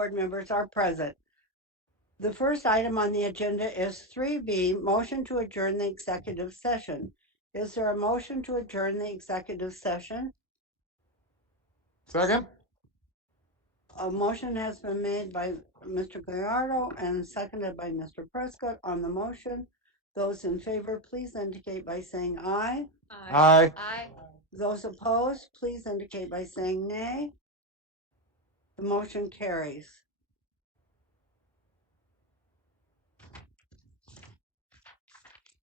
board members are present. The first item on the agenda is 3B, motion to adjourn the executive session. Is there a motion to adjourn the executive session? Second. A motion has been made by Mr. Gallardo and seconded by Mr. Prescott. On the motion, those in favor, please indicate by saying aye. Aye. Aye. Those opposed, please indicate by saying nay. The motion carries.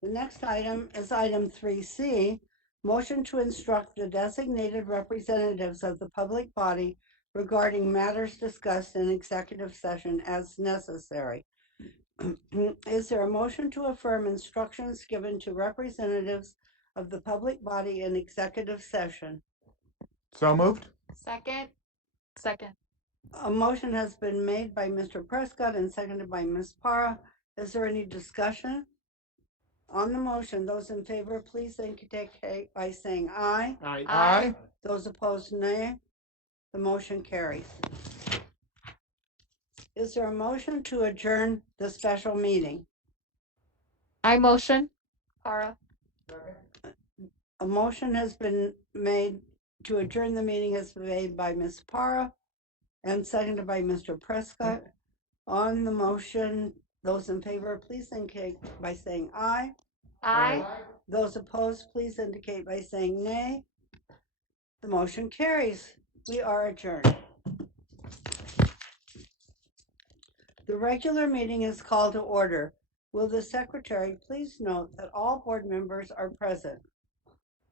The next item is item 3C, motion to instruct the designated representatives of the public body regarding matters discussed in executive session as necessary. Is there a motion to affirm instructions given to representatives of the public body in executive session? So moved. Second. A motion has been made by Mr. Prescott and seconded by Ms. Parra. Is there any discussion? On the motion, those in favor, please indicate by saying aye. Aye. Those opposed, nay. The motion carries. Is there a motion to adjourn the special meeting? I motion. Para. A motion has been made to adjourn the meeting, has been made by Ms. Parra and seconded by Mr. Prescott. On the motion, those in favor, please indicate by saying aye. Aye. Those opposed, please indicate by saying nay. The motion carries. We are adjourned. The regular meeting is called to order. Will the secretary please note that all board members are present?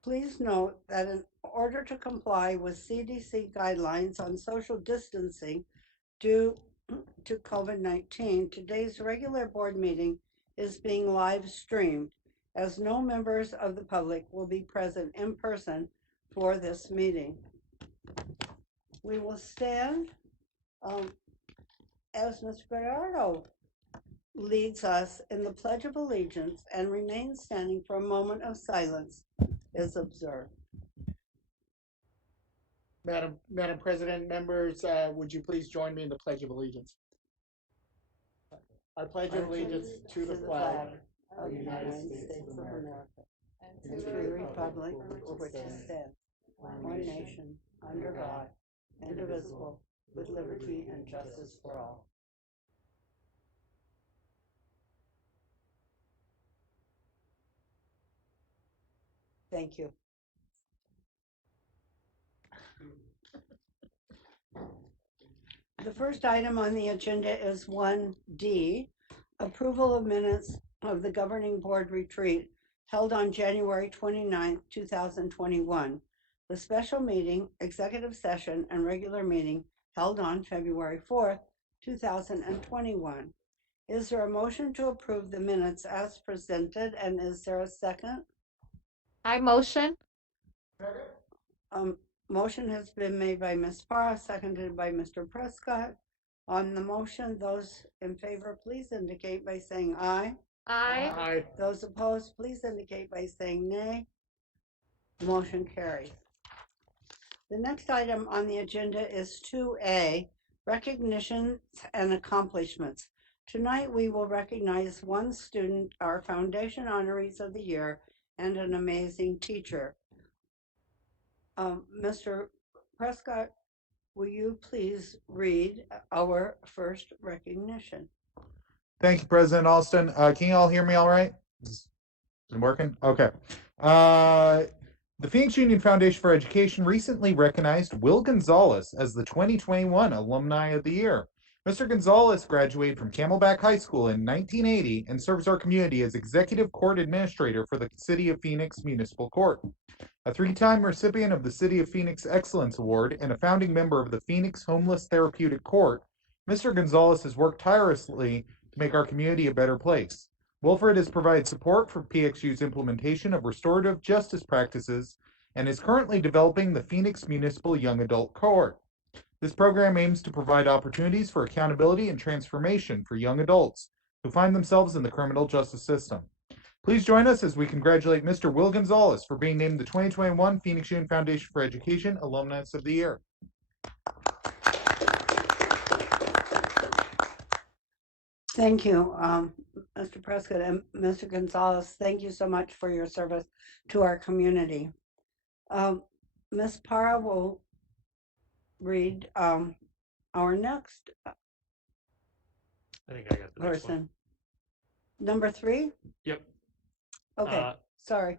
Please note that in order to comply with CDC guidelines on social distancing due to COVID-19, today's regular board meeting is being live streamed, as no members of the public will be present in person for this meeting. We will stand as Mr. Gallardo leads us in the Pledge of Allegiance and remain standing for a moment of silence is observed. Madam President, members, would you please join me in the Pledge of Allegiance? I pledge allegiance to the flag of the United States of America and to the republic for which it stands, one nation, under God, indivisible, with liberty and justice for all. Thank you. The first item on the agenda is 1D, approval of minutes of the governing board retreat held on January 29th, 2021. The special meeting, executive session, and regular meeting held on February 4th, 2021. Is there a motion to approve the minutes as presented, and is there a second? I motion. Motion has been made by Ms. Parra, seconded by Mr. Prescott. On the motion, those in favor, please indicate by saying aye. Aye. Aye. Those opposed, please indicate by saying nay. The motion carries. The next item on the agenda is 2A, recognitions and accomplishments. Tonight, we will recognize one student, our foundation honorees of the year, and an amazing teacher. Mr. Prescott, will you please read our first recognition? Thank you, President Alston. Can you all hear me all right? Is it working? Okay. The Phoenix Union Foundation for Education recently recognized Will Gonzalez as the 2021 Alumni of the Year. Mr. Gonzalez graduated from Camelback High School in 1980 and serves our community as Executive Court Administrator for the City of Phoenix Municipal Court. A three-time recipient of the City of Phoenix Excellence Award and a founding member of the Phoenix Homeless Therapeutic Court, Mr. Gonzalez has worked tirelessly to make our community a better place. Wilfred has provided support for PXU's implementation of restorative justice practices and is currently developing the Phoenix Municipal Young Adult Court. This program aims to provide opportunities for accountability and transformation for young adults who find themselves in the criminal justice system. Please join us as we congratulate Mr. Will Gonzalez for being named the 2021 Phoenix Union Foundation for Education Alumnus of the Year. Thank you, Mr. Prescott and Mr. Gonzalez. Thank you so much for your service to our community. Ms. Para will read our next I think I got the next one. person. Number 3? Yep. Okay, sorry.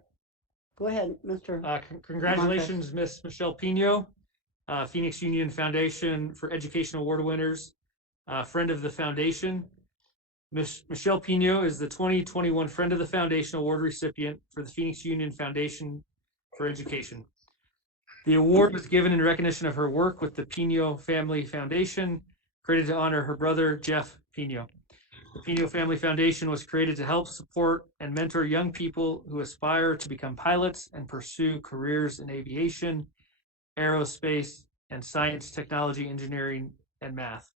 Go ahead, Mr. Congratulations, Miss Michelle Pino, Phoenix Union Foundation for Education Award winners, friend of the foundation. Miss Michelle Pino is the 2021 Friend of the Foundation Award recipient for the Phoenix Union Foundation for Education. The award was given in recognition of her work with the Pino Family Foundation, created to honor her brother, Jeff Pino. The Pino Family Foundation was created to help support and mentor young people who aspire to become pilots and pursue careers in aviation, aerospace, and science, technology, engineering, and math.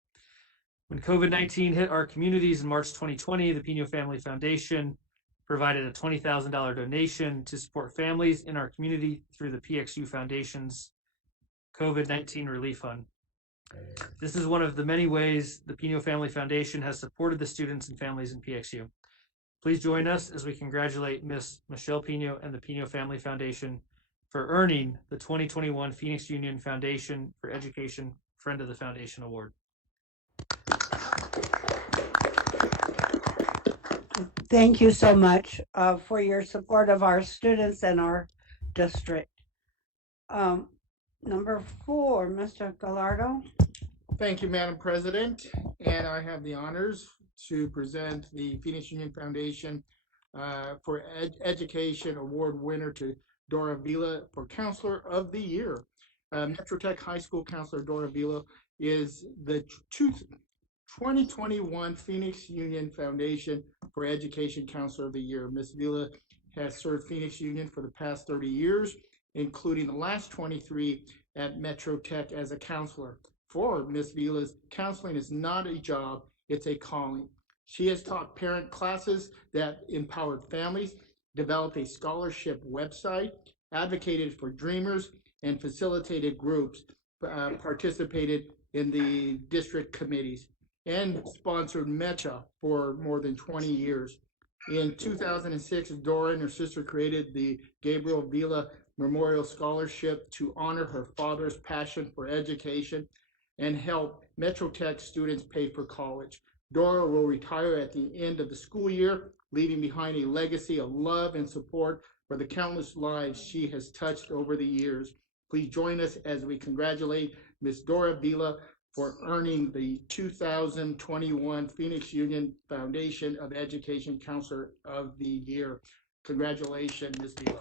When COVID-19 hit our communities in March 2020, the Pino Family Foundation provided a $20,000 donation to support families in our community through the PXU Foundation's COVID-19 Relief Fund. This is one of the many ways the Pino Family Foundation has supported the students and families in PXU. Please join us as we congratulate Miss Michelle Pino and the Pino Family Foundation for earning the 2021 Phoenix Union Foundation for Education Friend of the Foundation Award. Thank you so much for your support of our students and our district. Number 4, Mr. Gallardo. Thank you, Madam President, and I have the honors to present the Phoenix Union Foundation for Education Award winner to Dora Vila for Counselor of the Year. Metro Tech High School Counselor Dora Vila is the 2021 Phoenix Union Foundation for Education Counselor of the Year. Ms. Vila has served Phoenix Union for the past 30 years, including the last 23 at Metro Tech as a counselor. For Ms. Vila's, counseling is not a job, it's a calling. She has taught parent classes that empowered families, developed a scholarship website, advocated for dreamers, and facilitated groups, participated in the district committees, and sponsored MECHA for more than 20 years. In 2006, Dora and her sister created the Gabriel Vila Memorial Scholarship to honor her father's passion for education and help Metro Tech students pay for college. Dora will retire at the end of the school year, leaving behind a legacy of love and support for the countless lives she has touched over the years. Please join us as we congratulate Ms. Dora Vila for earning the 2021 Phoenix Union Foundation of Education Counselor of the Year. Congratulations, Ms. Vila.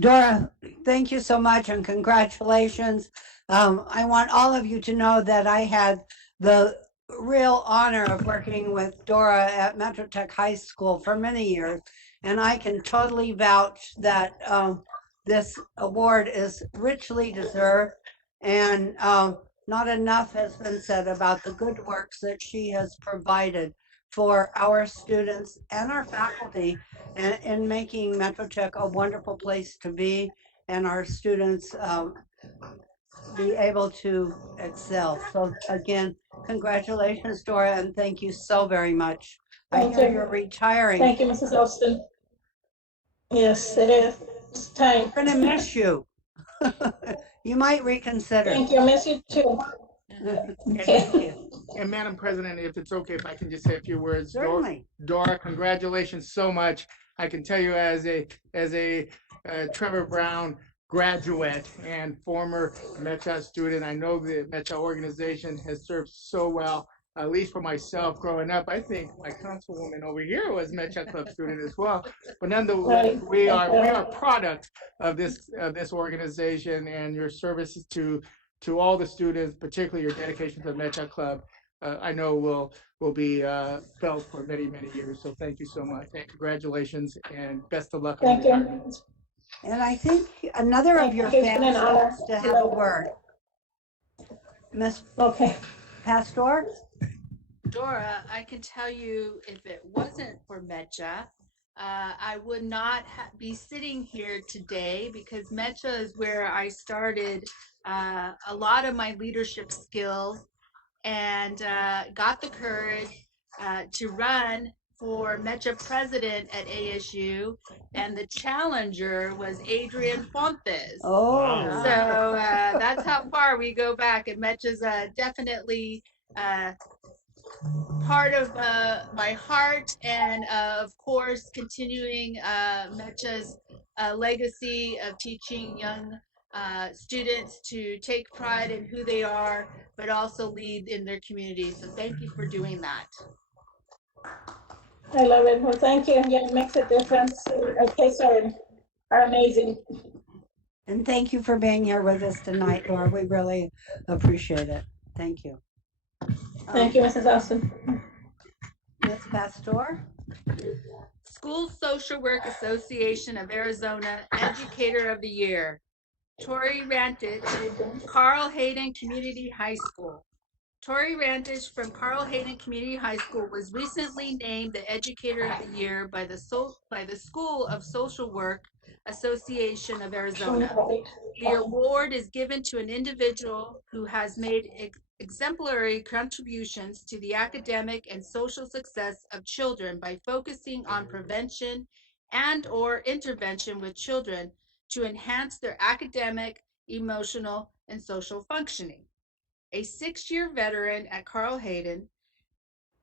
Dora, thank you so much and congratulations. I want all of you to know that I had the real honor of working with Dora at Metro Tech High School for many years, and I can totally vouch that this award is richly deserved, and not enough has been said about the good works that she has provided for our students and our faculty in making Metro Tech a wonderful place to be and our students be able to excel. So again, congratulations, Dora, and thank you so very much. Thank I hear you. you're retiring. Thank you, Mrs. Austin. Yes, it is. It's time. We're gonna miss you. You might reconsider. Thank you. I miss you too. Thank you. And Madam President, if it's okay, if I can just say a few words. Certainly. Dora, congratulations so much. I can tell you as a Trevor Brown graduate and former MECHA student, I know the MECHA organization has served so well, at least for myself growing up. I think my councilwoman over here was MECHA Club student as well. But nonetheless, we are products of this organization and your services to all the students, particularly your dedication to the MECHA Club. I know will be felt for many, many years. So thank you so much. And congratulations and best of luck. Thank you. And I think another of your It's been fans an honor. wants to have a word. Miss Okay. Pastor? Dora, I can tell you if it wasn't for MECHA, I would not be sitting here today because MECHA is where I started a lot of my leadership skills and got the courage to run for Metro president at ASU, and the challenger was Adrian Fontes. Oh, So that's how far we go back, and Metro's definitely part of my heart, and of course, continuing Metro's legacy of teaching young students to take pride in who they are, but also lead in their community. So thank you for doing that. I love it. Well, thank you. Yeah, it makes a difference. Okay, so are amazing. and thank you for being here with us tonight, Laura. We really appreciate it. Thank you. Thank you, Mrs. Austin. Ms. Pastor? School Social Work Association of Arizona Educator of the Year, Tori Rantich, Carl Hayden Community High School. Tori Rantich from Carl Hayden Community High School was recently named the Educator of the Year by the School of Social Work Association of Arizona. The award is given to an individual who has made exemplary contributions to the academic and social success of children by focusing on prevention and/or intervention with children to enhance their academic, emotional, and social functioning. A 6-year veteran at Carl Hayden,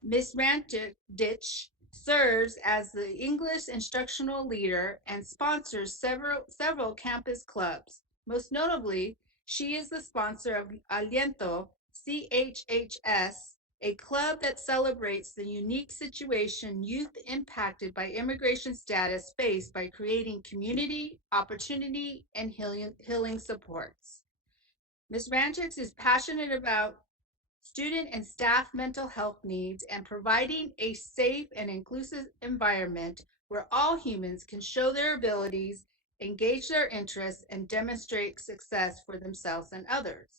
Ms. Rantich serves as the English instructional leader and sponsors several campus clubs. Most notably, she is the sponsor of Aliento CHHS, a club that celebrates the unique situation youth impacted by immigration status face by creating community, opportunity, and healing supports. Ms. Rantich is passionate about student and staff mental health needs and providing a safe and inclusive environment where all humans can show their abilities, engage their interests, and demonstrate success for themselves and others.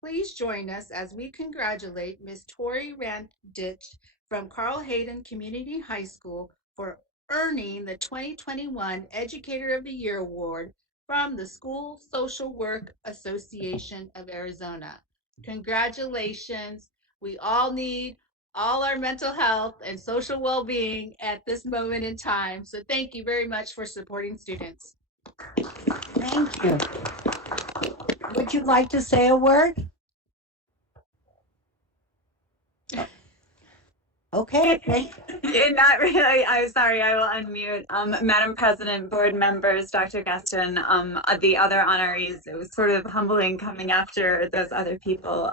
Please join us as we congratulate Ms. Tori Rantich from Carl Hayden Community High School for earning the 2021 Educator of the Year Award from the School Social Work Association of Arizona. Congratulations. We all need all our mental health and social well-being at this moment in time. So thank you very much for supporting students. Thank you. Would you like to say a word? Okay, Not really. I'm sorry. I will unmute. Madam President, board members, Dr. Gaston, the other honorees. It was sort of humbling coming after those other people.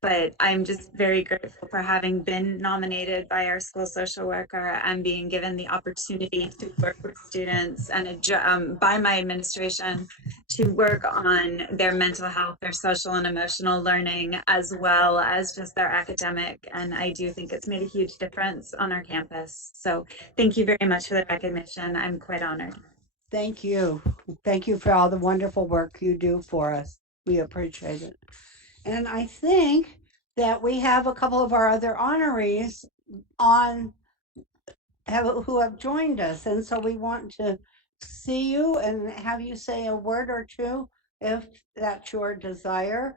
But I'm just very grateful for having been nominated by our school social worker and being given the opportunity to work with students and by my administration to work on their mental health, their social and emotional learning, as well as just their academic. And I do think it's made a huge difference on our campus. So thank you very much for the recognition. I'm quite honored. thank you. Thank you for all the wonderful work you do for us. We appreciate it. And I think that we have a couple of our other honorees who have joined us. And so we want to see you and have you say a word or two if that's your desire.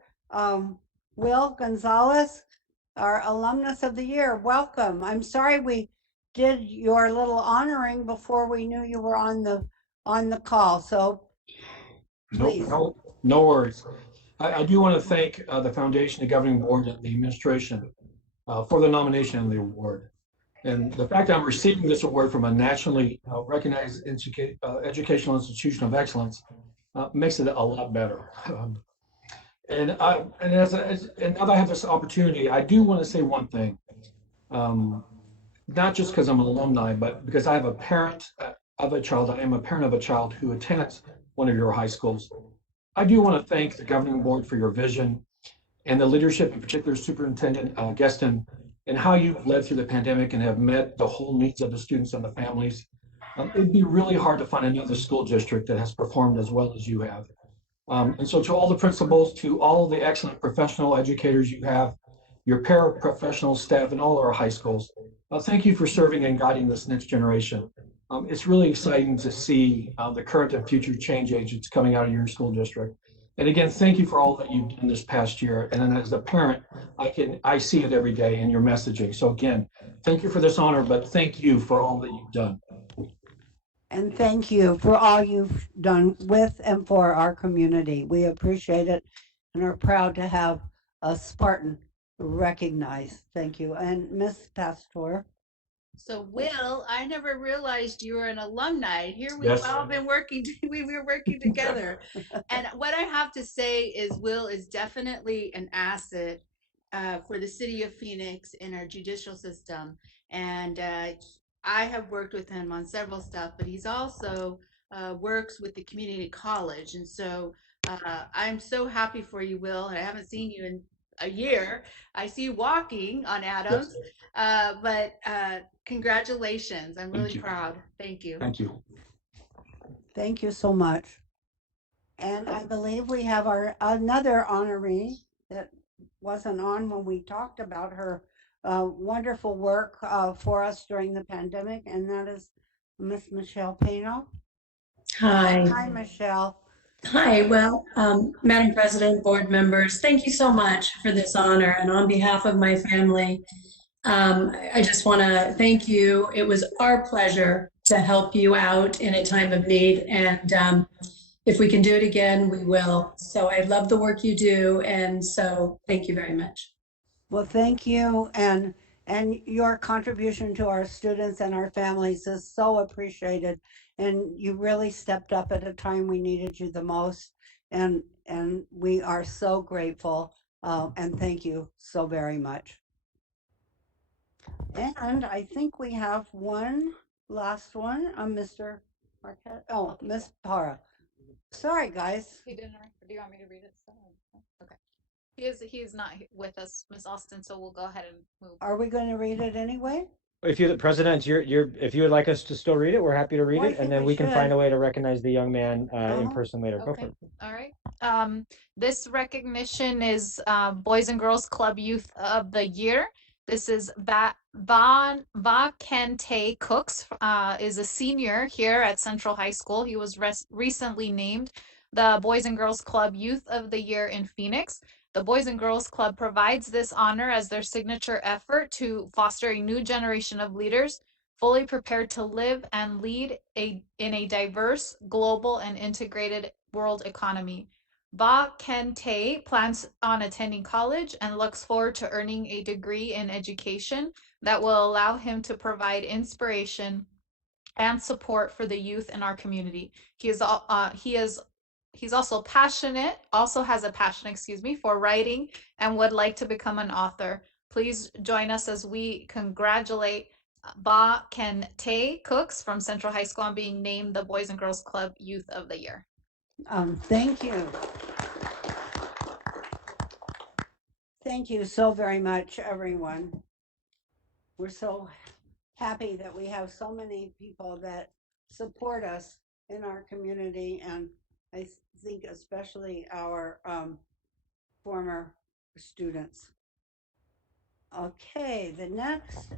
Will Gonzalez, our alumnus of the year, welcome. I'm sorry we did your little honoring before we knew you were on the call. So please. No worries. I do want to thank the foundation, the governing board, and the administration for the nomination and the award. And the fact that I'm receiving this award from a nationally recognized educational institution of excellence makes it a lot better. And now that I have this opportunity, I do want to say one thing. Not just because I'm an alumni, but because I have a parent of a child. I am a parent of a child who attends one of your high schools. I do want to thank the governing board for your vision and the leadership, in particular Superintendent Gaston, and how you've led through the pandemic and have met the whole needs of the students and the families. It'd be really hard to find another school district that has performed as well as you have. And so to all the principals, to all the excellent professional educators you have, your paraprofessional staff in all our high schools, thank you for serving and guiding this next generation. It's really exciting to see the current and future change agents coming out of your school district. And again, thank you for all that you've done this past year. And then as a parent, I see it every day in your messaging. So again, thank you for this honor, but thank you for all that you've done. And thank you for all you've done with and for our community. We appreciate it and are proud to have a Spartan recognized. Thank you. And Miss Pastor. So, Will, I never realized you were an alumni. Here we've Yes. all been working, we were working together. And what I have to say is, Will is definitely an asset for the city of Phoenix in our judicial system. And I have worked with him on several stuff, but he's also works with the community college. And so I'm so happy for you, Will. And I haven't seen you in a year. I see you walking on Adams. But congratulations. I'm really proud. Thank you. Thank you. Thank you so much. And I believe we have our another honoree that wasn't on when we talked about her wonderful work for us during the pandemic, and that is Miss Michelle Pano. Hi. Hi, Michelle. Hi. Well, Madam President, board members, thank you so much for this honor. And on behalf of my family, I just want to thank you. It was our pleasure to help you out in a time of need. And if we can do it again, we will. So I love the work you do. And so thank you very much. Well, thank you, and your contribution to our students and our families is so appreciated. And you really stepped up at a time we needed you the most, and we are so grateful. And thank you so very much. And I think we have one last one, Mr. Marquette. Oh, Miss Para. Sorry, guys. He didn't. Do you want me to read it? Okay. He is not with us, Miss Austin. So we'll go ahead and move. Are we going to read it anyway? If you're the president, if you would like us to still read it, we're happy to read Well, I it, think and then we we can should. find a way to recognize the young man in person later. Go for Okay. it. All right. This recognition is Boys and Girls Club Youth of the Year. This is Va Kente Cooks, is a senior here at Central High School. He was recently named the Boys and Girls Club Youth of the Year in Phoenix. The Boys and Girls Club provides this honor as their signature effort to foster a new generation of leaders fully prepared to live and lead in a diverse, global, and integrated world economy. Ba Kente plans on attending college and looks forward to earning a degree in education that will allow him to provide inspiration and support for the youth in our community. He's also has a passion, for writing and would like to become an author. Please join us as we congratulate Ba Kente Cooks from Central High School on being named the Boys and Girls Club Youth of the Year. Thank you. Thank you so very much, everyone. We're so happy that we have so many people that support us in our community, and I think especially our former students. Okay, the next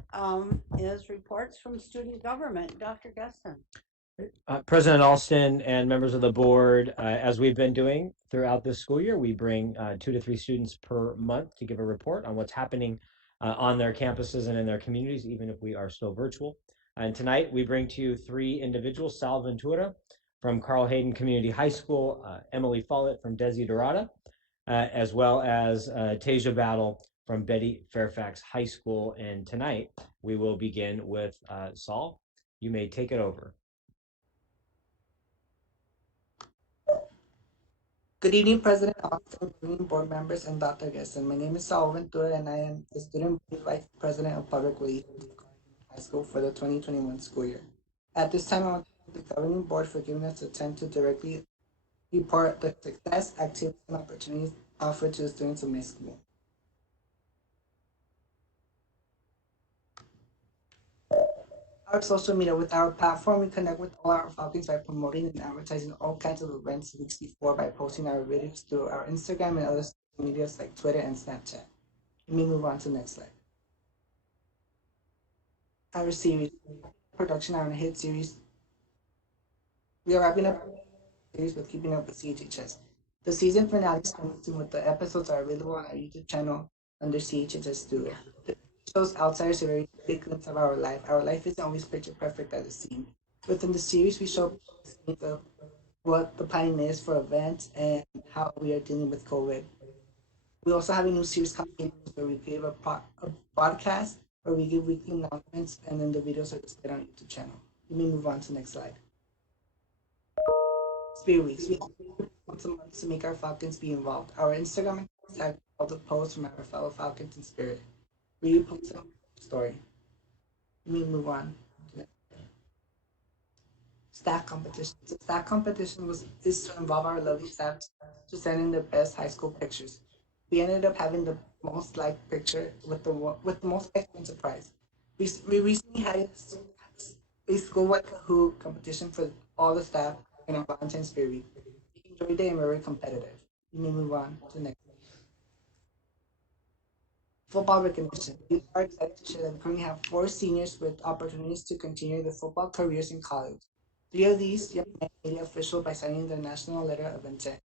is reports from student government. Dr. Gustin. President Alston and members of the board, as we've been doing throughout this school year, we bring 2 to 3 students per month to give a report on what's happening on their campuses and in their communities, even if we are still virtual. And tonight we bring to you 3 individuals: Sal Ventura from Carl Hayden Community High School, Emily Follett from Desiderata, as well as Tasia Battle from Betty Fairfax High School. And tonight we will begin with Saul. You may take it over. Good evening, President Austin, board members, and Dr. Gesson. My name is Saul Ventura, and I am the Student Vice President of Public Relations at High School for the 2021 school year. At this time, I want to thank the governing board for giving us the time to directly report the success, activities, and opportunities offered to the students of my school. Our social media. With our platform, we connect with all our faculty by promoting and advertising all kinds of events weeks before by posting our videos through our Instagram and other social medias like Twitter and Snapchat. Let me move on to the next slide. Our series, production on a hit series. We are wrapping up series with Keeping Up with CHHS. The season finale is coming soon, with the episodes are available on our YouTube channel under CHHS Studio. The show's outsiders a very big glimpse of our life. Our life isn't always picture perfect as it seems. Within the series, we show scenes of what the planning is for events and how we are dealing with COVID. We also have a new series coming where we give a podcast where we give weekly announcements, and then the videos are displayed on our YouTube channel. Let me move on to the next slide. Spirit Weeks. We once a month to make our Falcons be involved. Our Instagram accounts have all the posts from our fellow Falcons in spirit. We post a story. Let me move on. Staff competition. The staff competition is to involve our lovely staff to send in their best high school pictures. We ended up having the most liked picture with the most liked win surprise. We recently had a school-wide Kahoot competition for all the staff in our Valentine's Spirit Week. We enjoyed it and were very competitive. Let me move on to the next. Football recognition. We are excited to share that we currently have 4 seniors with opportunities to continue their football careers in college. 3 of these young men made it official by signing the national letter of intent.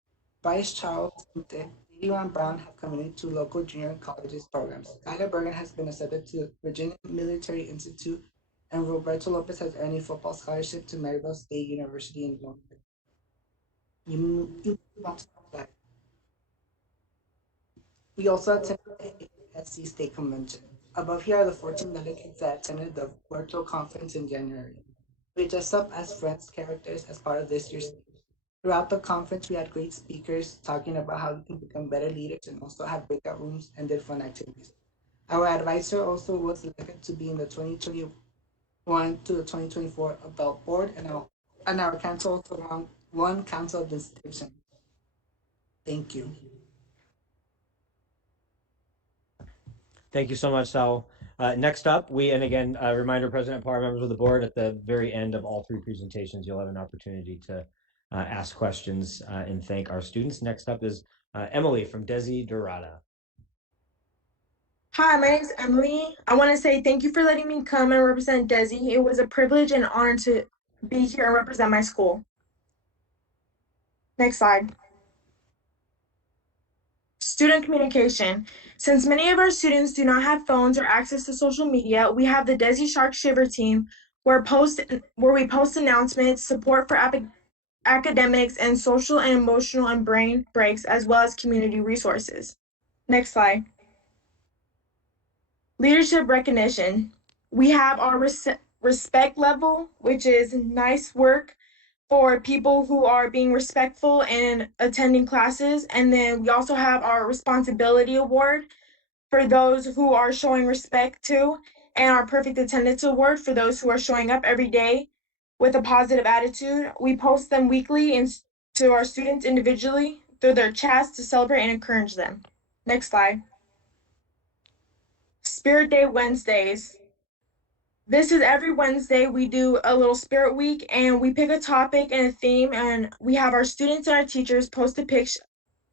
Bryce Charles and Ron Brown have committed to local junior colleges programs. Skylar Bergen has been accepted to Virginia Military Institute, and Roberto Lopez has earned a football scholarship to Maryville State University in North. We also attended the ASC State Convention. Above here are the 14 delegates that attended the virtual conference in January. We dressed up as Friends characters as part of this year's theme. Throughout the conference, we had great speakers talking about how we can become better leaders and also had breakout rooms and did fun activities. Our advisor also was elected to be in the 2021 to the 2024 adult board, and our council also won council of distinction. Thank you. Thank you so much, Sal. Next up, and again, a reminder, President Parr, members of the board, at the very end of all 3 presentations, you'll have an opportunity to ask questions and thank our students. Next up is Emily from Desiderata. Hi, my name is Emily. I want to say thank you for letting me come and represent Desi. It was a privilege and honor to be here and represent my school. Next slide. Student communication. Since many of our students do not have phones or access to social media, we have the Desi Shark Shiver team where we post announcements, support for academics, and social and emotional and brain breaks, as well as community resources. Next slide. Leadership recognition. We have our respect level, which is nice work for people who are being respectful and attending classes. And then we also have our responsibility award for those who are showing respect to, and our perfect attendance award for those who are showing up every day with a positive attitude. We post them weekly to our students individually through their chats to celebrate and encourage them. Next slide. Spirit Day Wednesdays. This is every Wednesday we do a little spirit week, and we pick a topic and a theme, and we have our students and our teachers post a picture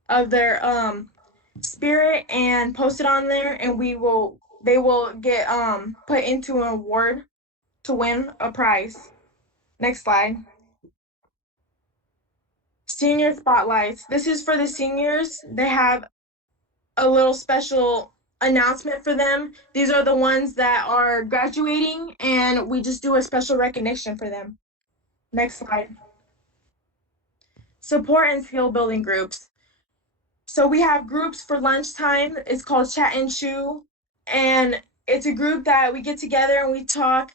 of their spirit and post it on there, and they will get put into an award to win a prize. Next slide. Senior spotlights. This is for the seniors. They have a little special announcement for them. These are the ones that are graduating, and we just do a special recognition for them. Next slide. Support and skill building groups. So we have groups for lunchtime. It's called Chat and Chew, and it's a group that we get together and we talk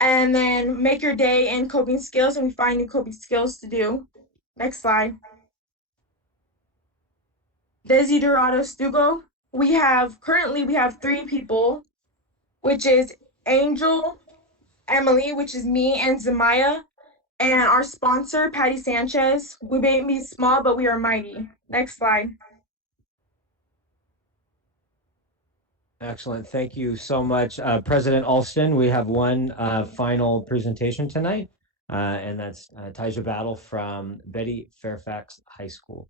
and then make your day in coping skills, and we find new coping skills to do. Next slide. Desiderato Stugo. Currently we have 3 people, which is Angel, Emily, which is me, and Zamaya, and our sponsor, Patty Sanchez. We may be small, but we are mighty. Next slide. Excellent. Thank you so much. President Alston, we have one final presentation tonight, and that's Taija Battle from Betty Fairfax High School.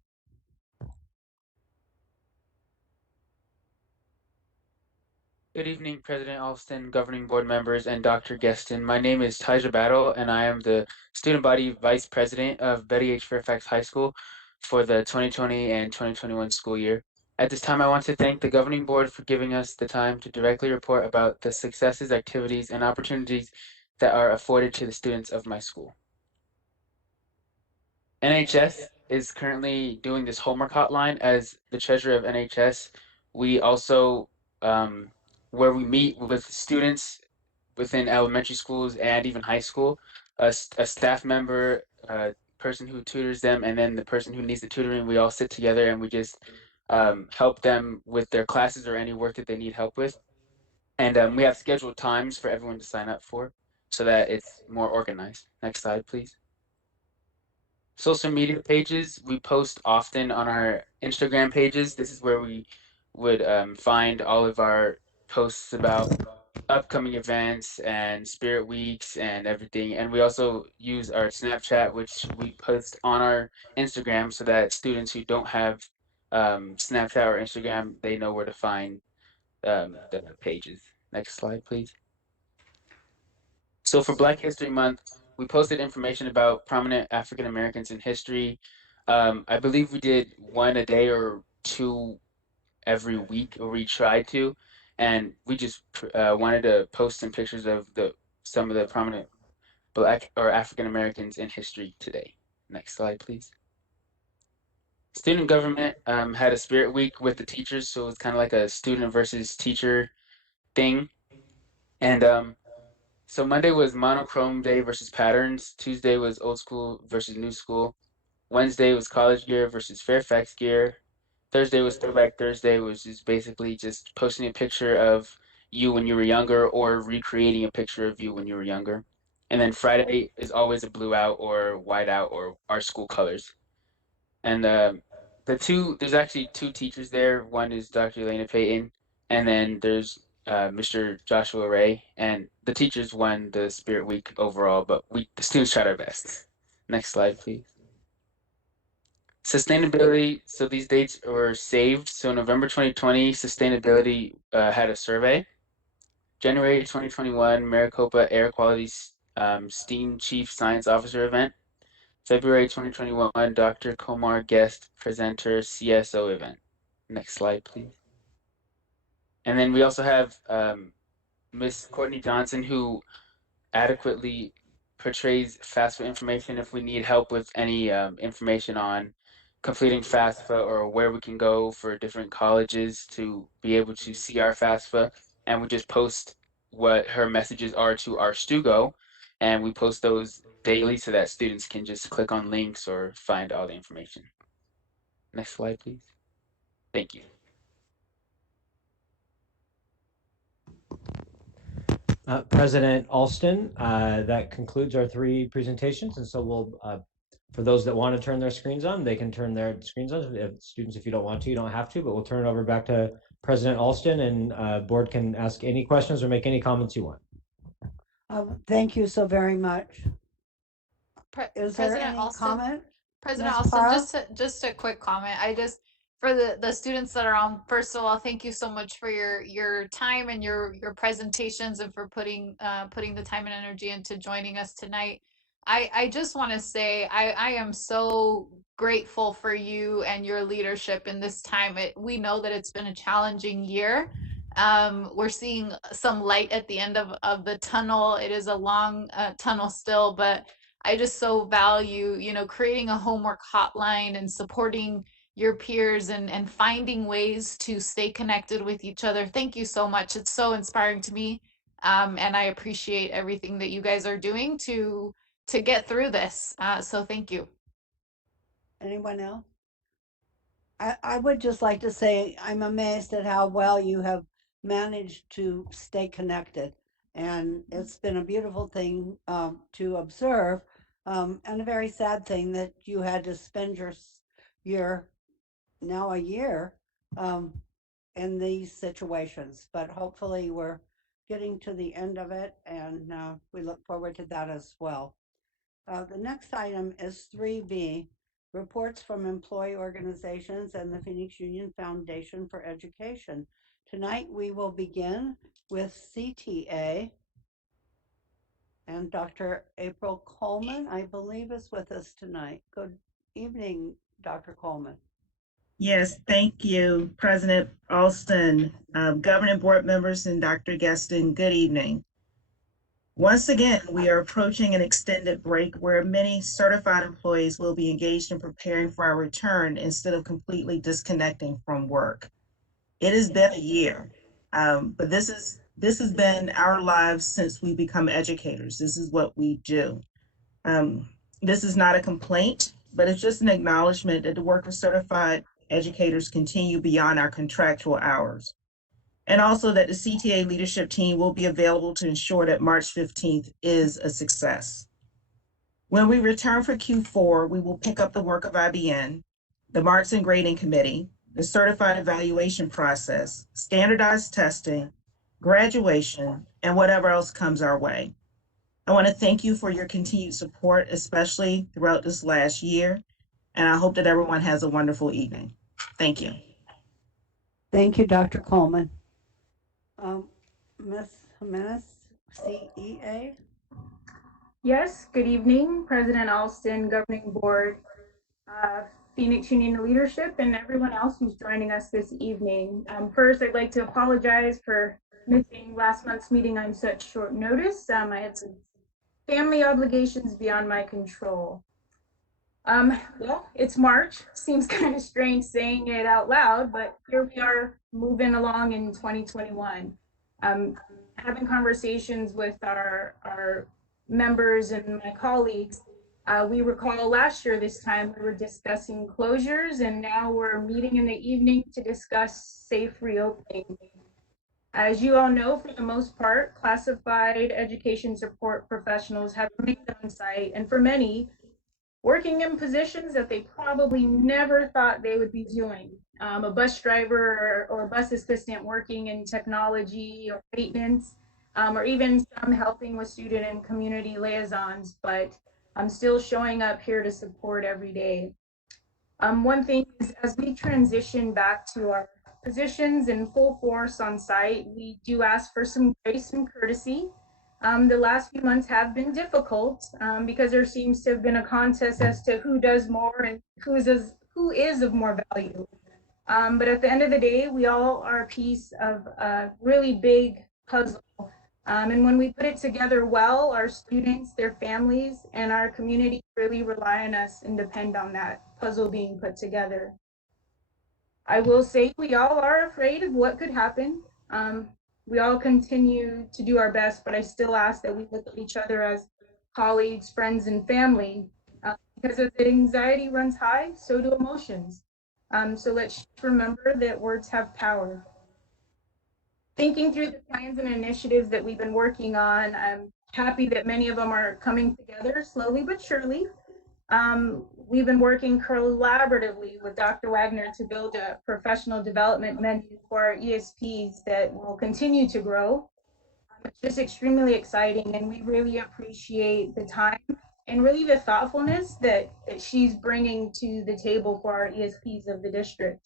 Good evening, President Alston, governing board members, and Dr. Geston. My name is Taija Battle, and I am the student body vice president of Betty H. Fairfax High School. for the 2020 and 2021 school year. At this time, I want to thank the governing board for giving us the time to directly report about the successes, activities, and opportunities that are afforded to the students of my school. NHS is currently doing this homework hotline. As the treasurer of NHS, we also, where we meet with students within elementary schools and even high school, a staff member, person who tutors them, and then the person who needs the tutoring, we all sit together and we just help them with their classes or any work that they need help with. And we have scheduled times for everyone to sign up for so that it's more organized. Next slide, please. Social media pages, we post often on our Instagram pages. This is where we would find all of our posts about upcoming events and spirit weeks and everything. And we also use our Snapchat, which we post on our Instagram so that students who don't have Snapchat or Instagram, they know where to find the pages. Next slide, please. So for Black History Month, we posted information about prominent African Americans in history. I believe we did one a day or two every week, or we tried to, and we just wanted to post some pictures of some of the prominent Black or African Americans in history today. Next slide, please. Student government had a spirit week with the teachers, so it's kind of like a student versus teacher thing. And so Monday was monochrome day versus patterns. Tuesday was old school versus new school. Wednesday was college gear versus Fairfax gear. Thursday was Throwback Thursday, which is basically just posting a picture of you when you were younger or recreating a picture of you when you were younger. And then Friday is always a blue out or white out or our school colors. And there's actually two teachers there. One is Dr. Elena Payton, and then there's Mr. Joshua Ray. And the teachers won the Spirit Week overall, but the students tried our best. Next slide, please. Sustainability. So these dates were saved. So November 2020, sustainability had a survey. January 2021, Maricopa Air Quality STEAM Chief Science Officer event. February 2021, Dr. Komar guest presenter CSO event. Next slide, please. And then we also have Miss Courtney Johnson, who adequately portrays FAFSA information if we need help with any information on completing FAFSA or where we can go for different colleges to be able to see our FAFSA. And we just post what her messages are to our Stugo, and we post those daily so that students can just click on links or find all the information. Next slide, please. Thank you. President Alston, that concludes our three presentations. And so we'll, for those that want to turn their screens on, they can turn their screens on. If students, if you don't want to, you don't have to, but we'll turn it over back to President Alston, and board can ask any questions or make any comments you want. Thank you so very much. Is there President any Alston, comment? President Ms. Alston, Parra? just a quick comment. I just for the students that are on, first of all, thank you so much for your time and your presentations and for putting the time and energy into joining us tonight. I just want to say I am so grateful for you and your leadership in this time. We know that it's been a challenging year. We're seeing some light at the end of the tunnel. It is a long tunnel still, but I just so value, creating a homework hotline and supporting your peers and finding ways to stay connected with each other. Thank you so much. It's so inspiring to me. And I appreciate everything that you guys are doing to get through this. So thank you. Anyone else? I would just like to say I'm amazed at how well you have managed to stay connected. And it's been a beautiful thing to observe, and a very sad thing that you had to spend your now a year in these situations. But hopefully we're getting to the end of it, and we look forward to that as well. The next item is 3B, reports from employee organizations and the Phoenix Union Foundation for Education. Tonight we will begin with CTA, and Dr. April Coleman, I believe, is with us tonight. Good evening, Dr. Coleman. Yes, thank you, President Alston, governing board members, and Dr. Gaston. Good evening. Once again, we are approaching an extended break where many certified employees will be engaged in preparing for our return instead of completely disconnecting from work. It has been a year, but this has been our lives since we become educators. This is what we do. This is not a complaint, but it's just an acknowledgement that the work of certified educators continue beyond our contractual hours. And also that the CTA leadership team will be available to ensure that March 15th is a success. When we return for Q4, we will pick up the work of IBN, the Marks and Grading Committee, the certified evaluation process, standardized testing, graduation, and whatever else comes our way. I want to thank you for your continued support, especially throughout this last year, and I hope that everyone has a wonderful evening. Thank you. Thank you, Dr. Coleman. Ms. Jimenez, CEA. Yes, good evening, President Alston, Governing Board, Phoenix Union Leadership, and everyone else who's joining us this evening. First, I'd like to apologize for missing last month's meeting on such short notice. I had some family obligations beyond my control. Well, it's March. Seems kind of strange saying it out loud, but here we are moving along in 2021. Having conversations with our members and my colleagues, we recall last year this time we were discussing closures, and now we're meeting in the evening to discuss safe reopening. As you all know, for the most part, classified education support professionals have remained on site, and for many, working in positions that they probably never thought they would be doing. A bus driver or bus assistant working in technology or maintenance, or even some helping with student and community liaisons, but I'm still showing up here to support every day. One thing is, as we transition back to our positions in full force on site, we do ask for some grace and courtesy. The last few months have been difficult because there seems to have been a contest as to who does more and who is of more value. But at the end of the day, we all are a piece of a really big puzzle. And when we put it together well, our students, their families, and our community really rely on us and depend on that puzzle being put together. I will say we all are afraid of what could happen. We all continue to do our best, but I still ask that we look at each other as colleagues, friends, and family, because if the anxiety runs high, so do emotions. So let's remember that words have power. Thinking through the plans and initiatives that we've been working on, I'm happy that many of them are coming together slowly but surely. We've been working collaboratively with Dr. Wagner to build a professional development menu for our ESPs that will continue to grow. It's just extremely exciting, and we really appreciate the time and really the thoughtfulness that she's bringing to the table for our ESPs of the district.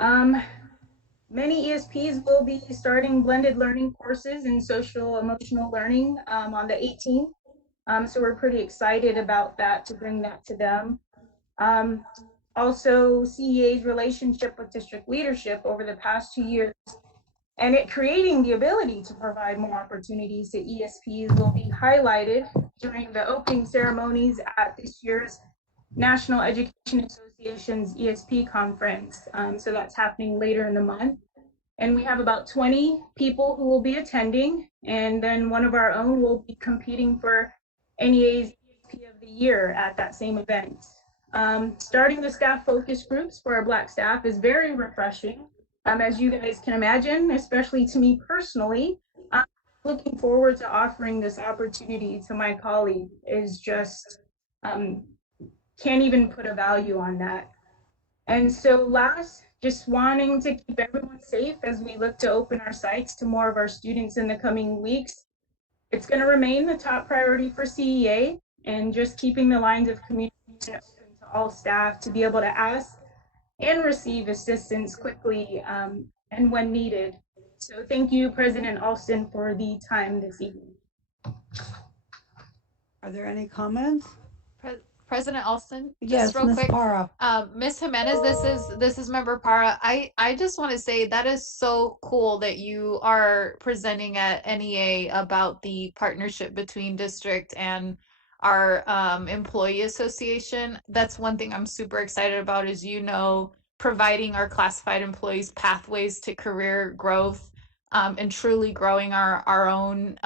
Many ESPs will be starting blended learning courses in social emotional learning on the 18th. So we're pretty excited about that, to bring that to them. Also, CEA's relationship with district leadership over the past 2 years, and it creating the ability to provide more opportunities to ESPs, will be highlighted during the opening ceremonies at this year's National Education Association's ESP conference. So that's happening later in the month. And we have about 20 people who will be attending, and then one of our own will be competing for NEA's ESP of the Year at that same event. Starting the staff focus groups for our Black staff is very refreshing. As you guys can imagine, especially to me personally, I'm looking forward to offering this opportunity to my colleague. Is just, can't even put a value on that. And so last, just wanting to keep everyone safe as we look to open our sites to more of our students in the coming weeks. It's going to remain the top priority for CEA, and just keeping the lines of communication open to all staff to be able to ask and receive assistance quickly and when needed. So thank you, President Alston, for the time this evening. Are there any comments? President Alston, just Yes, real Ms. quick. Para. Ms. Jimenez, this is Member Para. I just want to say that is so cool that you are presenting at NEA about the partnership between district and our employee association. That's one thing I'm super excited about, is providing our classified employees pathways to career growth, and truly growing our own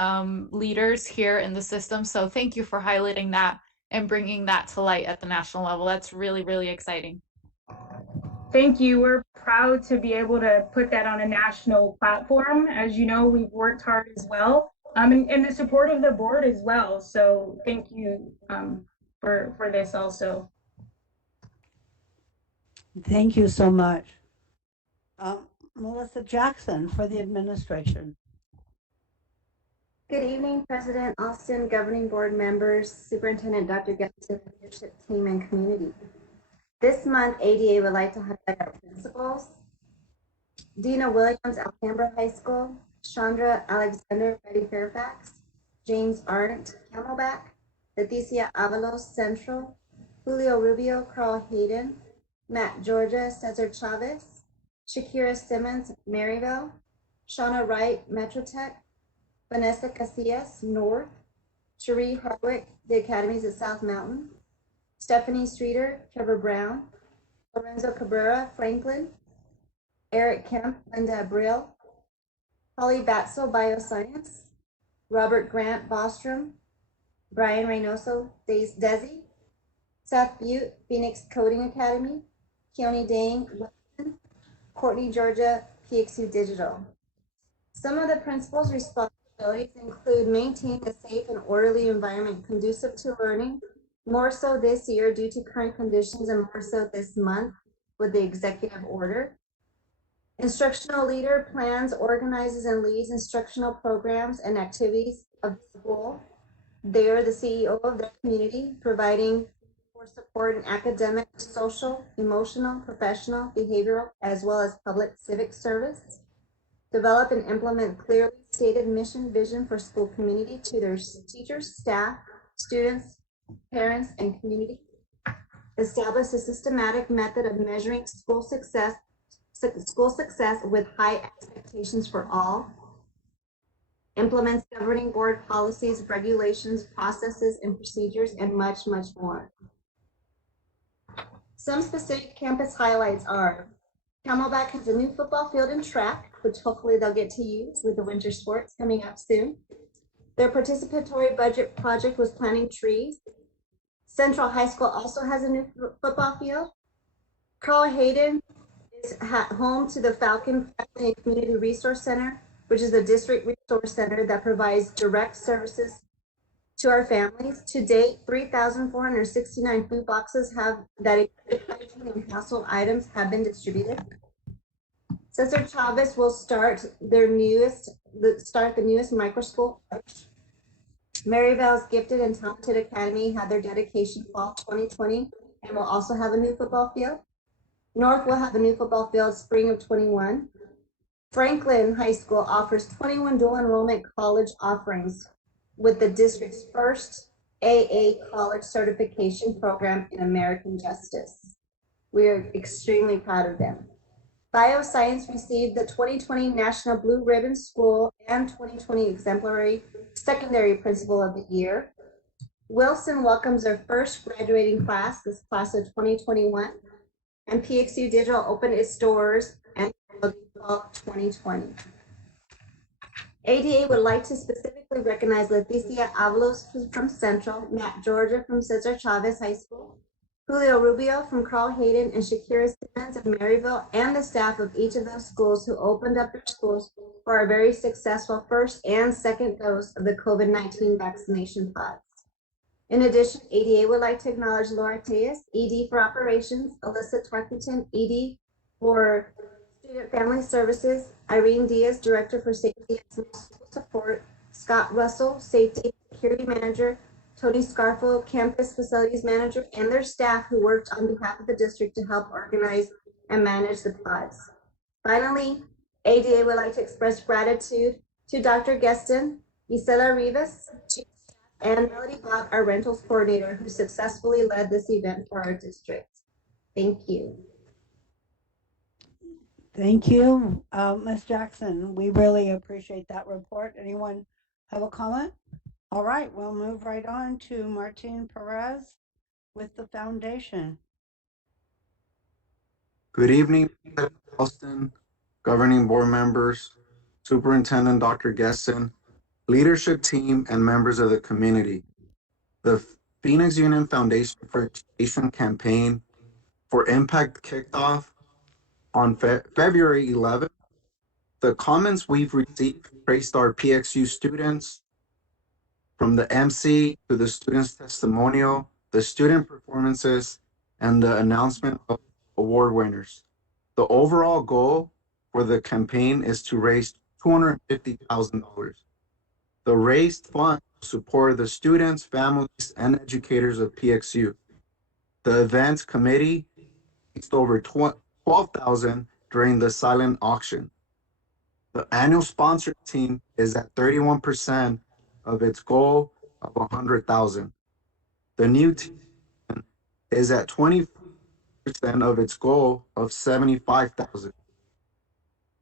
leaders here in the system. So thank you for highlighting that and bringing that to light at the national level. That's really, really exciting. Thank you. We're proud to be able to put that on a national platform. As you know, we've worked hard as well, and the support of the board as well. So thank you for this also. Thank you so much. Melissa Jackson for the administration. Good evening, President Alston, governing board members, Superintendent Dr. Gibson, leadership team, and community. This month, ADA would like to highlight our principals: Dina Williams, Alhambra High School; Chandra Alexander, Betty Fairfax; James Arndt, Camelback; Leticia Avalos, Central; Julio Rubio, Carl Hayden; Matt Georgia, Cesar Chavez; Shakira Simmons, Maryville; Shauna Wright, Metrotech; Vanessa Casillas, North; Cherie Hardwick, the Academies at South Mountain; Stephanie Streeter, Trevor Brown; Lorenzo Cabrera, Franklin; Eric Kemp, Linda Abril; Holly Batzel, Bioscience; Robert Grant, Bostrom; Brian Reynoso, Desi; Seth Butte, Phoenix Coding Academy; Keone Dang, Wilson; Courtney Georgia, PXU Digital. Some of the principals' responsibilities include maintaining a safe and orderly environment conducive to learning, more so this year due to current conditions and more so this month with the executive order. Instructional leader plans, organizes, and leads instructional programs and activities of the school. They are the CEO of their community, providing for support in academic, social, emotional, professional, behavioral, as well as public civic service. Develop and implement clearly stated mission, vision for school community to their teachers, staff, students, parents, and community. Establish a systematic method of measuring school success with high expectations for all. Implements governing board policies, regulations, processes, and procedures, and much, much more. Some specific campus highlights are: Camelback has a new football field and track, which hopefully they'll get to use with the winter sports coming up soon. Their participatory budget project was planting trees. Central High School also has a new football field. Carl Hayden is home to the Falcon Family and Community Resource Center, which is a district resource center that provides direct services to our families. To date, 3,469 food boxes that include hygiene and household items have been distributed. Cesar Chavez will start the newest micro school. Maryvale's Gifted and Talented Academy had their dedication fall 2020 and will also have a new football field. North will have a new football field spring of 21. Franklin High School offers 21 dual enrollment college offerings with the district's first AA college certification program in American Justice. We are extremely proud of them. Bioscience received the 2020 National Blue Ribbon School and 2020 Exemplary Secondary Principal of the Year. Wilson welcomes their first graduating class, this class of 2021, and PXU Digital opened its doors and fall 2020. ADA would like to specifically recognize Leticia Avalos from Central, Matt Georgia from Cesar Chavez High School, Julio Rubio from Carl Hayden, and Shakira Simmons of Maryville, and the staff of each of those schools who opened up their schools for our very successful first and second dose of the COVID-19 vaccination pods. In addition, ADA would like to acknowledge Laura Tejas, ED for Operations, Alyssa Twerkington, ED for Student Family Services, Irene Diaz, Director for Safety and School Support, Scott Russell, Safety and Security Manager, Tony Scarfo, Campus Facilities Manager, and their staff who worked on behalf of the district to help organize and manage the pods. Finally, ADA would like to express gratitude to Dr. Geston, Isela Rivas, Chief of Staff and Melody Bob, our rentals coordinator, who successfully led this event for our district. Thank you. Thank you, Ms. Jackson. We really appreciate that report. Anyone have a comment? All right, we'll move right on to Martin Perez with the foundation. Good evening, President Austin, governing board members, Superintendent Dr. Gesson, leadership team, and members of the community. The Phoenix Union Foundation for Education campaign for Impact kicked off on February 11th. The comments we've received praised our PXU students, from the MC to the students' testimonial, the student performances, and the announcement of award winners. The overall goal for the campaign is to raise $250,000. The raised funds support the students, families, and educators of PXU. The events committee raised over $12,000 during the silent auction. The annual sponsor team is at 31% of its goal of $100,000. The new team is at 20% of its goal of $75,000.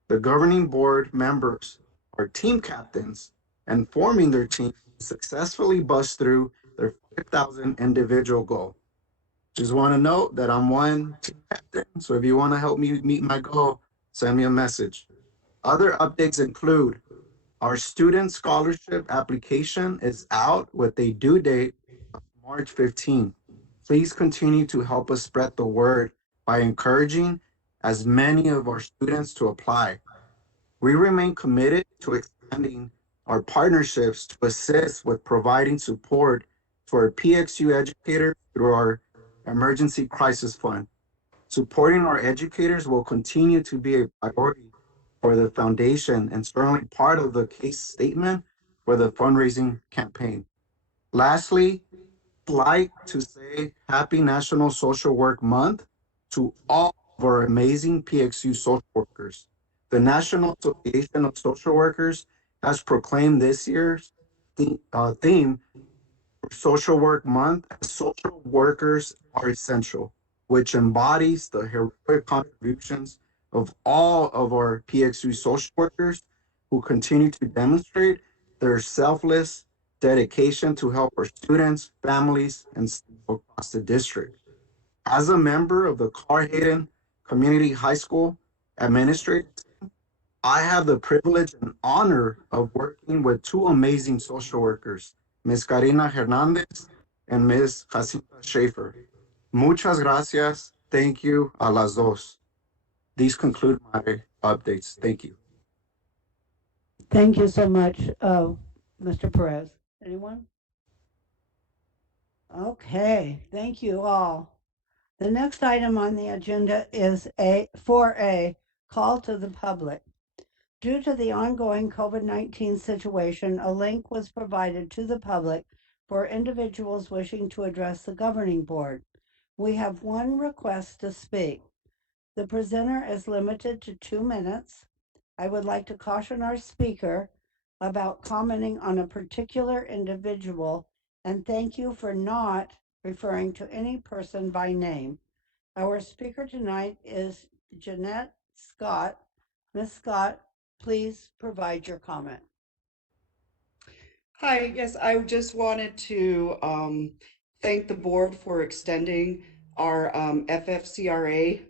The governing board members are team captains, and forming their team successfully bust through their 5,000 individual goal. Just want to note that I'm one team captain, so if you want to help me meet my goal, send me a message. Other updates include our student scholarship application is out with a due date of March 15. Please continue to help us spread the word by encouraging as many of our students to apply. We remain committed to expanding our partnerships to assist with providing support to our PXU educators through our Emergency Crisis Fund. Supporting our educators will continue to be a priority for the foundation and certainly part of the case statement for the fundraising campaign. Lastly, I'd like to say Happy National Social Work Month to all of our amazing PXU social workers. The National Association of Social Workers has proclaimed this year's theme for Social Work Month as Social Workers Are Essential, which embodies the heroic contributions of all of our PXU social workers who continue to demonstrate their selfless dedication to help our students, families, and staff across the district. As a member of the Carr-Hayden Community High School administrative team, I have the privilege and honor of working with two amazing social workers, Ms. Karina Hernandez and Ms. Jacinta Schaefer. Muchas gracias. Thank you a las dos. These conclude my updates. Thank you. Thank you so much, Mr. Perez. Anyone? Okay, thank you all. The next item on the agenda is 4A, call to the public. Due to the ongoing COVID-19 situation, a link was provided to the public for individuals wishing to address the governing board. We have one request to speak. The presenter is limited to 2 minutes. I would like to caution our speaker about commenting on a particular individual and thank you for not referring to any person by name. Our speaker tonight is Jeanette Scott. Ms. Scott, please provide your comment. Hi, yes, I just wanted to thank the board for extending our FFCRA,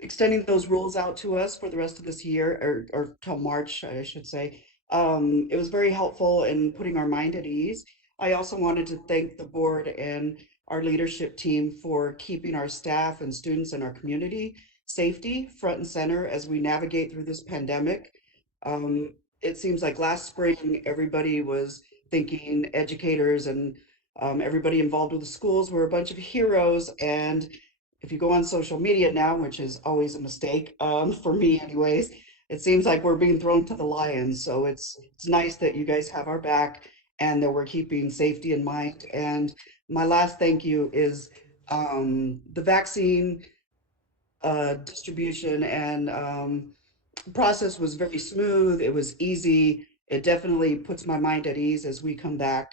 extending those rules out to us for the rest of this year, or till March, I should say. It was very helpful in putting our mind at ease. I also wanted to thank the board and our leadership team for keeping our staff and students in our community safety front and center as we navigate through this pandemic. It seems like last spring, everybody was thinking educators and everybody involved with the schools were a bunch of heroes. And if you go on social media now, which is always a mistake, for me anyways, it seems like we're being thrown to the lions. So it's nice that you guys have our back and that we're keeping safety in mind. And my last thank you is the vaccine distribution and process was very smooth. It was easy. it definitely puts my mind at ease as we come back.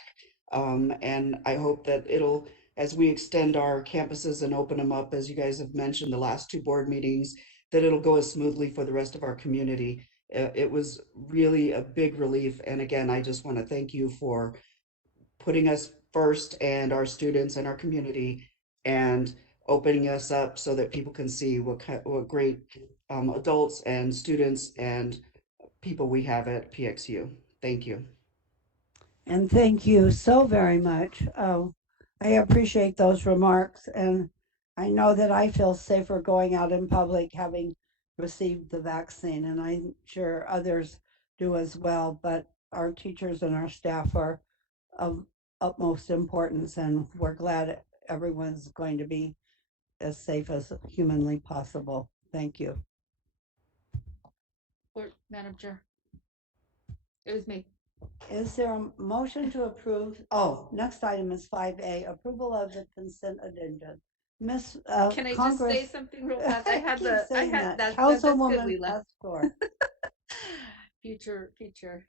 And I hope that it'll, as we extend our campuses and open them up, as you guys have mentioned, the last two board meetings, that it'll go as smoothly for the rest of our community. It was really a big relief. And again, I just want to thank you for putting us first and our students and our community and opening us up so that people can see what great adults and students and people we have at PXU. Thank you. And thank you so very much. I appreciate those remarks, and I know that I feel safer going out in public having received the vaccine, and I'm sure others do as well. But our teachers and our staff are of utmost importance, and we're glad everyone's going to be as safe as humanly possible. Thank you. Madam Chair. It was me. Is there a motion to approve? Oh, next item is 5A, approval of the consent agenda. Miss Can I Congress, just say something real fast? I had keep I saying had that. that's good, Councilwoman Leela. Pastor. Future.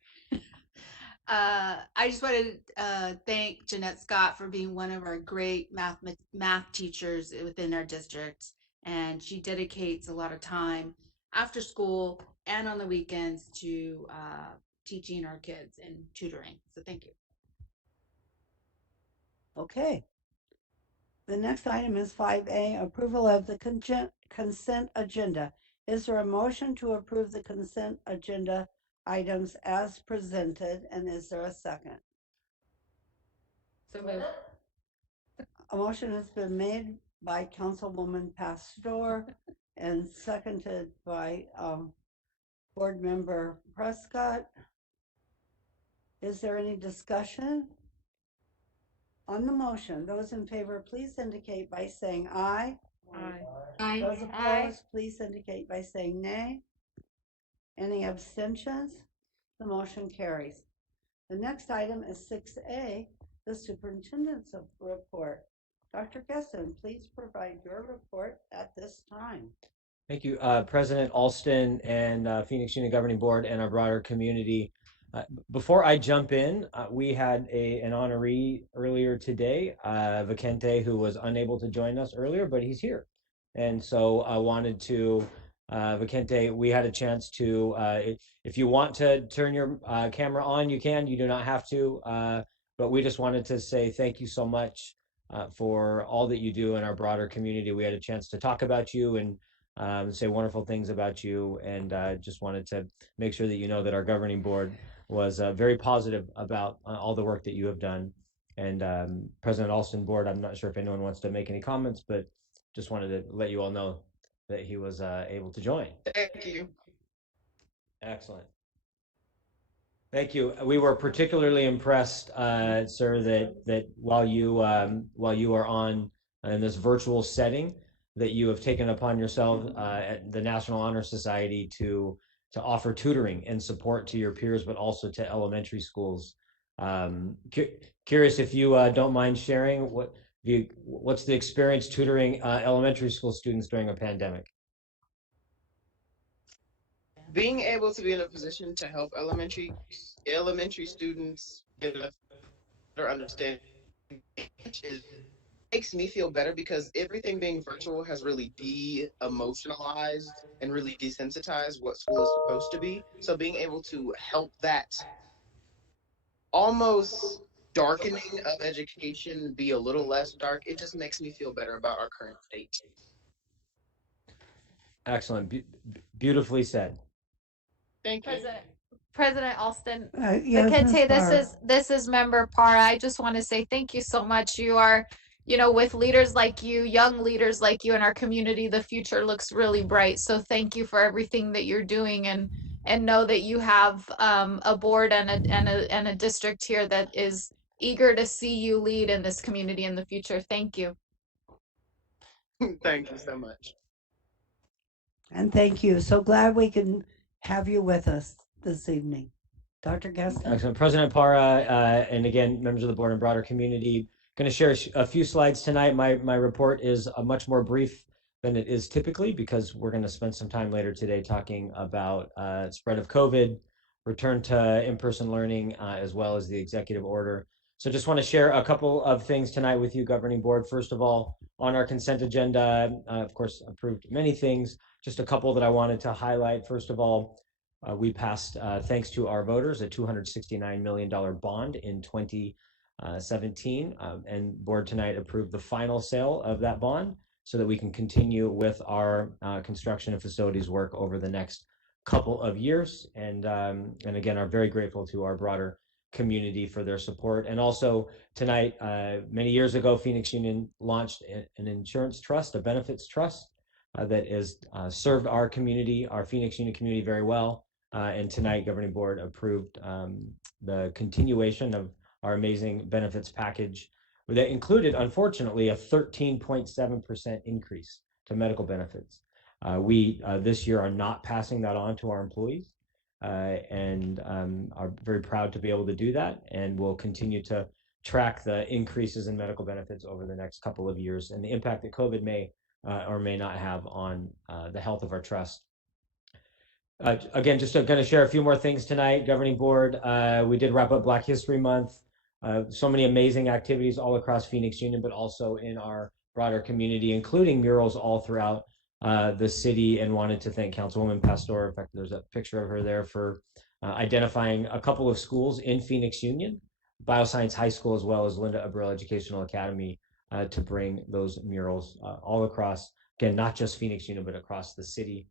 I just wanted to thank Jeanette Scott for being one of our great math teachers within our district, and she dedicates a lot of time after school and on the weekends to teaching our kids and tutoring. So thank you. Okay. The next item is 5A, approval of the consent agenda. Is there a motion to approve the consent agenda items as presented, and is there a second? So moved. A motion has been made by Councilwoman Pastor and seconded by Board Member Prescott. Is there any discussion on the motion? Those in favor, please indicate by saying aye. Aye. Those opposed, please indicate by saying nay. Any abstentions? The motion carries. The next item is 6A, the superintendent's report. Dr. Gesson, please provide your report at this time. Thank you, President Alston and Phoenix Union Governing Board and our broader community. Before I jump in, we had an honoree earlier today, Vicente, who was unable to join us earlier, but he's here. And so I wanted to, Vicente, we had a chance to, if you want to turn your camera on, you can, you do not have to. But we just wanted to say thank you so much for all that you do in our broader community. We had a chance to talk about you and say wonderful things about you, and just wanted to make sure that you know that our governing board was very positive about all the work that you have done. And President Alston board, I'm not sure if anyone wants to make any comments, but just wanted to let you all know that he was able to join. Thank you. Excellent. Thank you. We were particularly impressed, sir, that while you are on in this virtual setting, that you have taken upon yourself at the National Honor Society to offer tutoring and support to your peers, but also to elementary schools. Curious if you don't mind sharing what's the experience tutoring elementary school students during a pandemic? Being able to be in a position to help elementary students get a better understanding makes me feel better, because everything being virtual has really de-emotionalized and really desensitized what school is supposed to be. So being able to help that almost darkening of education be a little less dark, it just makes me feel better about our current state. Excellent. Beautifully said. Thank you. President Alston, Yes, Vicente, Ms. this is Member Parra. I just want to say thank you so much. You are, with leaders like you, young leaders like you in our community, the future looks really bright. So thank you for everything that you're doing, and know that you have a board and a district here that is eager to see you lead in this community in the future. Thank you. Thank you so much. And thank you. So glad we can have you with us this evening. Dr. Geston. Excellent. President Parra, and again, members of the board and broader community, going to share a few slides tonight. My report is much more brief than it is typically, because we're going to spend some time later today talking about spread of COVID, return to in-person learning, as well as the executive order. So just want to share a couple of things tonight with you, Governing Board. First of all, on our consent agenda, of course, approved many things. Just a couple that I wanted to highlight. First of all, we passed, thanks to our voters, a $269 million bond in 2017. And board tonight approved the final sale of that bond so that we can continue with our construction and facilities work over the next couple of years. And again, are very grateful to our broader community for their support. And also tonight, many years ago, Phoenix Union launched an insurance trust, a benefits trust that has served our community, our Phoenix Union community very well. And tonight, Governing Board approved the continuation of our amazing benefits package that included, unfortunately, a 13.7% increase to medical benefits. We this year are not passing that on to our employees, and are very proud to be able to do that, and we'll continue to track the increases in medical benefits over the next couple of years and the impact that COVID may or may not have on the health of our trust. Again, just going to share a few more things tonight. Governing Board, we did wrap up Black History Month. So many amazing activities all across Phoenix Union, but also in our broader community, including murals all throughout the city, and wanted to thank Councilwoman Pastor. In fact, there's a picture of her there for identifying a couple of schools in Phoenix Union, Bioscience High School, as well as Linda Abril Educational Academy, to bring those murals all across, again, not just Phoenix Union, but across the city.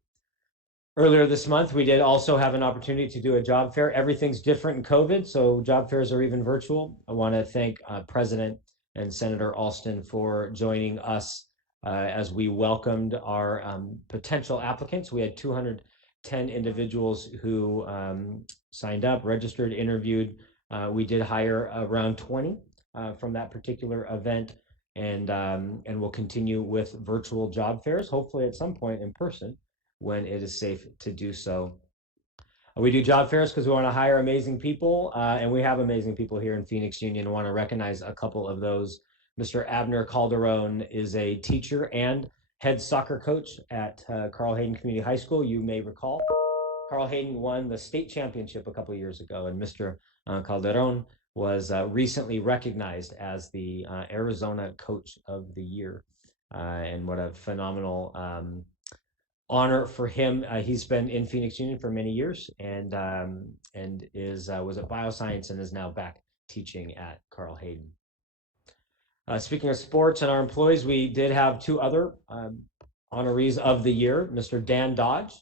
Earlier this month, we did also have an opportunity to do a job fair. Everything's different in COVID, so job fairs are even virtual. I want to thank President and Senator Alston for joining us as we welcomed our potential applicants. We had 210 individuals who signed up, registered, interviewed. We did hire around 20 from that particular event, and we'll continue with virtual job fairs, hopefully at some point in person, when it is safe to do so. We do job fairs because we want to hire amazing people, and we have amazing people here in Phoenix Union. I want to recognize a couple of those. Mr. Abner Calderon is a teacher and head soccer coach at Carl Hayden Community High School. You may recall, Carl Hayden won the state championship a couple of years ago, and Mr. Calderon was recently recognized as the Arizona Coach of the Year. And what a phenomenal honor for him. He's been in Phoenix Union for many years, and was at Bioscience and is now back teaching at Carl Hayden. Speaking of sports and our employees, we did have two other honorees of the year. Mr. Dan Dodge,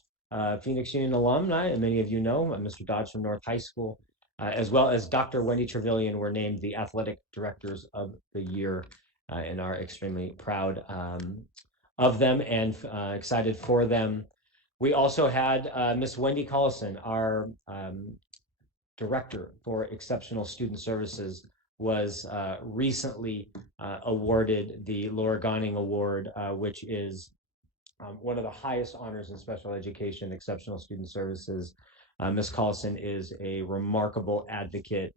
Phoenix Union alumni, and many of you know Mr. Dodge from North High School, as well as Dr. Wendy Trevelyan were named the athletic directors of the year, and are extremely proud of them and excited for them. We also had Miss Wendy Collison, our director for exceptional student services, was recently awarded the Laura Gonning Award, which is one of the highest honors in special education, exceptional student services. Ms. Collison is a remarkable advocate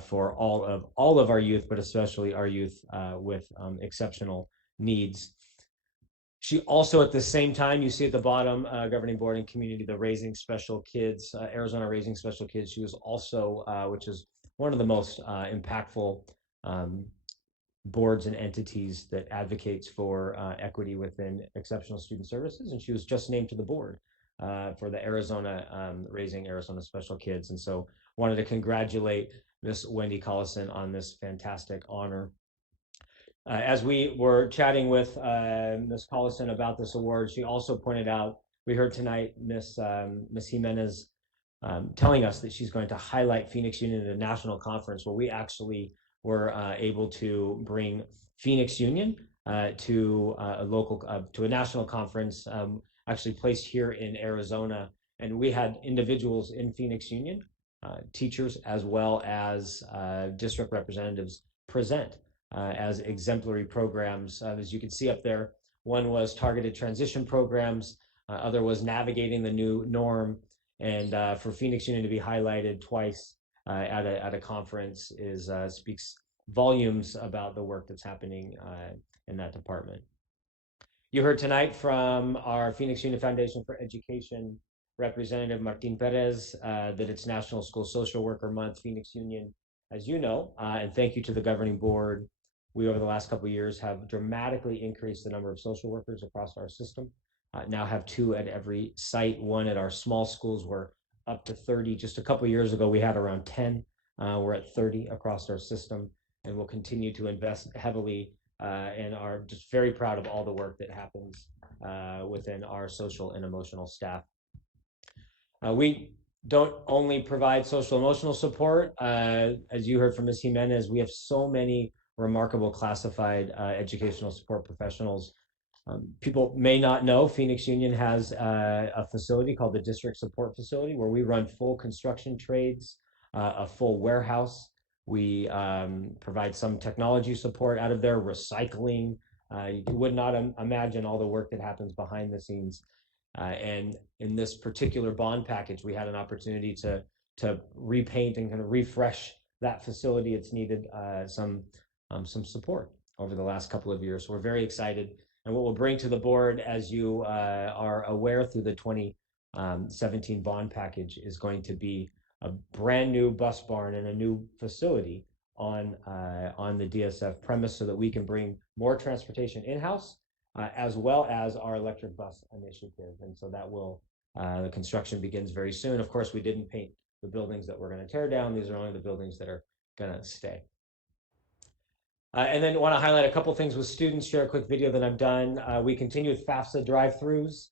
for all of our youth, but especially our youth with exceptional needs. She also, at the same time, you see at the bottom, Governing Board and Community, the Raising Special Kids, Arizona Raising Special Kids. She was also, which is one of the most impactful boards and entities that advocates for equity within exceptional student services. And she was just named to the board for the Arizona Raising Arizona Special Kids. And so wanted to congratulate Miss Wendy Collison on this fantastic honor. As we were chatting with Ms. Collison about this award, she also pointed out, we heard tonight Ms. Jimenez telling us that she's going to highlight Phoenix Union at a national conference where we actually were able to bring Phoenix Union to a national conference actually placed here in Arizona. And we had individuals in Phoenix Union, teachers as well as district representatives present as exemplary programs. As you can see up there, one was targeted transition programs, other was navigating the new norm, and for Phoenix Union to be highlighted twice at a conference speaks volumes about the work that's happening in that department. You heard tonight from our Phoenix Union Foundation for Education Representative Martin Perez that it's National School Social Worker Month. Phoenix Union, as you know, and thank you to the governing board, we over the last couple of years have dramatically increased the number of social workers across our system. Now have 2 at every site, 1 at our small schools. We're up to 30. Just a couple of years ago, we had around 10. We're at 30 across our system, and we'll continue to invest heavily and are just very proud of all the work that happens within our social and emotional staff. We don't only provide social emotional support. As you heard from Ms. Jimenez, we have so many remarkable classified educational support professionals. People may not know Phoenix Union has a facility called the District Support Facility where we run full construction trades, a full warehouse. We provide some technology support out of there, recycling. You would not imagine all the work that happens behind the scenes. And in this particular bond package, we had an opportunity to repaint and kind of refresh that facility. It's needed some support over the last couple of years. So we're very excited. And what we'll bring to the board, as you are aware through the 2017 bond package, is going to be a brand new bus barn and a new facility on the DSF premise so that we can bring more transportation in-house as well as our electric bus initiative. And so that will, the construction begins very soon. Of course, we didn't paint the buildings that we're going to tear down. These are only the buildings that are going to stay. And then want to highlight a couple things with students, share a quick video that I've done. We continue with FAFSA drive-throughs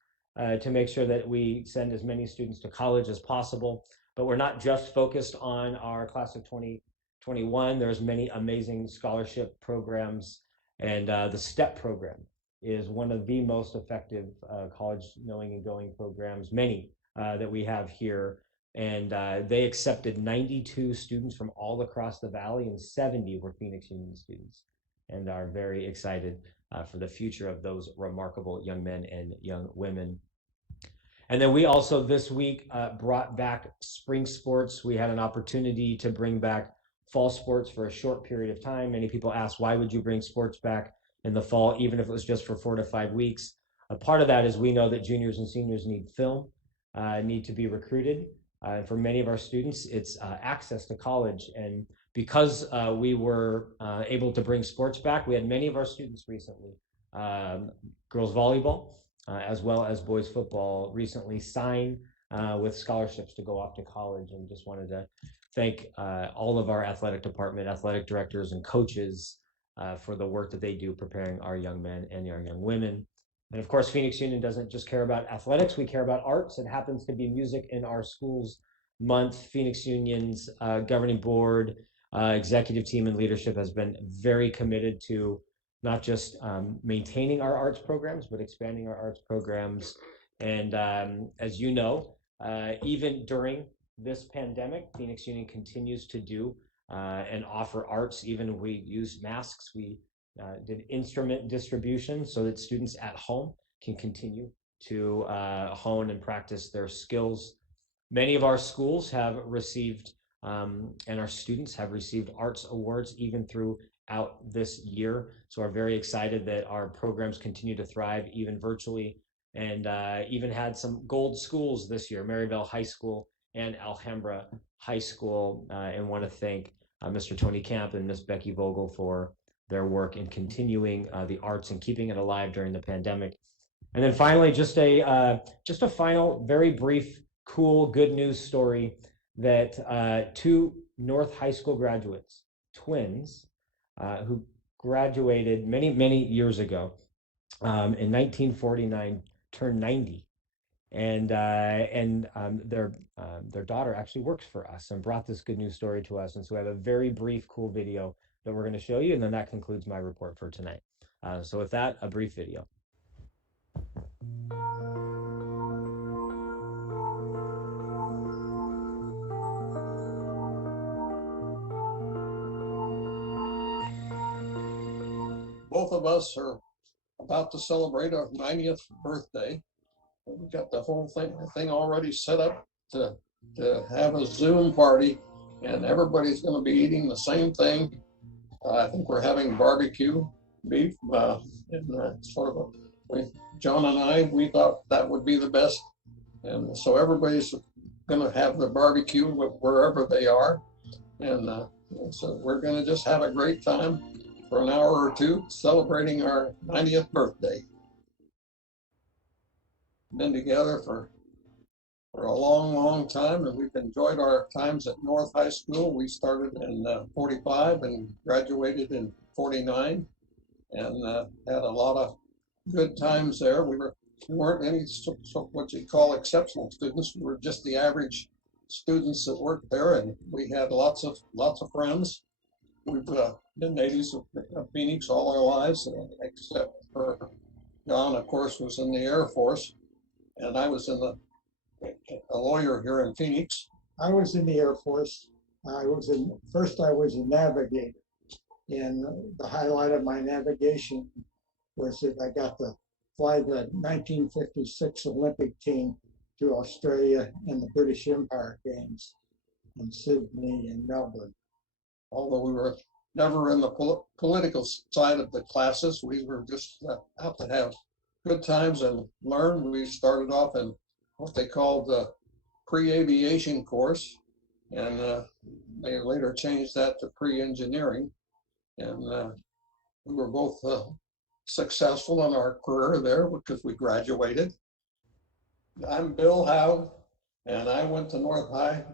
to make sure that we send as many students to college as possible. But we're not just focused on our class of 2021. There's many amazing scholarship programs, and the STEP program is one of the most effective college knowing and going programs, many that we have here. And they accepted 92 students from all across the valley, and 70 were Phoenix Union students, and are very excited for the future of those remarkable young men and young women. And then we also this week brought back spring sports. We had an opportunity to bring back fall sports for a short period of time. Many people ask, why would you bring sports back in the fall, even if it was just for 4 to 5 weeks? A part of that is we know that juniors and seniors need film, need to be recruited. For many of our students, it's access to college. And because we were able to bring sports back, we had many of our students recently, girls volleyball, as well as boys football, recently sign with scholarships to go off to college. And just wanted to thank all of our athletic department, athletic directors and coaches for the work that they do preparing our young men and our young women. And of course, Phoenix Union doesn't just care about athletics, we care about arts. It happens to be Music in Our Schools Month. Phoenix Union's governing board, executive team and leadership has been very committed to not just maintaining our arts programs, but expanding our arts programs. And as you know, even during this pandemic, Phoenix Union continues to do and offer arts. Even we use masks. We did instrument distribution so that students at home can continue to hone and practice their skills. Many of our schools have received and our students have received arts awards even throughout this year. So we're very excited that our programs continue to thrive even virtually, and even had some gold schools this year, Maryville High School and Alhambra High School, and want to thank Mr. Tony Camp and Ms. Becky Vogel for their work in continuing the arts and keeping it alive during the pandemic. And then finally, just a final, very brief, cool, good news story that 2 North High School graduates, twins, who graduated many years ago in 1949, turned 90. And their daughter actually works for us and brought this good news story to us. And so we have a very brief, cool video that we're going to show you, and then that concludes my report for tonight. So with that, a brief video. Both of us are about to celebrate our 90th birthday. We've got the whole thing already set up to have a Zoom party, and everybody's going to be eating the same thing. I think we're having barbecue beef, and sort of John and I, we thought that would be the best And so everybody's gonna have their barbecue wherever they are. And so we're gonna just have a great time for an hour or two celebrating our 90th birthday. Been together for a long, long time, and we've enjoyed our times at North High School. We started in 45 and graduated in 49, and had a lot of good times there. We weren't any what you call exceptional students. We were just the average students that worked there, and we had lots of friends. We've been natives of Phoenix all our lives, except for John, of course, was in the Air Force, and I was a lawyer here in Phoenix. I was in the Air Force. I was a navigator, and the highlight of my navigation was that I got to fly the 1956 Olympic team to Australia and the British Empire Games in Sydney and Melbourne. Although we were never in the political side of the classes, we were just out to have good times and learn. We started off in what they called the pre-aviation course, and they later changed that to pre-engineering. And we were both successful in our career there because we graduated. I'm Bill Howe, and I went to North High.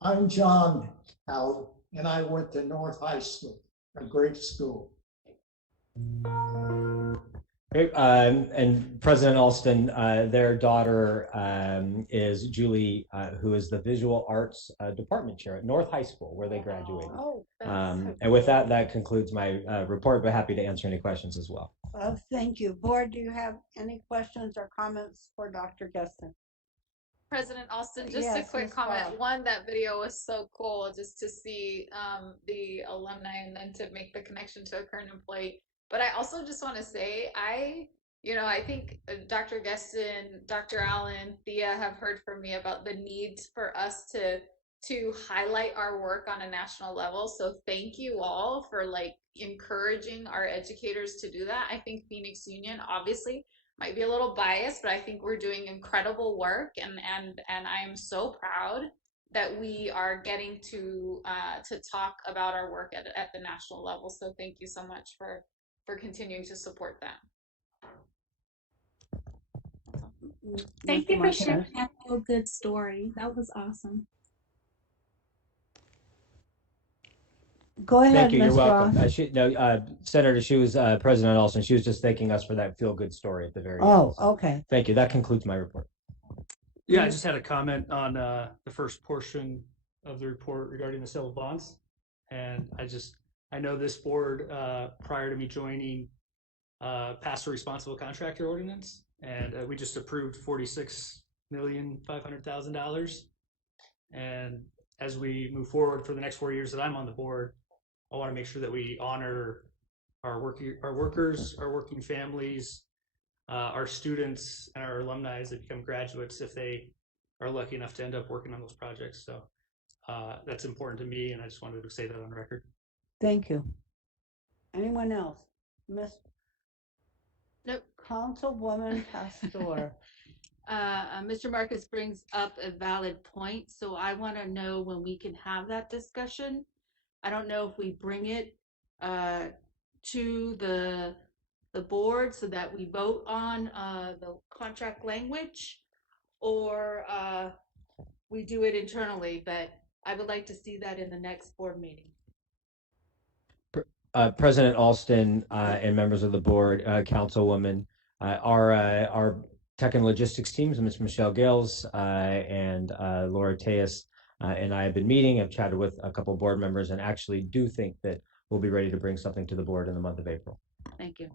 I'm John Howe, and I went to North High School, a great school. Great. And President Alston, their daughter is Julie, who is the Visual Arts Department Chair at North High School, where they graduated. Oh, and with that, that concludes my report, but happy to answer any questions as well. Thank you. Board, do you have any questions or comments for Dr. Geston? President Alston, just Yes, a quick Ms. comment. Bob. One, that video was so cool just to see the alumni and then to make the connection to a current employee. But I also just want to say, I think Dr. Geston, Dr. Allen, Thea have heard from me about the needs for us to highlight our work on a national level. So thank you all for encouraging our educators to do that. I think Phoenix Union obviously might be a little biased, but I think we're doing incredible work, and I am so proud that we are getting to talk about our work at the national level. So thank you so much for continuing to support them. Thank you for sharing that whole good story. That was awesome. Go ahead, Thank you. You're Ms. welcome. Ross. Senator, she was President Alston. She was just thanking us for that feel-good story at the very end. Oh, okay. Thank you. That concludes my report. Yeah, I just had a comment on the first portion of the report regarding the sale of bonds. And I know this board, prior to me joining, passed a responsible contractor ordinance, and we just approved $46,500,000. And as we move forward for the next 4 years that I'm on the board, I want to make sure that we honor our workers, our working families, our students, and our alumni that become graduates if they are lucky enough to end up working on those projects. So that's important to me, and I just wanted to say that on record. Thank you. Anyone else? Miss Nope. Councilwoman Pastor. Mr. Marcus brings up a valid point, so I want to know when we can have that discussion. I don't know if we bring it to the board so that we vote on the contract language, or we do it internally, but I would like to see that in the next board meeting. President Alston and members of the board, Councilwoman, our tech and logistics teams, Ms. Michelle Gales and Laura Tejas, and I have been meeting. I've chatted with a couple of board members, and actually do think that we'll be ready to bring something to the board in the month of April. Thank you.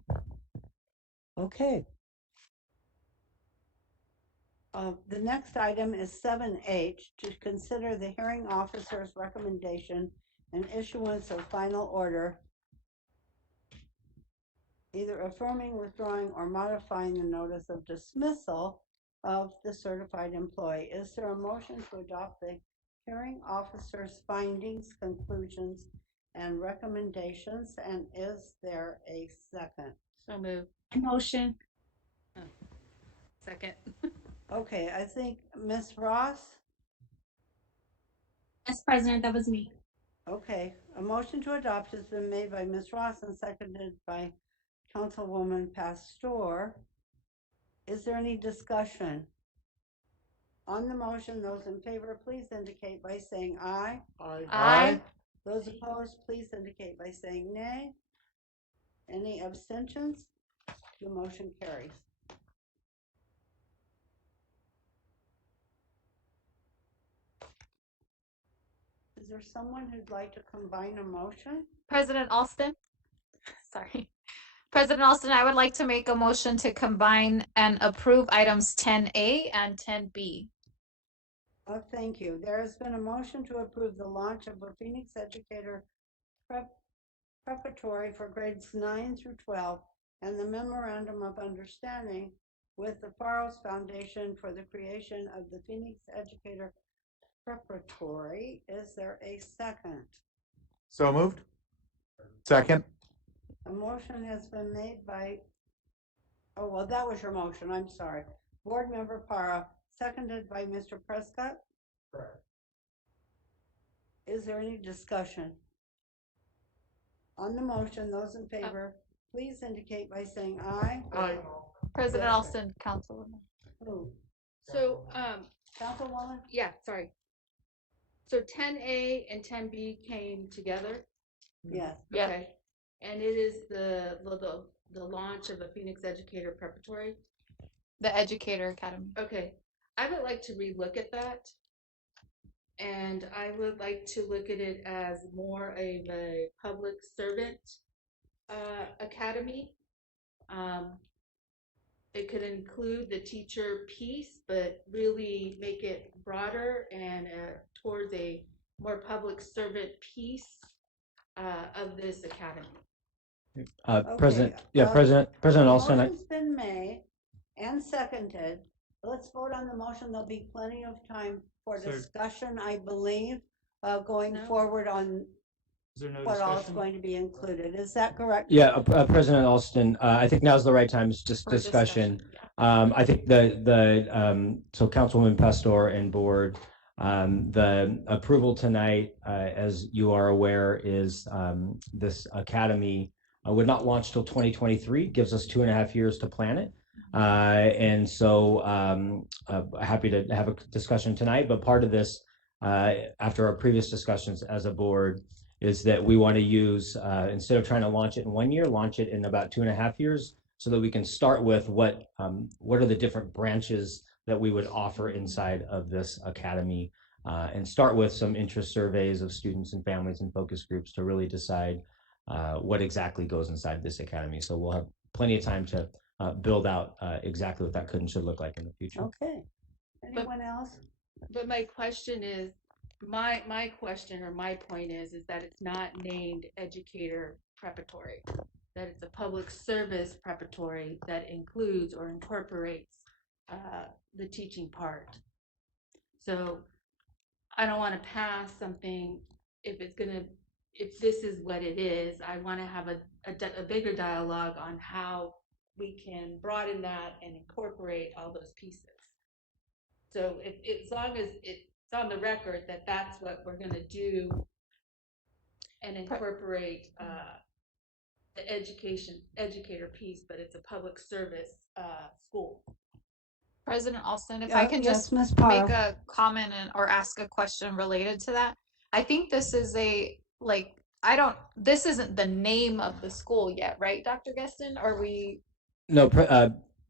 Okay. The next item is 7H, to consider the hearing officer's recommendation and issuance of final order, either affirming, withdrawing, or modifying the notice of dismissal of the certified employee. Is there a motion to adopt the hearing officer's findings, conclusions, and recommendations? And is there a second? So moved. Motion. Second. Okay, I think Ms. Ross? Yes, President, that was me. Okay, a motion to adopt has been made by Ms. Ross and seconded by Councilwoman Pastor. Is there any discussion? On the motion, those in favor, please indicate by saying aye. Aye. Aye. Those opposed, please indicate by saying nay. Any abstentions? The motion carries. Is there someone who'd like to combine a motion? President Alston? Sorry. President Alston, I would like to make a motion to combine and approve items 10A and 10B. Oh, thank you. There has been a motion to approve the launch of a Phoenix Educator Preparatory for grades 9 through 12 and the memorandum of understanding with the Faros Foundation for the creation of the Phoenix Educator Preparatory. Is there a second? So moved. Second. A motion has been made by, oh, well, that was your motion. I'm sorry. Board Member Para, seconded by Mr. Prescott. Correct. Is there any discussion? On the motion, those in favor, please indicate by saying aye. Aye. President Alston, Councilwoman. Who? So, Councilwoman? yeah, sorry. So 10A and 10B came together? Yes. Yeah. Okay. And it is the launch of a Phoenix Educator Preparatory? The Educator Academy. Okay. I would like to relook at that. And I would like to look at it as more of a public servant academy. It could include the teacher piece, but really make it broader and towards a more public servant piece of this academy. President, Okay, President Alston. Motion's been made and seconded. Let's vote on the motion. There'll be plenty of time for Sir. discussion, I believe, going No. forward on Is there no what all is discussion? going to be included. Is that correct? Yeah, President Alston, I think now's the right time, it's just For discussion. yeah. I think so Councilwoman Pastor and board, the approval tonight, as you are aware, is this academy would not launch till 2023, gives us 2.5 years to plan it. And so happy to have a discussion tonight, but part of this, after our previous discussions as a board, is that we want to use, instead of trying to launch it in 1 year, launch it in about 2.5 years, so that we can start with what are the different branches that we would offer inside of this academy, and start with some interest surveys of students and families and focus groups to really decide what exactly goes inside this academy. So we'll have plenty of time to build out exactly what that could and should look like in the future. Okay. Anyone else? But my question is, my question or my point is that it's not named Educator Preparatory, that it's a public service preparatory that includes or incorporates the teaching part. So I don't want to pass something if this is what it is. I want to have a bigger dialogue on how we can broaden that and incorporate all those pieces. So as long as it's on the record that that's what we're going to do and incorporate the educator piece, but it's a public service school. President Alston, if I can Yes, just Ms. make Parra. a comment or ask a question related to that. I think this is this isn't the name of the school yet, right, Dr. Geston? Are we? No,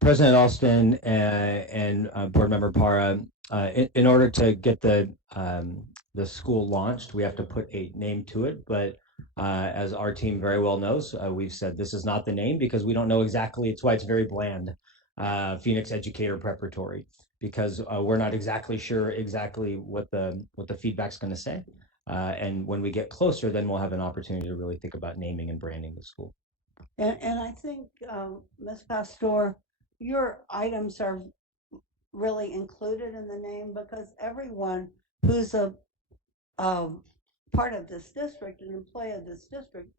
President Alston and Board Member Para, in order to get the school launched, we have to put a name to it. But as our team very well knows, we've said this is not the name because we don't know exactly. It's why it's very bland. Phoenix Educator Preparatory, because we're not exactly sure what the feedback's going to say. And when we get closer, then we'll have an opportunity to really think about naming and branding the school. And I think, Ms. Pastor, your items are really included in the name because everyone who's a part of this district, an employee of this district,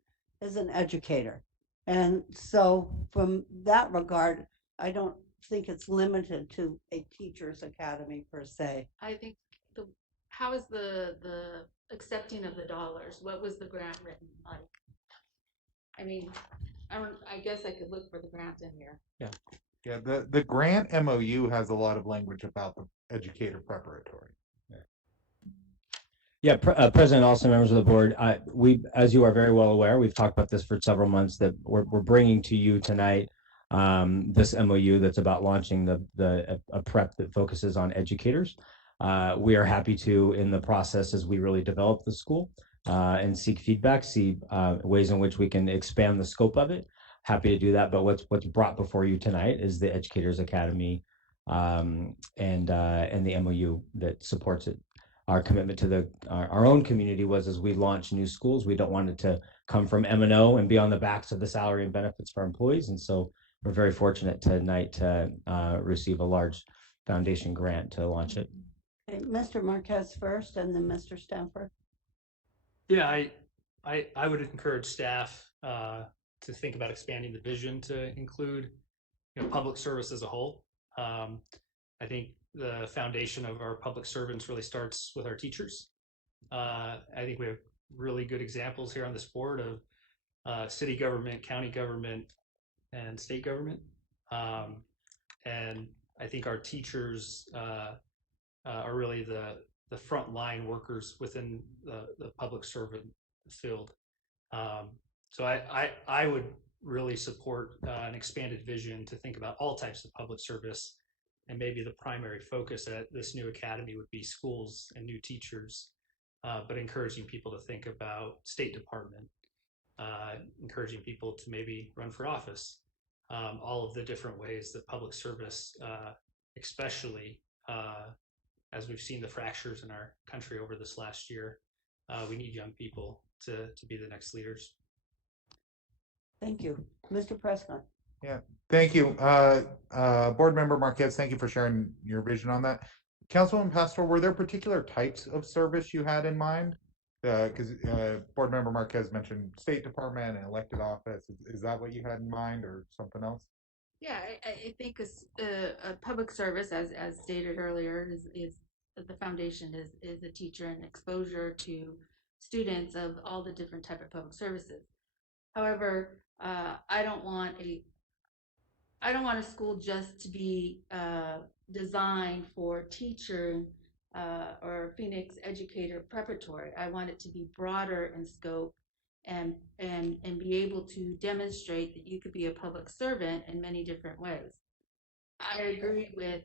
is an educator. And so from that regard, I don't think it's limited to a teacher's academy per se. I think how is the accepting of the dollars? What was the grant written like? I mean, I guess I could look for the grant in here. Yeah, the grant MOU has a lot of language about the educator preparatory. Yeah, President Alston, members of the board, as you are very well aware, we've talked about this for several months, that we're bringing to you tonight this MOU that's about launching a prep that focuses on educators. We are happy to, in the process as we really develop the school and seek feedback, see ways in which we can expand the scope of it. Happy to do that, but what's brought before you tonight is the Educators Academy and the MOU that supports it. Our commitment to our own community was, as we launch new schools, we don't want it to come from M&O and be on the backs of the salary and benefits for employees. And so we're very fortunate tonight to receive a large foundation grant to launch it. Okay, Mr. Marquez first, and then Mr. Stanford. Yeah, I would encourage staff to think about expanding the vision to include, public service as a whole. I think the foundation of our public servants really starts with our teachers. I think we have really good examples here on this board of city government, county government, and state government. And I think our teachers are really the frontline workers within the public servant field. So I would really support an expanded vision to think about all types of public service, and maybe the primary focus at this new academy would be schools and new teachers, but encouraging people to think about State Department, encouraging people to maybe run for office, all of the different ways that public service, especially as we've seen the fractures in our country over this last year, we need young people to be the next leaders. Thank you. Mr. Prescott. Yeah, thank you. Board Member Marquez, thank you for sharing your vision on that. Councilwoman Pastor, were there particular types of service you had in mind? Because Board Member Marquez mentioned State Department and elected office. Is that what you had in mind, or something else? Yeah, I think a public service, as stated earlier, is the foundation is a teacher and exposure to students of all the different type of public services. However, I don't want a school just to be designed for teacher or Phoenix educator preparatory. I want it to be broader in scope and be able to demonstrate that you could be a public servant in many different ways. I agree with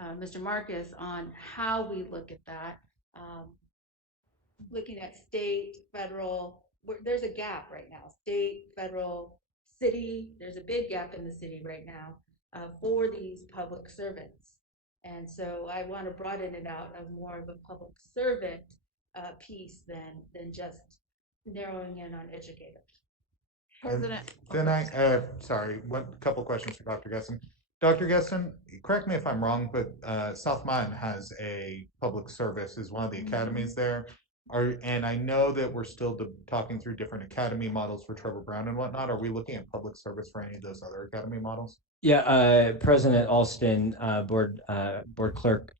Mr. Marcus on how we look at that. Looking at state, federal, there's a gap right now. State, federal, city, there's a big gap in the city right now for these public servants. And so I want to broaden it out of more of a public servant piece than just narrowing in on educators. President. Then sorry, one couple questions for Dr. Gesson. Dr. Gesson, correct me if I'm wrong, but South Mountain has a public service, is one of the academies there. And I know that we're still talking through different academy models for Trevor Brown and whatnot. Are we looking at public service for any of those other academy models? Yeah, President Alston, Board Clerk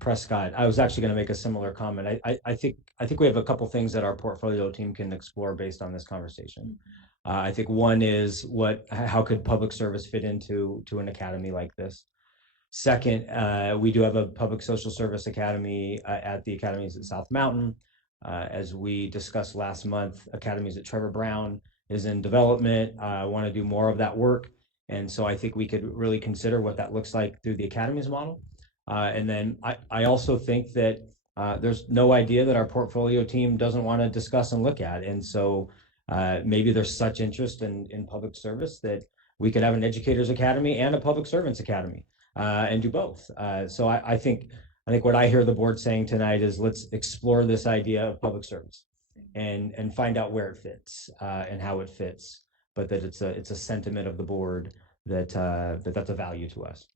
Prescott. I was actually going to make a similar comment. I think we have a couple things that our portfolio team can explore based on this conversation. I think one is how could public service fit into an academy like this? Second, we do have a public social service academy at the academies at South Mountain. As we discussed last month, academies at Trevor Brown is in development. I want to do more of that work. And so I think we could really consider what that looks like through the academies model. And then I also think that there's no idea that our portfolio team doesn't want to discuss and look at. And so maybe there's such interest in public service that we could have an educators academy and a public servants academy and do both. So I think what I hear the board saying tonight is let's explore this idea of public service and find out where it fits and how it fits, but that it's a sentiment of the board that's a value to us.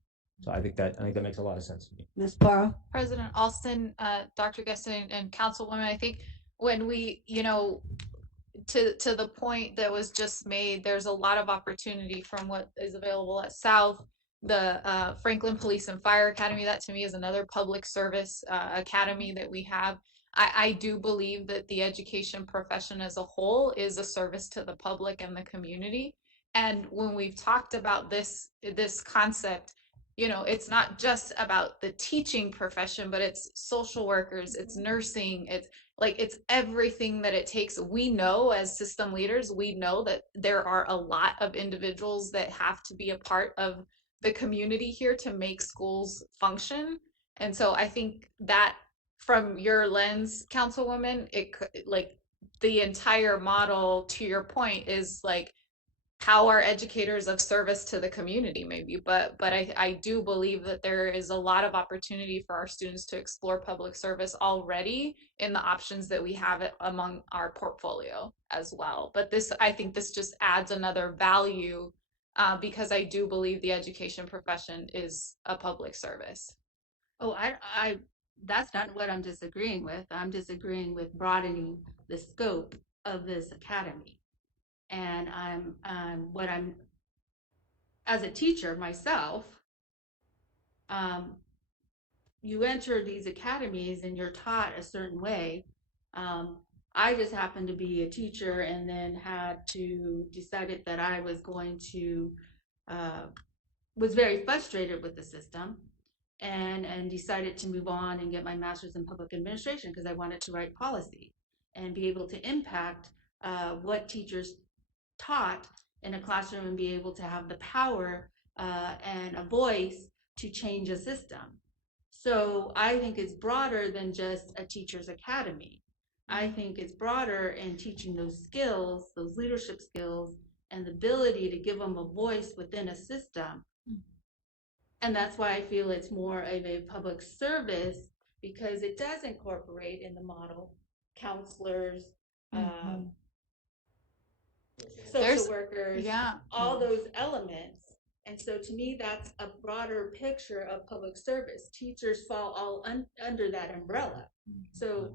So I think that makes a lot of sense to me. Ms. Parra. President Alston, Dr. Gesson, and Councilwoman, I think when we, to the point that was just made, there's a lot of opportunity from what is available at South. The Franklin Police and Fire Academy, that to me is another public service academy that we have. I do believe that the education profession as a whole is a service to the public and the community. And when we've talked about this concept, you know, it's not just about the teaching profession, but it's social workers, it's nursing, it's everything that it takes. We know as system leaders, we know that there are a lot of individuals that have to be a part of the community here to make schools function. And so I think that from your lens, Councilwoman, like the entire model, to your point, is like how are educators of service to the community, maybe, but I do believe that there is a lot of opportunity for our students to explore public service already in the options that we have among our portfolio as well. But I think this just adds another value because I do believe the education profession is a public service. Oh, I that's not what I'm disagreeing with. I'm disagreeing with broadening the scope of this academy. And I'm as a teacher myself, you enter these academies and you're taught a certain way. I just happened to be a teacher and then decided that I was going to, was very frustrated with the system and decided to move on and get my master's in public administration because I wanted to write policy and be able to impact what teachers taught in a classroom and be able to have the power and a voice to change a system. So I think it's broader than just a teacher's academy. I think it's broader in teaching those skills, those leadership skills, and the ability to give them a voice within a system. And that's why I feel it's more of a public service, because it does incorporate in the model counselors, social workers, all those elements. And so to me, that's a broader picture of public service. Teachers fall all under that umbrella. So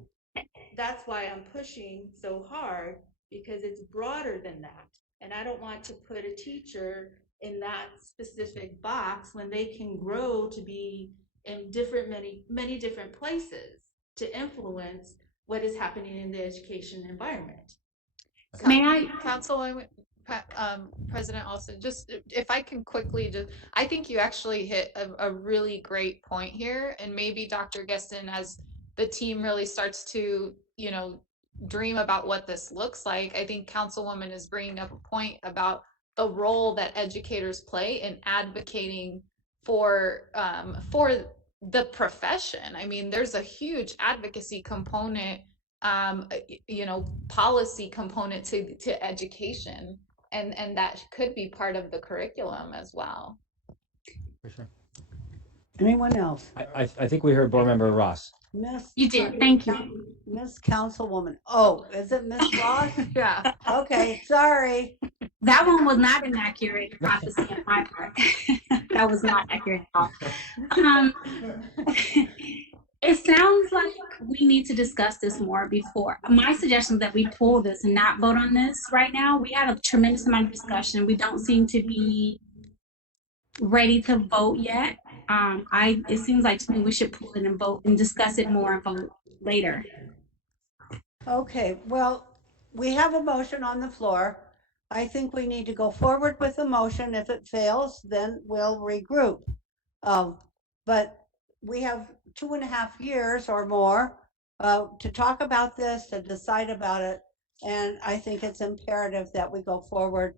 that's why I'm pushing so hard, because it's broader than that. And I don't want to put a teacher in that specific box when they can grow to be in many different places to influence what is happening in the education environment. May I, Councilwoman, President Alston, just if I can quickly I think you actually hit a really great point here, and maybe Dr. Geston, as the team really starts to, you know, dream about what this looks like, I think Councilwoman is bringing up a point about the role that educators play in advocating for the profession. I mean, there's a huge advocacy component, you know, policy component to education, and that could be part of the curriculum as well. For sure. Anyone else? I think we heard Board Member Ross. Miss, You did. Thank you. Miss Councilwoman. Oh, is it Miss Ross? Yeah. Okay, sorry. That one was not an accurate prophecy on my part. That was not accurate at all. It sounds like we need to discuss this more before. My suggestion is that we pull this and not vote on this right now. We had a tremendous amount of discussion. We don't seem to be ready to vote yet. It seems like to me we should pull it and vote and discuss it more and vote later. Okay, well, we have a motion on the floor. I think we need to go forward with the motion. If it fails, then we'll regroup. But we have 2.5 years or more to talk about this, to decide about it. And I think it's imperative that we go forward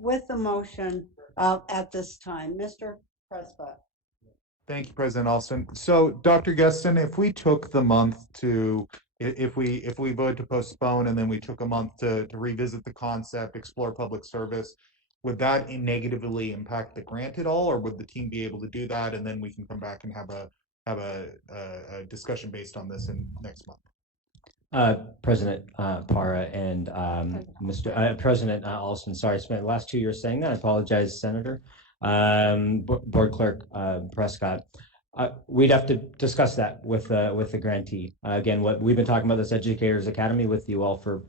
with the motion at this time. Mr. Prescott. Thank you, President Alston. So, Dr. Geston, if we took the month to, if we voted to postpone and then we took a month to revisit the concept, explore public service, would that negatively impact the grant at all, or would the team be able to do that, and then we can come back and have a discussion based on this in next month? President Para and Mr. President Alston, sorry, I spent the last 2 years saying that. I apologize, Senator. Board Clerk Prescott. We'd have to discuss that with the grantee. Again, what we've been talking about, this Educators Academy, with you all for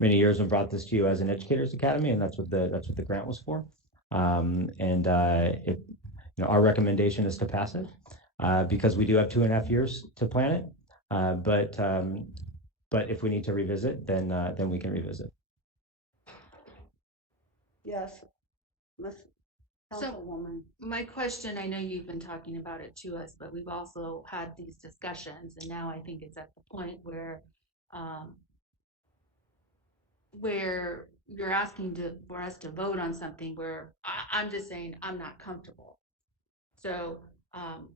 many years and brought this to you as an educators academy, and that's what the grant was for. Our recommendation is to pass it because we do have 2.5 years to plan it. But if we need to revisit, then we can revisit. Yes, Ms. Councilwoman. My question, I know you've been talking about it to us, but we've also had these discussions, and now I think it's at the point where you're asking for us to vote on something where I'm just saying I'm not comfortable. So,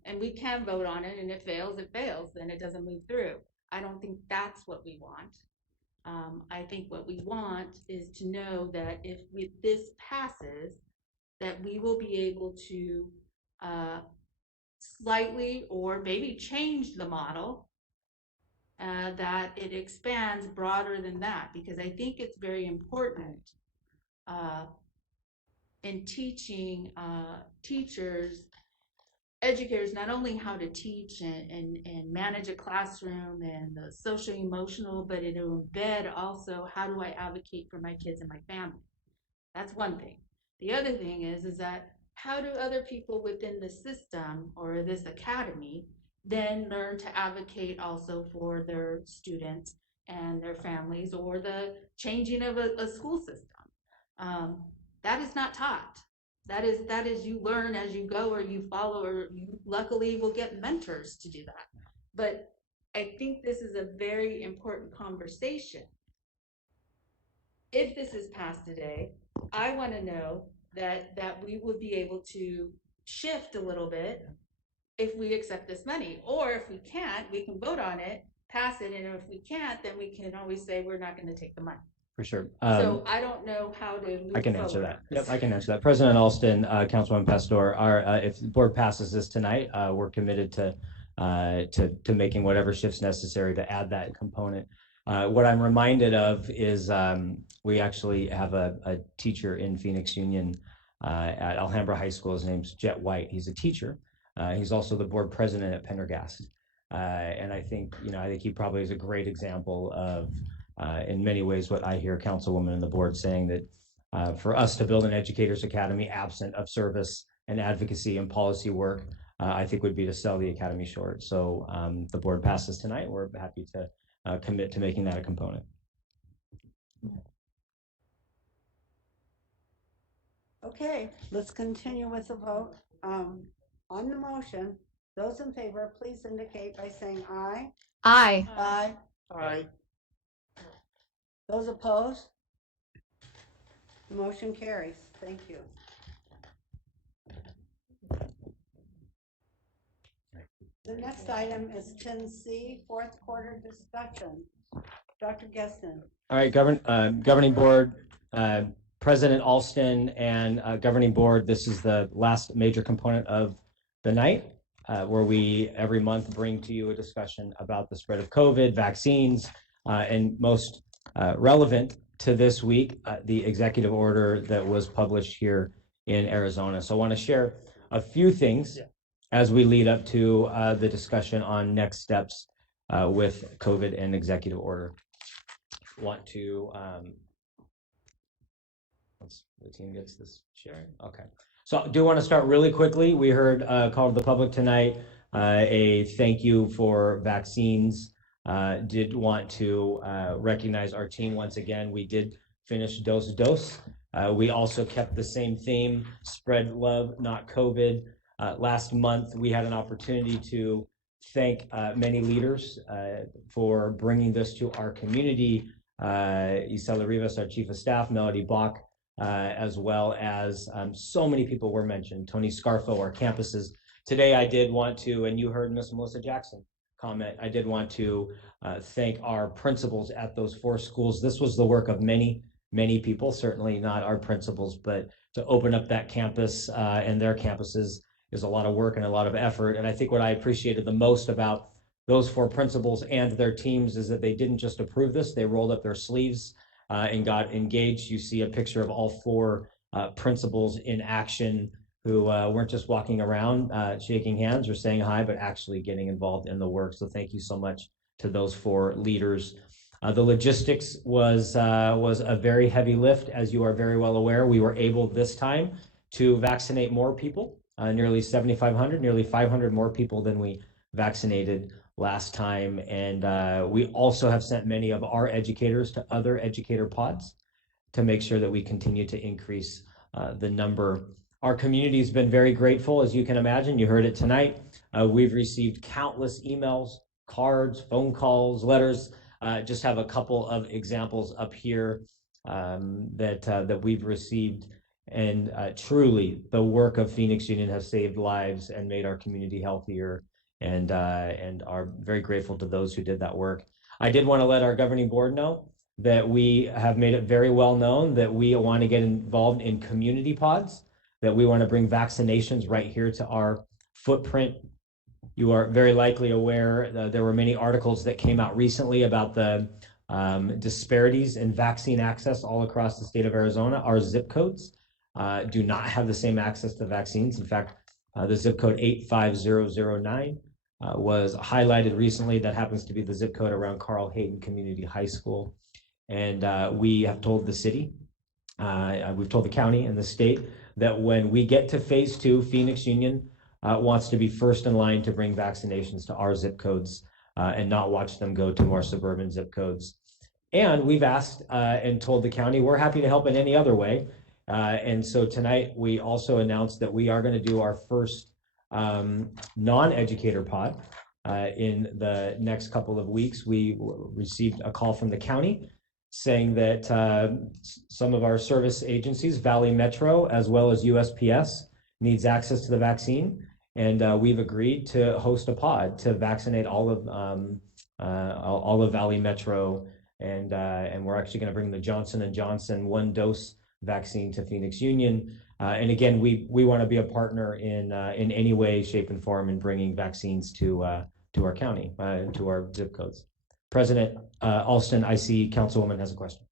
and we can vote on it, and it fails, then it doesn't move through. I don't think that's what we want. I think what we want is to know that if this passes, that we will be able to slightly or maybe change the model, that it expands broader than that, because I think it's very important in teaching educators not only how to teach and manage a classroom and the social emotional, but it'll embed also how do I advocate for my kids and my family. That's one thing. The other thing is that how do other people within the system or this academy then learn to advocate also for their students and their families, or the changing of a school system? That is not taught. That is you learn as you go, or you follow, or you luckily will get mentors to do that. But I think this is a very important conversation. If this is passed today, I want to know that we would be able to shift a little bit if we accept this money. Or if we can't, we can vote on it, pass it, and if we can't, then we can always say we're not going to take the money. For sure. So I don't know how to move I can forward. answer that. Yep, I can answer that. President Alston, Councilwoman Pastor, if the board passes this tonight, we're committed to making whatever shifts necessary to add that component. What I'm reminded of is we actually have a teacher in Phoenix Union at Alhambra High School. His name's Jet White. He's a teacher. He's also the board president at Pendergast. And I think he probably is a great example of, in many ways, what I hear Councilwoman and the board saying, that for us to build an educators academy absent of service and advocacy and policy work, I think would be to sell the academy short. So the board passes tonight. We're happy to commit to making that a component. Okay, let's continue with the vote. On the motion, those in favor, please indicate by saying aye. Aye. Aye. Aye. Those opposed? The motion carries. Thank you. The next item is 10C, fourth quarter discussion. Dr. Geston. All right, governing board, President Alston and governing board, this is the last major component of the night, where we every month bring to you a discussion about the spread of COVID, vaccines, and most relevant to this week, the executive order that was published here in Arizona. So I want to share a few things as we lead up to the discussion on next steps with COVID and executive order. Want to once the team gets this sharing. Okay, so I do want to start really quickly. We heard a call to the public tonight, a thank you for vaccines. Did want to recognize our team once again. We did finish dose. We also kept the same theme, spread love, not COVID. Last month, we had an opportunity to thank many leaders for bringing this to our community. Isela Rivas, our chief of staff, Melody Bach, as well as so many people were mentioned. Tony Scarfo, our campuses. Today, I did want to, and you heard Miss Melissa Jackson comment, I did want to thank our principals at those 4 schools. This was the work of many people, certainly not our principals, but to open up that campus and their campuses is a lot of work and a lot of effort. And I think what I appreciated the most about those 4 principals and their teams is that they didn't just approve this, they rolled up their sleeves and got engaged. You see a picture of all 4 principals in action who weren't just walking around shaking hands or saying hi, but actually getting involved in the work. So thank you so much to those 4 leaders. The logistics was a very heavy lift, as you are very well aware. We were able this time to vaccinate more people, nearly 7,500, nearly 500 more people than we vaccinated last time. And we also have sent many of our educators to other educator pods to make sure that we continue to increase the number. Our community has been very grateful, as you can imagine. You heard it tonight. We've received countless emails, cards, phone calls, letters. Just have a couple of examples up here that we've received. And truly, the work of Phoenix Union has saved lives and made our community healthier, and are very grateful to those who did that work. I did want to let our governing board know that we have made it very well known that we want to get involved in community pods, that we want to bring vaccinations right here to our footprint. You are very likely aware there were many articles that came out recently about the disparities in vaccine access all across the state of Arizona. Our zip codes do not have the same access to vaccines. In fact, the zip code 85009 was highlighted recently. That happens to be the zip code around Carl Hayden Community High School. And we have told the city, we've told the county and the state that when we get to phase 2, Phoenix Union wants to be first in line to bring vaccinations to our zip codes and not watch them go to more suburban zip codes. And we've asked and told the county we're happy to help in any other way. And so tonight we also announced that we are going to do our first non-educator pod in the next couple of weeks. We received a call from the county saying that some of our service agencies, Valley Metro as well as USPS, needs access to the vaccine. And we've agreed to host a pod to vaccinate all of Valley Metro. And we're actually going to bring the Johnson & Johnson 1-dose vaccine to Phoenix Union. And again, we want to be a partner in any way, shape, and form in bringing vaccines to our county, to our zip codes. President Alston, I see Councilwoman has a question.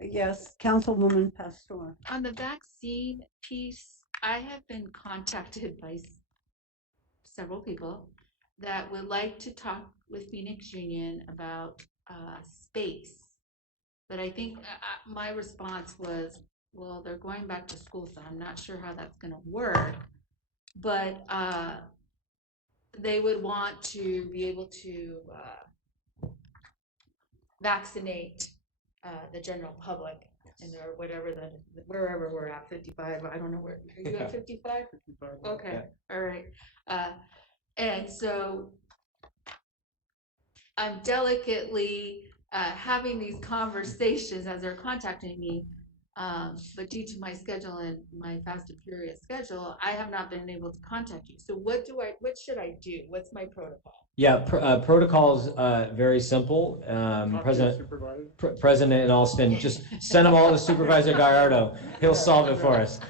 Yes, Councilwoman Pastor. On the vaccine piece, I have been contacted by several people that would like to talk with Phoenix Union about space. But I think my response was, well, they're going back to school, so I'm not sure how that's going to work. But they would want to be able to vaccinate the general public and whatever wherever we're at, 55. I don't know where are you at. 55? 55. Okay, all right. And so I'm delicately having these conversations as they're contacting me. But due to my schedule and my fast and furious schedule, I have not been able to contact you. So what should I do? What's my protocol? Yeah, protocol's very simple. President Alston, just send them all to Supervisor Gallardo. He'll solve it for us.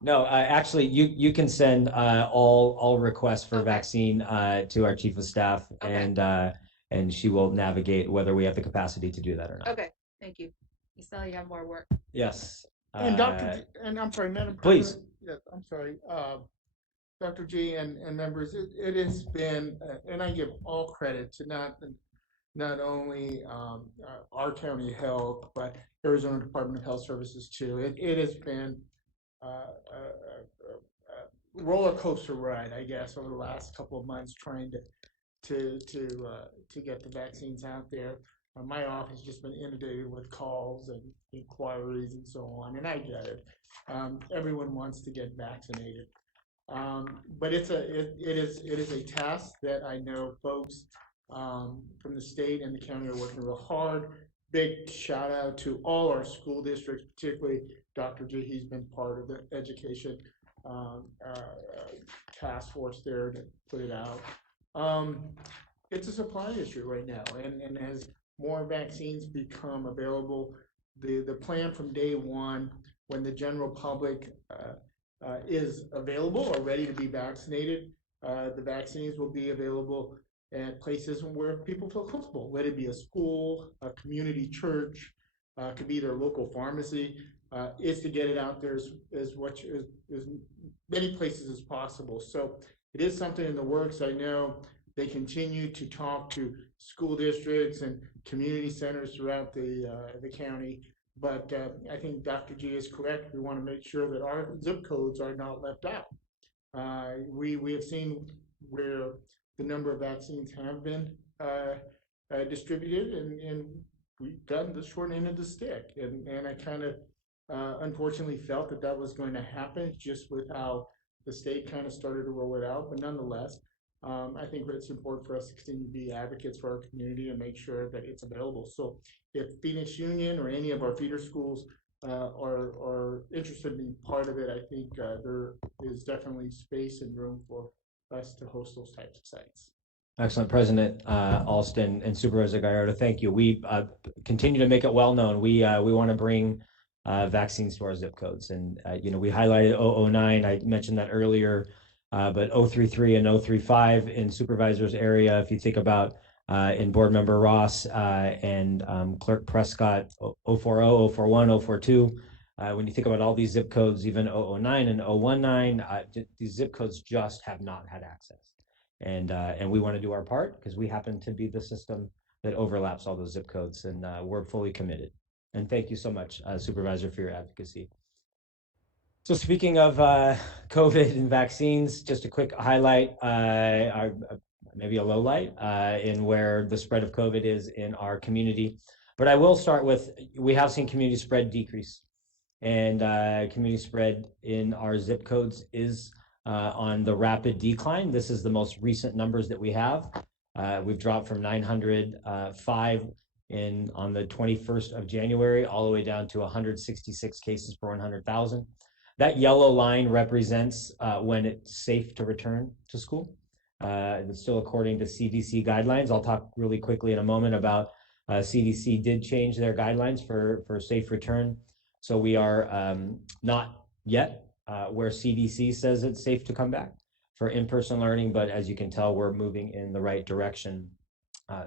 No, actually, you can send all requests for vaccine to our chief of staff, and she will navigate whether we have the capacity to do that or not. Okay, thank you. You sound like you have more work. Yes. And and I'm sorry, Madam Please. President. Yes, I'm sorry. Dr. G and members, it has been, and I give all credit to not only our county health, but Arizona Department of Health Services too. It has been a roller coaster ride, I guess, over the last couple of months trying to get the vaccines out there. My office has just been inundated with calls and inquiries and so on, and I get it. Everyone wants to get vaccinated. But it is a task that I know folks from the state and the county are working real hard. Big shout out to all our school districts, particularly Dr. G. He's been part of the education task force there to put it out. It's a supply issue right now, and as more vaccines become available, the plan from day one, when the general public is available or ready to be vaccinated, the vaccines will be available at places where people feel comfortable, let it be a school, a community church, could be their local pharmacy, is to get it out there as many places as possible. So it is something in the works. I know They continue to talk to school districts and community centers throughout the county. But I think Dr. G is correct. We want to make sure that our zip codes are not left out. We have seen where the number of vaccines have been distributed, and we've gotten the short end of the stick. And I kind of unfortunately felt that that was going to happen just with how the state kind of started to roll it out. But nonetheless, I think it's important for us to continue to be advocates for our community and make sure that it's available. So if Phoenix Union or any of our feeder schools are interested in being part of it, I think there is definitely space and room for us to host those types of sites. Excellent, President Alston and Supervisor Gallardo. Thank you. We continue to make it well known. We want to bring vaccines to our zip codes, and we highlighted 009. I mentioned that earlier, but 033 and 035 in Supervisor's area. If you think about in Board Member Ross and Clerk Prescott, 040, 041, 042. When you think about all these zip codes, even 009 and 019, these zip codes just have not had access. And we want to do our part because we happen to be the system that overlaps all those zip codes, and we're fully committed. And thank you so much, Supervisor, for your advocacy. So speaking of COVID and vaccines, just a quick highlight, maybe a low light in where the spread of COVID is in our community. But I will start with, we have seen community spread decrease, and community spread in our zip codes is on the rapid decline. This is the most recent numbers that we have. We've dropped from 905 on the 21st of January all the way down to 166 cases per 100,000. That yellow line represents when it's safe to return to school. It's still according to CDC guidelines. I'll talk really quickly in a moment about CDC did change their guidelines for safe return. So we are not yet where CDC says it's safe to come back for in-person learning, but as you can tell, we're moving in the right direction.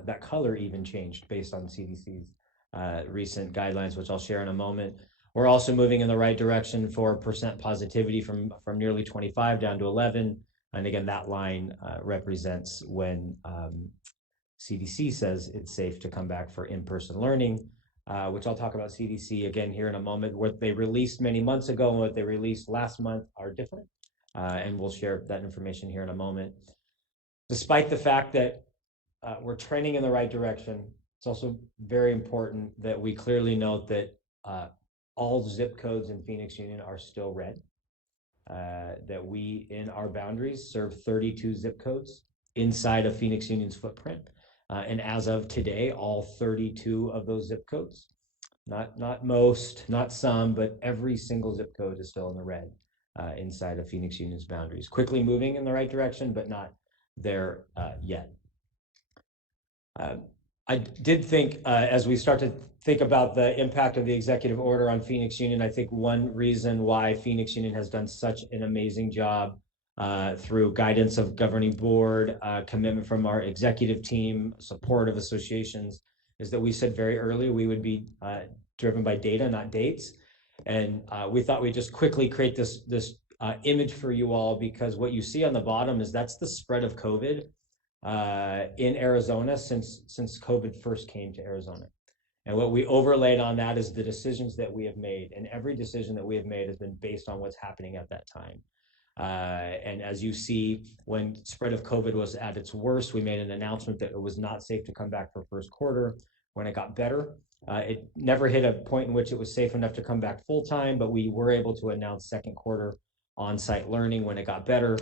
That color even changed based on CDC's recent guidelines, which I'll share in a moment. We're also moving in the right direction for percent positivity from nearly 25 down to 11. And again, that line represents when CDC says it's safe to come back for in-person learning, which I'll talk about CDC again here in a moment. What they released many months ago and what they released last month are different, and we'll share that information here in a moment. Despite the fact that we're trending in the right direction, it's also very important that we clearly note that all zip codes in Phoenix Union are still red, that we in our boundaries serve 32 zip codes inside of Phoenix Union's footprint. And as of today, all 32 of those zip codes, not most, not some, but every single zip code is still in the red inside of Phoenix Union's boundaries. Quickly moving in the right direction, but not there yet. I did think, as we start to think about the impact of the executive order on Phoenix Union, I think one reason why Phoenix Union has done such an amazing job through guidance of governing board, commitment from our executive team, support of associations, is that we said very early we would be driven by data, not dates. And we thought we'd just quickly create this image for you all, because what you see on the bottom is that's the spread of COVID in Arizona since COVID first came to Arizona. And what we overlaid on that is the decisions that we have made. And every decision that we have made has been based on what's happening at that time. And as you see, when spread of COVID was at its worst, we made an announcement that it was not safe to come back for first quarter. When it got better, it never hit a point in which it was safe enough to come back full time, but we were able to announce second quarter on-site learning. When it got better,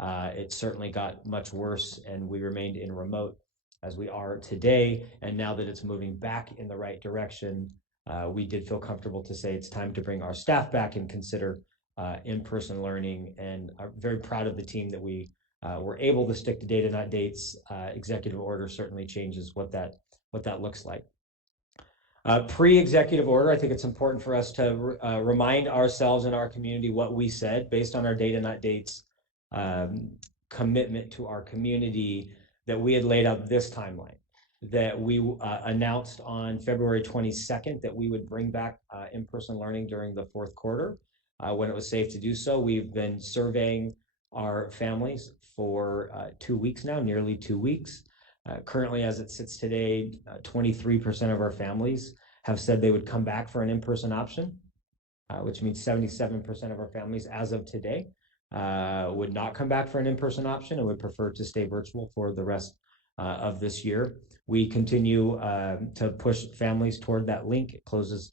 it certainly got much worse, and we remained in remote as we are today. And now that it's moving back in the right direction, we did feel comfortable to say it's time to bring our staff back and consider in-person learning, and are very proud of the team that we were able to stick to data, not dates. Executive order certainly changes what that looks like. Pre-executive order, I think it's important for us to remind ourselves and our community what we said based on our data, not dates commitment to our community, that we had laid out this timeline, that we announced on February 22nd that we would bring back in-person learning during the fourth quarter when it was safe to do so. We've been surveying our families for 2 weeks now, nearly 2 weeks. Currently, as it sits today, 23% of our families have said they would come back for an in-person option, which means 77% of our families, as of today, would not come back for an in-person option and would prefer to stay virtual for the rest of this year. We continue to push families toward that link. It closes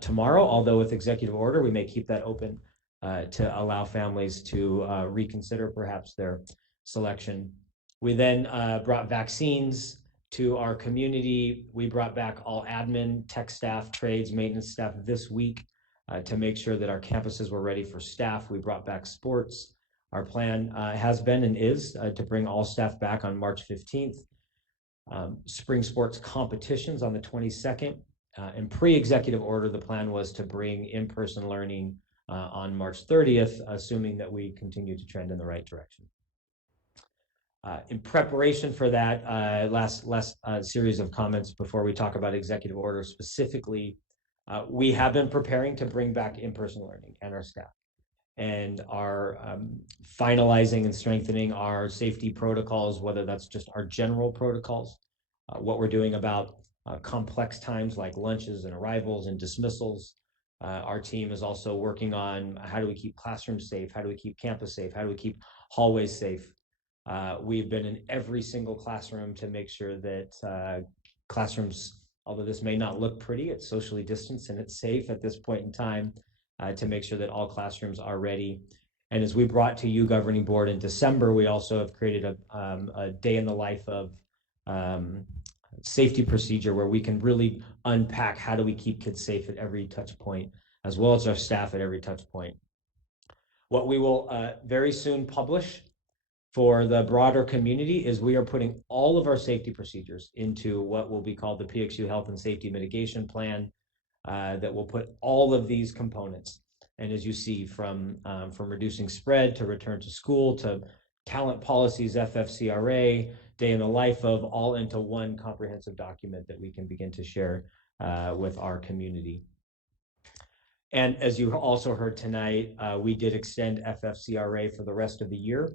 tomorrow, although with executive order, we may keep that open to allow families to reconsider perhaps their selection. We then brought vaccines to our community. We brought back all admin, tech staff, trades, maintenance staff this week to make sure that our campuses were ready for staff. We brought back sports. Our plan has been and is to bring all staff back on March 15th. Spring sports competitions on the 22nd. In pre-executive order, the plan was to bring in-person learning on March 30th, assuming that we continue to trend in the right direction. In preparation for that, last series of comments before we talk about executive order specifically, we have been preparing to bring back in-person learning and our staff, and are finalizing and strengthening our safety protocols, whether that's just our general protocols, what we're doing about complex times like lunches and arrivals and dismissals. Our team is also working on how do we keep classrooms safe, how do we keep campus safe, how do we keep hallways safe. We've been in every single classroom to make sure that classrooms, although this may not look pretty, it's socially distanced and it's safe at this point in time, to make sure that all classrooms are ready. And as we brought to you, Governing Board, in December, we also have created a day in the life of safety procedure where we can really unpack how do we keep kids safe at every touch point, as well as our staff at every touch point. What we will very soon publish for the broader community is we are putting all of our safety procedures into what will be called the PXU Health and Safety Mitigation Plan that will put all of these components. And as you see, from reducing spread to return to school to talent policies, FFCRA, day in the life of, all into one comprehensive document that we can begin to share with our community. And as you also heard tonight, we did extend FFCRA for the rest of the year.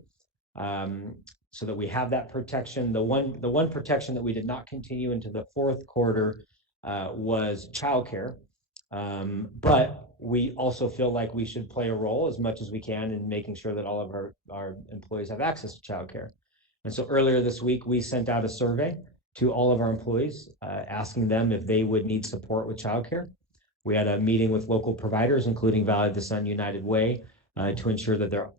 So that we have that protection. The one protection that we did not continue into the fourth quarter was childcare, but we also feel like we should play a role as much as we can in making sure that all of our employees have access to childcare. And so earlier this week, we sent out a survey to all of our employees asking them if they would need support with childcare. We had a meeting with local providers, including Valley of the Sun United Way, to ensure that there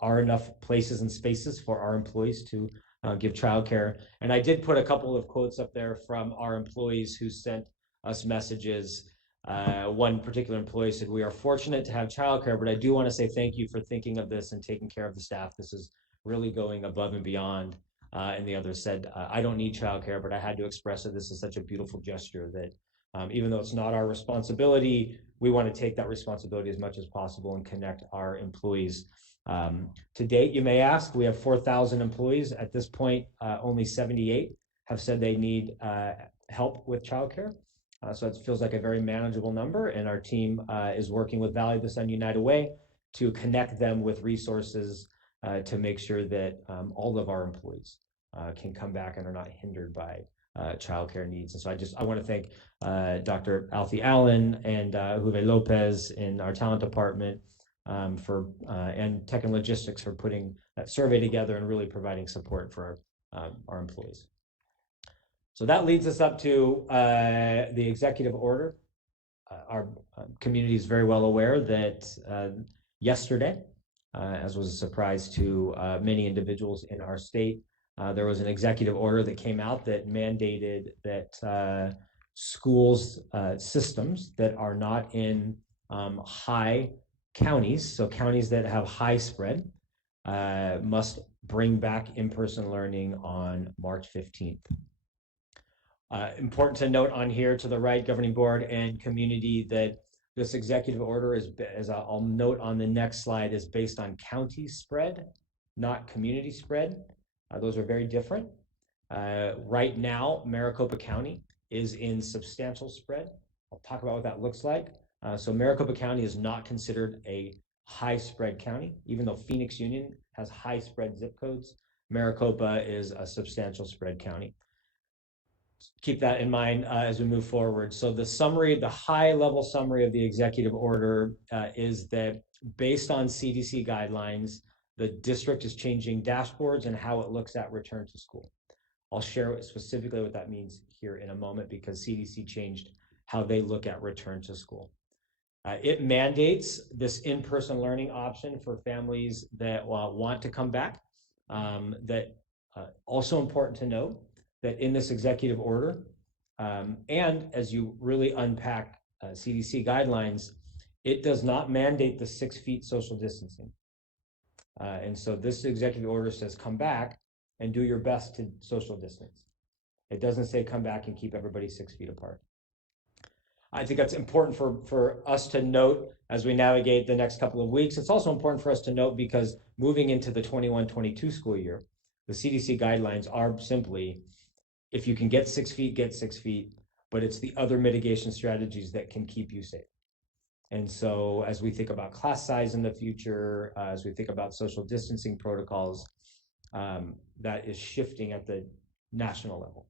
are enough places and spaces for our employees to give childcare. And I did put a couple of quotes up there from our employees who sent us messages. One particular employee said, "We are fortunate to have childcare, but I do want to say thank you for thinking of this and taking care of the staff. This is really going above and beyond." And the other said, "I don't need childcare, but I had to express that this is such a beautiful gesture that even though it's not our responsibility, we want to take that responsibility as much as possible and connect our employees." To date, you may ask, we have 4,000 employees. At this point, only 78 have said they need help with childcare. So it feels like a very manageable number, and our team is working with Valley of the Sun United Way to connect them with resources to make sure that all of our employees can come back and are not hindered by childcare needs. And so I want to thank Dr. Alfie Allen and Juve Lopez in our talent department and Tech and Logistics for putting that survey together and really providing support for our employees. So that leads us up to the executive order. Our community is very well aware that yesterday, as was a surprise to many individuals in our state, there was an executive order that came out that mandated that schools systems that are not in high counties, so counties that have high spread, must bring back in-person learning on March 15th. Important to note on here to the right, Governing Board and community, that this executive order is, as I'll note on the next slide, is based on county spread, not community spread. Those are very different. Right now, Maricopa County is in substantial spread. I'll talk about what that looks like. So Maricopa County is not considered a high spread county. Even though Phoenix Union has high spread zip codes, Maricopa is a substantial spread county. Keep that in mind as we move forward. So the summary, the high level summary of the executive order is that based on CDC guidelines, the district is changing dashboards and how it looks at return to school. I'll share specifically what that means here in a moment because CDC changed how they look at return to school. It mandates this in-person learning option for families that want to come back. Also important to note that in this executive order, and as you really unpack CDC guidelines, it does not mandate the 6 feet social distancing. And so this executive order says come back and do your best to social distance. It doesn't say come back and keep everybody 6 feet apart. I think that's important for us to note as we navigate the next couple of weeks. It's also important for us to note because moving into the 21-22 school year, the CDC guidelines are simply, if you can get 6 feet, get 6 feet, but it's the other mitigation strategies that can keep you safe. And so as we think about class size in the future, as we think about social distancing protocols, that is shifting at the national level.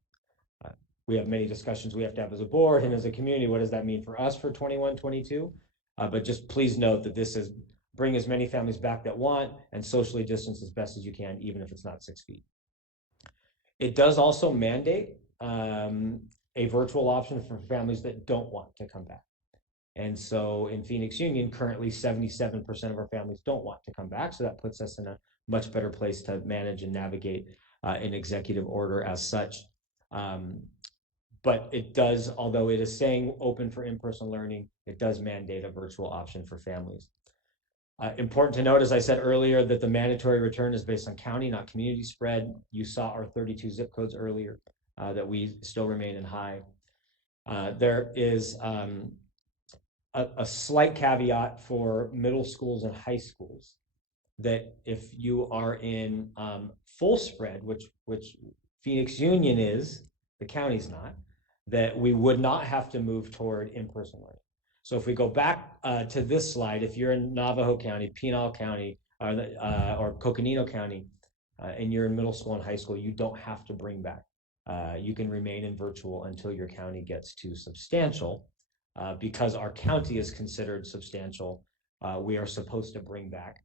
We have many discussions we have to have as a board and as a community. What does that mean for us for 21-22? But just please note that this is bring as many families back that want and socially distance as best as you can, even if it's not 6 feet. It does also mandate a virtual option for families that don't want to come back. And so in Phoenix Union, currently 77% of our families don't want to come back. So that puts us in a much better place to manage and navigate an executive order as such. But it does, although it is saying open for in-person learning, it does mandate a virtual option for families. Important to note, as I said earlier, that the mandatory return is based on county, not community spread. You saw our 32 zip codes earlier, that we still remain in high. There is a slight caveat for middle schools and high schools that if you are in full spread, which Phoenix Union is, the county's not, that we would not have to move toward in-person learning. So if we go back to this slide, if you're in Navajo County, Pinal County, or Coconino County, and you're in middle school and high school, you don't have to bring back. You can remain in virtual until your county gets to substantial. Because our county is considered substantial, we are supposed to bring back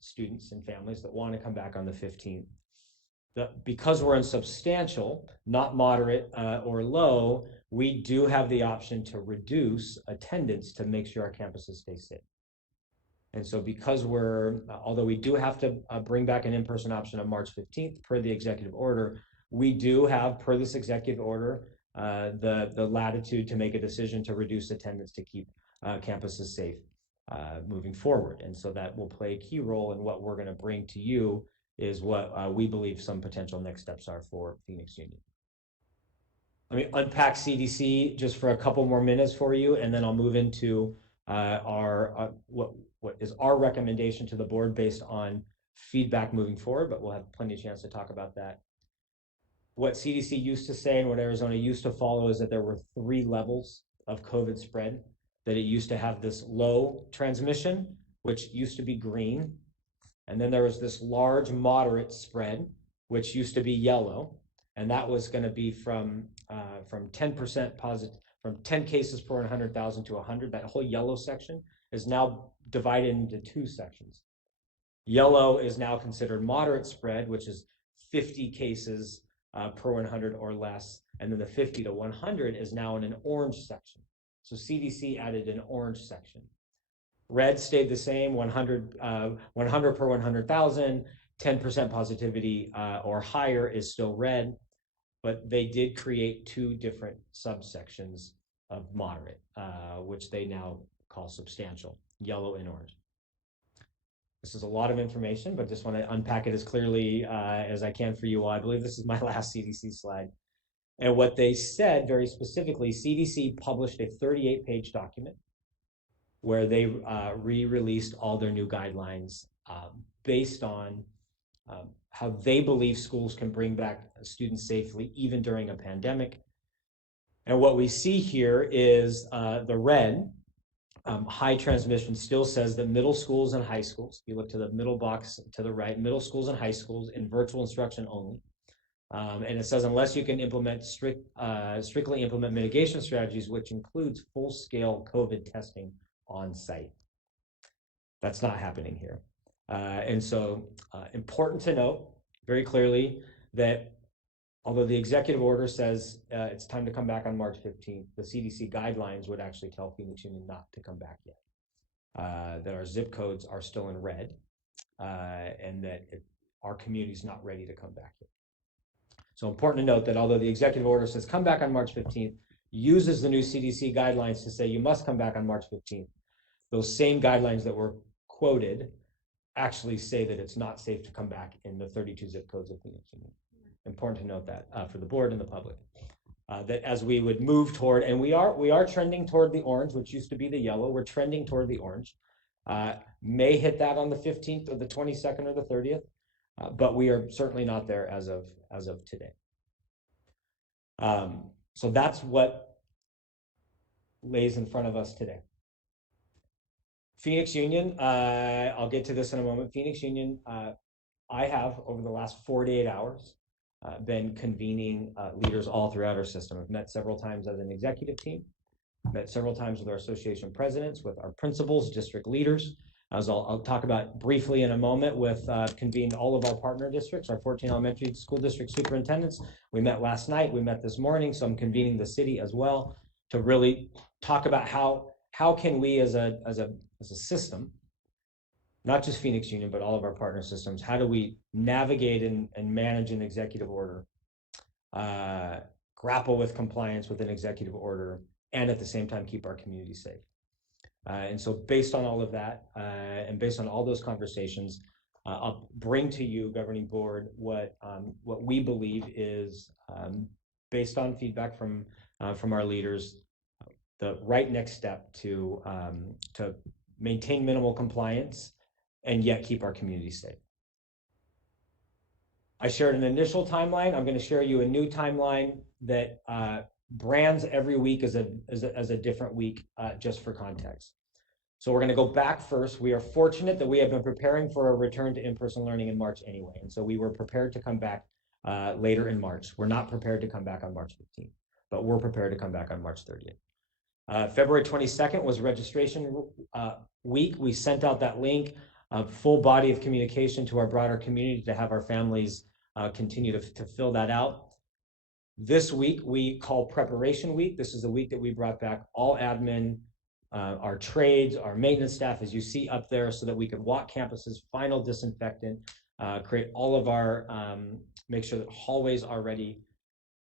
students and families that want to come back on the 15th. Because we're in substantial, not moderate or low, we do have the option to reduce attendance to make sure our campuses stay safe. And so because although we do have to bring back an in-person option on March 15th per the executive order, we do have, per this executive order, the latitude to make a decision to reduce attendance to keep campuses safe moving forward. And so that will play a key role in what we're going to bring to you is what we believe some potential next steps are for Phoenix Union. Let me unpack CDC just for a couple more minutes for you, and then I'll move into what is our recommendation to the board based on feedback moving forward, but we'll have plenty of chance to talk about that. What CDC used to say and what Arizona used to follow is that there were 3 levels of COVID spread, that it used to have this low transmission, which used to be green. And then there was this large moderate spread, which used to be yellow. And that was going to be from 10% positive, from 10 cases per 100,000 to 100. That whole yellow section is now divided into 2 sections. Yellow is now considered moderate spread, which is 50 cases per 100 or less. And then the 50 to 100 is now in an orange section. So CDC added an orange section. Red stayed the same, 100 per 100,000, 10% positivity or higher is still red, but they did create 2 different subsections of moderate, which they now call substantial, yellow and orange. This is a lot of information, but just want to unpack it as clearly as I can for you all. I believe this is my last CDC slide. And what they said very specifically, CDC published a 38-page document where they re-released all their new guidelines based on how they believe schools can bring back students safely, even during a pandemic. And what we see here is the red high transmission still says that middle schools and high schools, if you look to the middle box to the right, middle schools and high schools in virtual instruction only. And it says unless you can strictly implement mitigation strategies, which includes full-scale COVID testing on site. That's not happening here. And so important to note very clearly that although the executive order says it's time to come back on March 15th, the CDC guidelines would actually tell Phoenix Union not to come back yet. That our zip codes are still in red, and that our community is not ready to come back yet. So important to note that although the executive order says come back on March 15th, uses the new CDC guidelines to say you must come back on March 15th, those same guidelines that were quoted actually say that it's not safe to come back in the 32 zip codes of Phoenix Union. Important to note that for the board and the public. That as we would move toward, and we are trending toward the orange, which used to be the yellow, we're trending toward the orange. May hit that on the 15th or the 22nd or the 30th, but we are certainly not there as of today. So that's what lays in front of us today. Phoenix Union, I'll get to this in a moment. Phoenix Union, I have over the last 48 hours been convening leaders all throughout our system. I've met several times as an executive team, met several times with our association presidents, with our principals, district leaders, as I'll talk about briefly in a moment, with convened all of our partner districts, our 14 elementary school district superintendents. We met last night, we met this morning, so I'm convening the city as well to really talk about how can we as a system, not just Phoenix Union, but all of our partner systems, how do we navigate and manage an executive order, grapple with compliance with an executive order, and at the same time keep our community safe. And so based on all of that, and based on all those conversations, I'll bring to you, governing board, what we believe is, based on feedback from our leaders, the right next step to maintain minimal compliance and yet keep our community safe. I shared an initial timeline. I'm going to share you a new timeline that brands every week as a different week, just for context. So we're going to go back first. We are fortunate that we have been preparing for a return to in-person learning in March anyway. And so we were prepared to come back later in March. We're not prepared to come back on March 15th, but we're prepared to come back on March 30th. February 22nd was registration week. We sent out that link, a full body of communication to our broader community to have our families continue to fill that out. This week we call preparation week. This is the week that we brought back all admin, our trades, our maintenance staff, as you see up there, so that we could walk campuses, final disinfectant, create all of our, make sure that hallways are ready,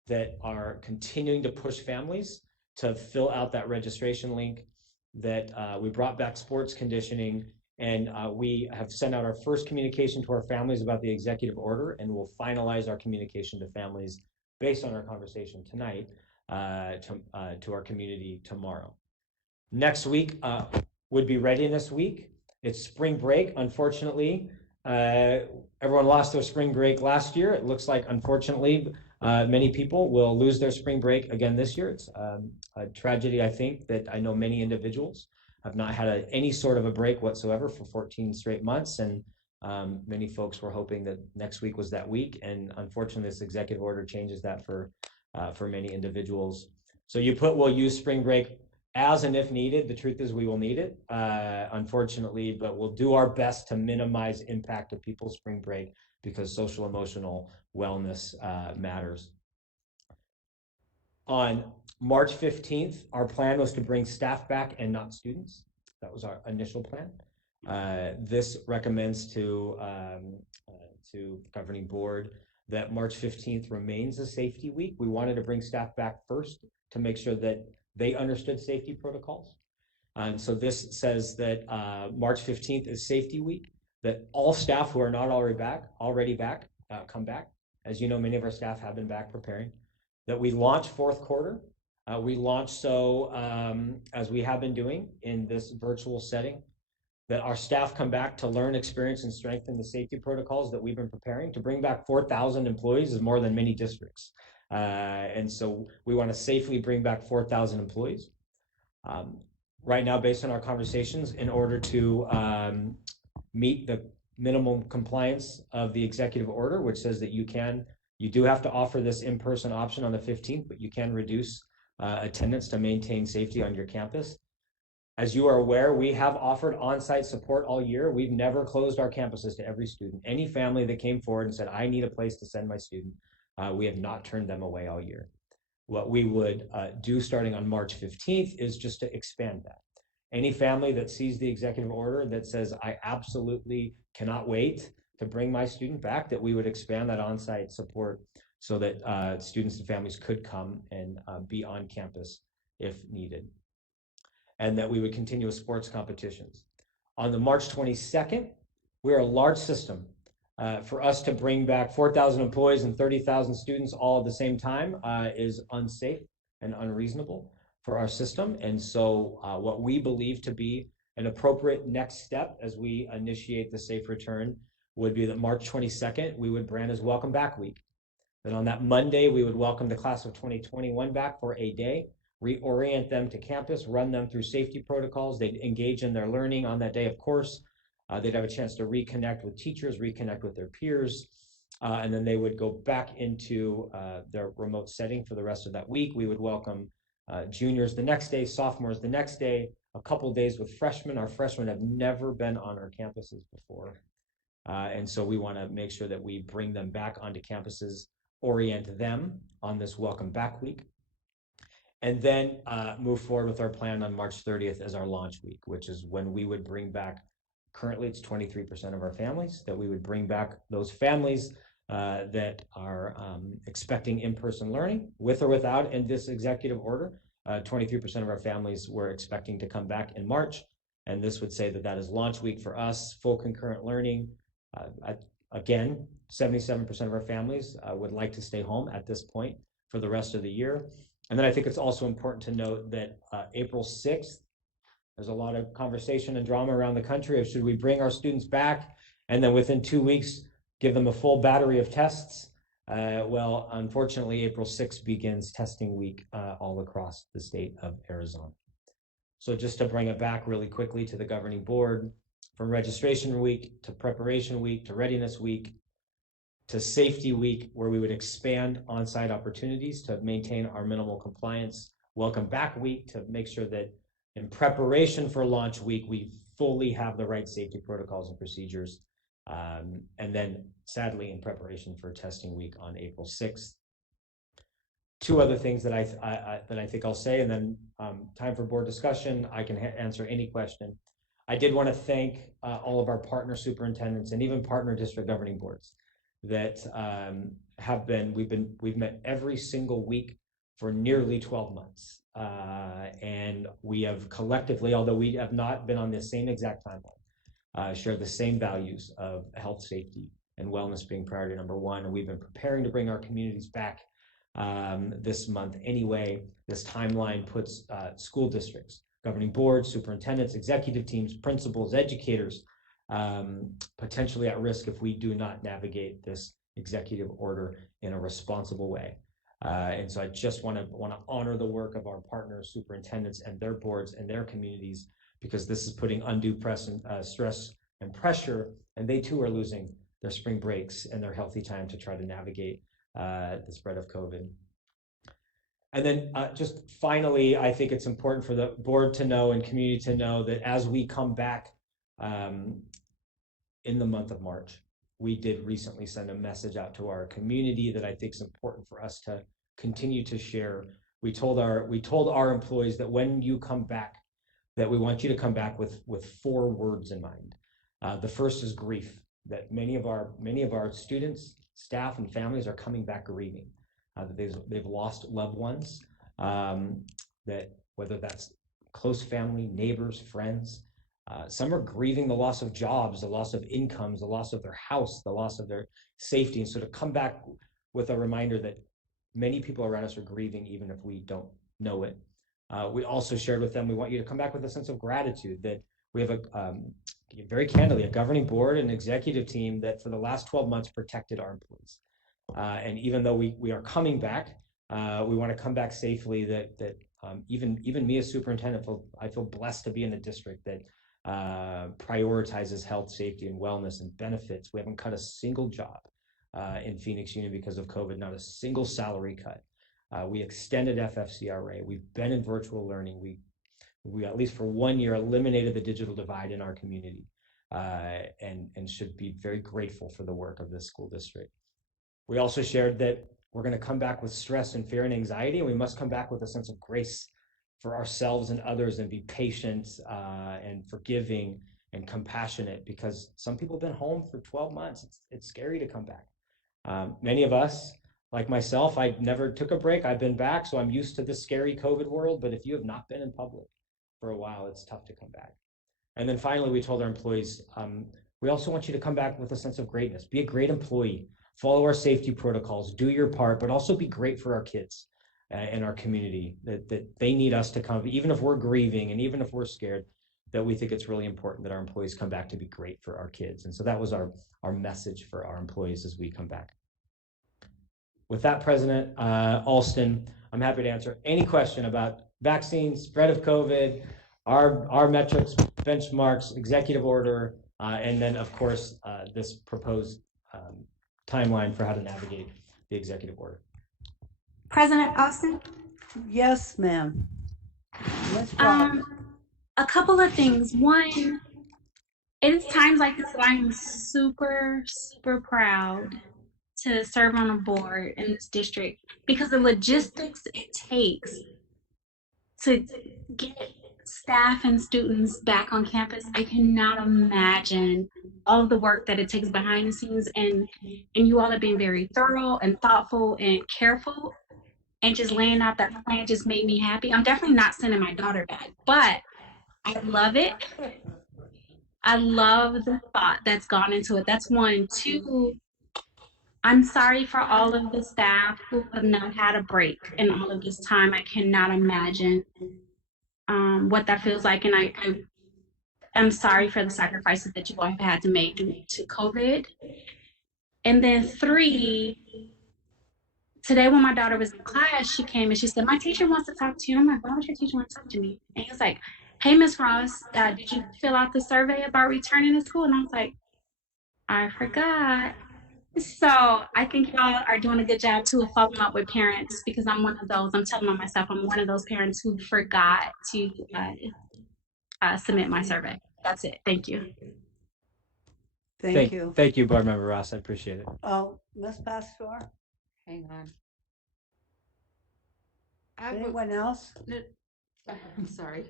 that are continuing to push families to fill out that registration link, that we brought back sports conditioning, and we have sent out our first communication to our families about the executive order, and we'll finalize our communication to families based on our conversation tonight to our community tomorrow. Next week would be readiness week. It's spring break. Unfortunately, everyone lost their spring break last year. It looks like, unfortunately, many people will lose their spring break again this year. It's a tragedy, I think, that I know many individuals have not had any sort of a break whatsoever for 14 straight months. And many folks were hoping that next week was that week. And unfortunately, this executive order changes that for many individuals. So you put, we'll use spring break as and if needed. The truth is we will need it, unfortunately, but we'll do our best to minimize impact of people's spring break because social emotional wellness matters. On March 15th, our plan was to bring staff back and not students. That was our initial plan. This recommends to governing board that March 15th remains a safety week. We wanted to bring staff back first to make sure that they understood safety protocols. And so this says that March 15th is safety week, that all staff who are not already back, come back. As you know, many of our staff have been back preparing. That we launch fourth quarter. We launch as we have been doing in this virtual setting, that our staff come back to learn, experience, and strengthen the safety protocols that we've been preparing. To bring back 4,000 employees is more than many districts. And so we want to safely bring back 4,000 employees. right now, based on our conversations, in order to meet the minimum compliance of the executive order, which says that you do have to offer this in-person option on the 15th, but you can reduce attendance to maintain safety on your campus. As you are aware, we have offered on-site support all year. We've never closed our campuses to every student. Any family that came forward and said, I need a place to send my student, we have not turned them away all year. What we would do starting on March 15th is just to expand that. Any family that sees the executive order that says, I absolutely cannot wait to bring my student back, that we would expand that on-site support so that students and families could come and be on campus if needed. And that we would continue with sports competitions. On the March 22nd, we're a large system. For us to bring back 4,000 employees and 30,000 students all at the same time is unsafe and unreasonable for our system. And so what we believe to be an appropriate next step as we initiate the safe return would be that March 22nd, we would brand as Welcome Back Week. Then on that Monday, we would welcome the class of 2021 back for a day, reorient them to campus, run them through safety protocols. They'd engage in their learning on that day, of course. They'd have a chance to reconnect with teachers, reconnect with their peers, and then they would go back into their remote setting for the rest of that week. We would welcome juniors the next day, sophomores the next day, a couple of days with freshmen. Our freshmen have never been on our campuses before. And so we want to make sure that we bring them back onto campuses, orient them on this Welcome Back Week, and then move forward with our plan on March 30th as our launch week, which is when we would bring back, currently it's 23% of our families, that we would bring back those families that are expecting in-person learning, with or without in this executive order. 23% of our families were expecting to come back in March, and this would say that that is launch week for us, full concurrent learning. Again, 77% of our families would like to stay home at this point for the rest of the year. And then I think it's also important to note that April 6th, there's a lot of conversation and drama around the country of should we bring our students back and then within 2 weeks give them a full battery of tests. Well, unfortunately, April 6th begins testing week all across the state of Arizona. So just to bring it back really quickly to the governing board, from registration week to preparation week to readiness week to safety week, where we would expand on-site opportunities to maintain our minimal compliance, welcome back week to make sure that in preparation for launch week, we fully have the right safety protocols and procedures. And then sadly, in preparation for testing week on April 6th. Two other things that I think I'll say, and then time for board discussion. I can answer any question. I did want to thank all of our partner superintendents and even partner district governing boards that we've met every single week for nearly 12 months. And we have collectively, although we have not been on the same exact timeline, share the same values of health, safety, and wellness being priority number one. And we've been preparing to bring our communities back this month anyway. This timeline puts school districts, governing boards, superintendents, executive teams, principals, educators, potentially at risk if we do not navigate this executive order in a responsible way. And so I just want to honor the work of our partners, superintendents, and their boards and their communities, because this is putting undue stress and pressure, and they too are losing their spring breaks and their healthy time to try to navigate the spread of COVID. And then just finally, I think it's important for the board to know and community to know that as we come back in the month of March, we did recently send a message out to our community that I think is important for us to continue to share. We told our employees that when you come back, that we want you to come back with 4 words in mind. The first is grief, that many of our students, staff, and families are coming back grieving. That they've lost loved ones, that whether that's close family, neighbors, friends. Some are grieving the loss of jobs, the loss of incomes, the loss of their house, the loss of their safety. And so to come back with a reminder that many people around us are grieving, even if we don't know it. We also shared with them, we want you to come back with a sense of gratitude that we have very candidly, a governing board and executive team that for the last 12 months protected our employees. And even though we are coming back, we want to come back safely, that Even me as superintendent, I feel blessed to be in a district that prioritizes health, safety, and wellness and benefits. We haven't cut a single job in Phoenix Union because of COVID, not a single salary cut. We extended FFCRA. We've been in virtual learning. We at least for 1 year eliminated the digital divide in our community, and should be very grateful for the work of this school district. We also shared that we're going to come back with stress and fear and anxiety, and we must come back with a sense of grace for ourselves and others, and be patient and forgiving and compassionate, because some people have been home for 12 months. It's scary to come back. Many of us, like myself, I never took a break. I've been back, so I'm used to the scary COVID world. But if you have not been in public for a while, it's tough to come back. And then finally, we told our employees, we also want you to come back with a sense of greatness. Be a great employee. Follow our safety protocols. Do your part, but also be great for our kids and our community. That they need us to come, even if we're grieving and even if we're scared. That we think it's really important that our employees come back to be great for our kids. And so that was our message for our employees as we come back. With that, President Alston, I'm happy to answer any question about vaccines, spread of COVID, our metrics, benchmarks, executive order, and then, of course, this proposed timeline for how to navigate the executive order. President Austin? Yes, ma'am. Ms. Ross. A couple of things. One, it is times like this that I am super, super proud to serve on a board in this district, because the logistics it takes to get staff and students back on campus, I cannot imagine all of the work that it takes behind the scenes, and you all have been very thorough and thoughtful and careful, and just laying out that plan just made me happy. I'm definitely not sending my daughter back, but I love it. I love the thought that's gone into it. That's one. Two, I'm sorry for all of the staff who have not had a break in all of this time. I cannot imagine what that feels like. And I'm sorry for the sacrifices that you all have had to make due to COVID. And then three, today when my daughter was in class, she came and she said, "My teacher wants to talk to you." I'm like, "Why would your teacher want to talk to me?" And he was like, "Hey, Miss Ross, did you fill out the survey about returning to school?" And I was like, "I forgot." So I think y'all are doing a good job too of following up with parents, because I'm one of those. I'm telling on myself, I'm one of those parents who forgot to submit my survey. That's it. Thank you. Thank you. Thank you, Board Member Ross. I appreciate it. Oh, Ms. Pastor. Hang on. Anyone else? No, I'm sorry.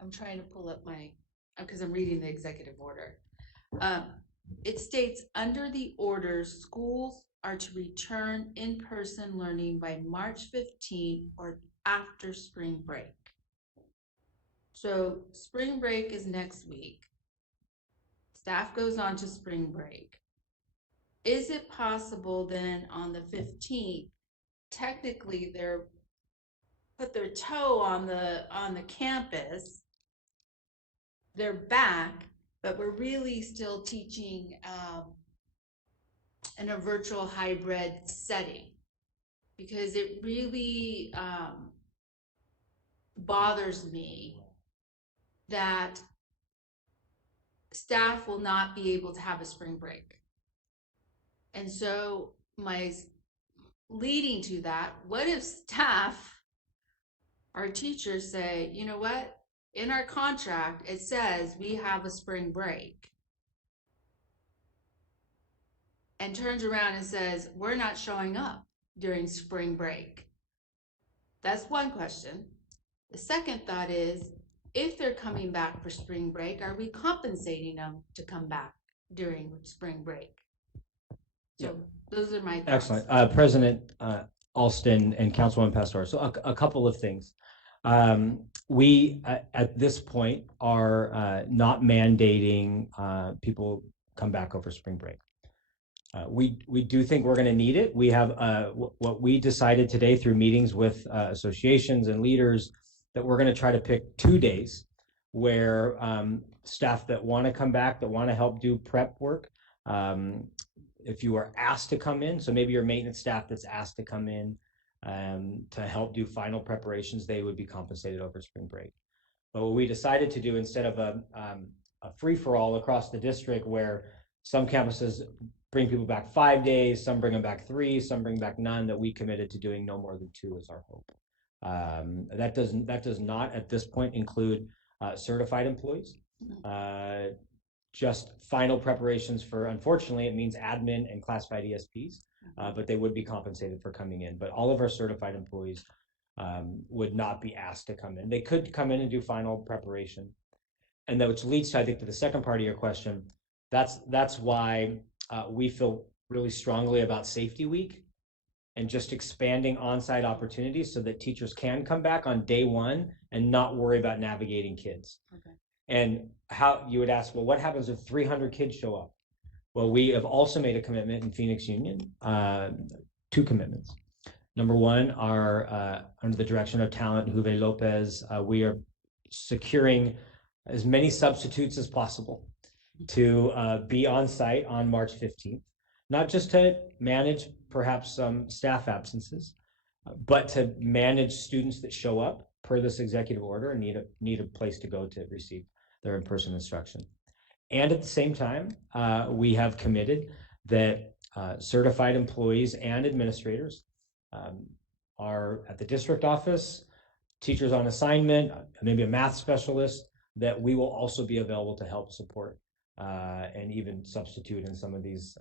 I'm trying to pull up my, because I'm reading the executive order. It states, under the order, schools are to return in-person learning by March 15 or after spring break. So spring break is next week. Staff goes on to spring break. Is it possible then on the 15th, technically they're put their toe on the campus, they're back, but we're really still teaching in a virtual hybrid setting, because it really bothers me that staff will not be able to have a spring break. And so my leading to that, what if staff, our teachers say, you know what, in our contract, it says we have a spring break, and turns around and says, we're not showing up during spring break? That's one question. The second thought is, if they're coming back for spring break, are we compensating them to come back during spring break? So those are my thoughts. Excellent. President Alston and Councilwoman Pastor. So a couple of things. We, at this point, are not mandating people come back over spring break. We do think we're going to need it. We have what we decided today through meetings with associations and leaders, that we're going to try to pick 2 days where staff that want to come back, that want to help do prep work, if you are asked to come in, so maybe your maintenance staff that's asked to come in, to help do final preparations, they would be compensated over spring break. But what we decided to do, instead of a free-for-all across the district where some campuses bring people back 5 days, some bring them back 3, some bring back none, that we committed to doing no more than 2 is our hope. That does not at this point include certified employees. Just final preparations for, unfortunately, it means admin and classified ESPs, but they would be compensated for coming in. But all of our certified employees would not be asked to come in. They could come in and do final preparation. And that which leads to, I think, to the second part of your question. That's why we feel really strongly about Safety Week and just expanding on-site opportunities so that teachers can come back on day 1 and not worry about navigating kids. Okay. And how you would ask, well, what happens if 300 kids show up? Well, we have also made a commitment in Phoenix Union, 2 commitments. Number 1, our under the direction of Talent Juve Lopez, we are securing as many substitutes as possible to be on site on March 15th, not just to manage perhaps some staff absences, but to manage students that show up per this executive order and need a place to go to receive their in-person instruction. And at the same time, we have committed that certified employees and administrators are at the district office, teachers on assignment, maybe a math specialist, that we will also be available to help support and even substitute in some of these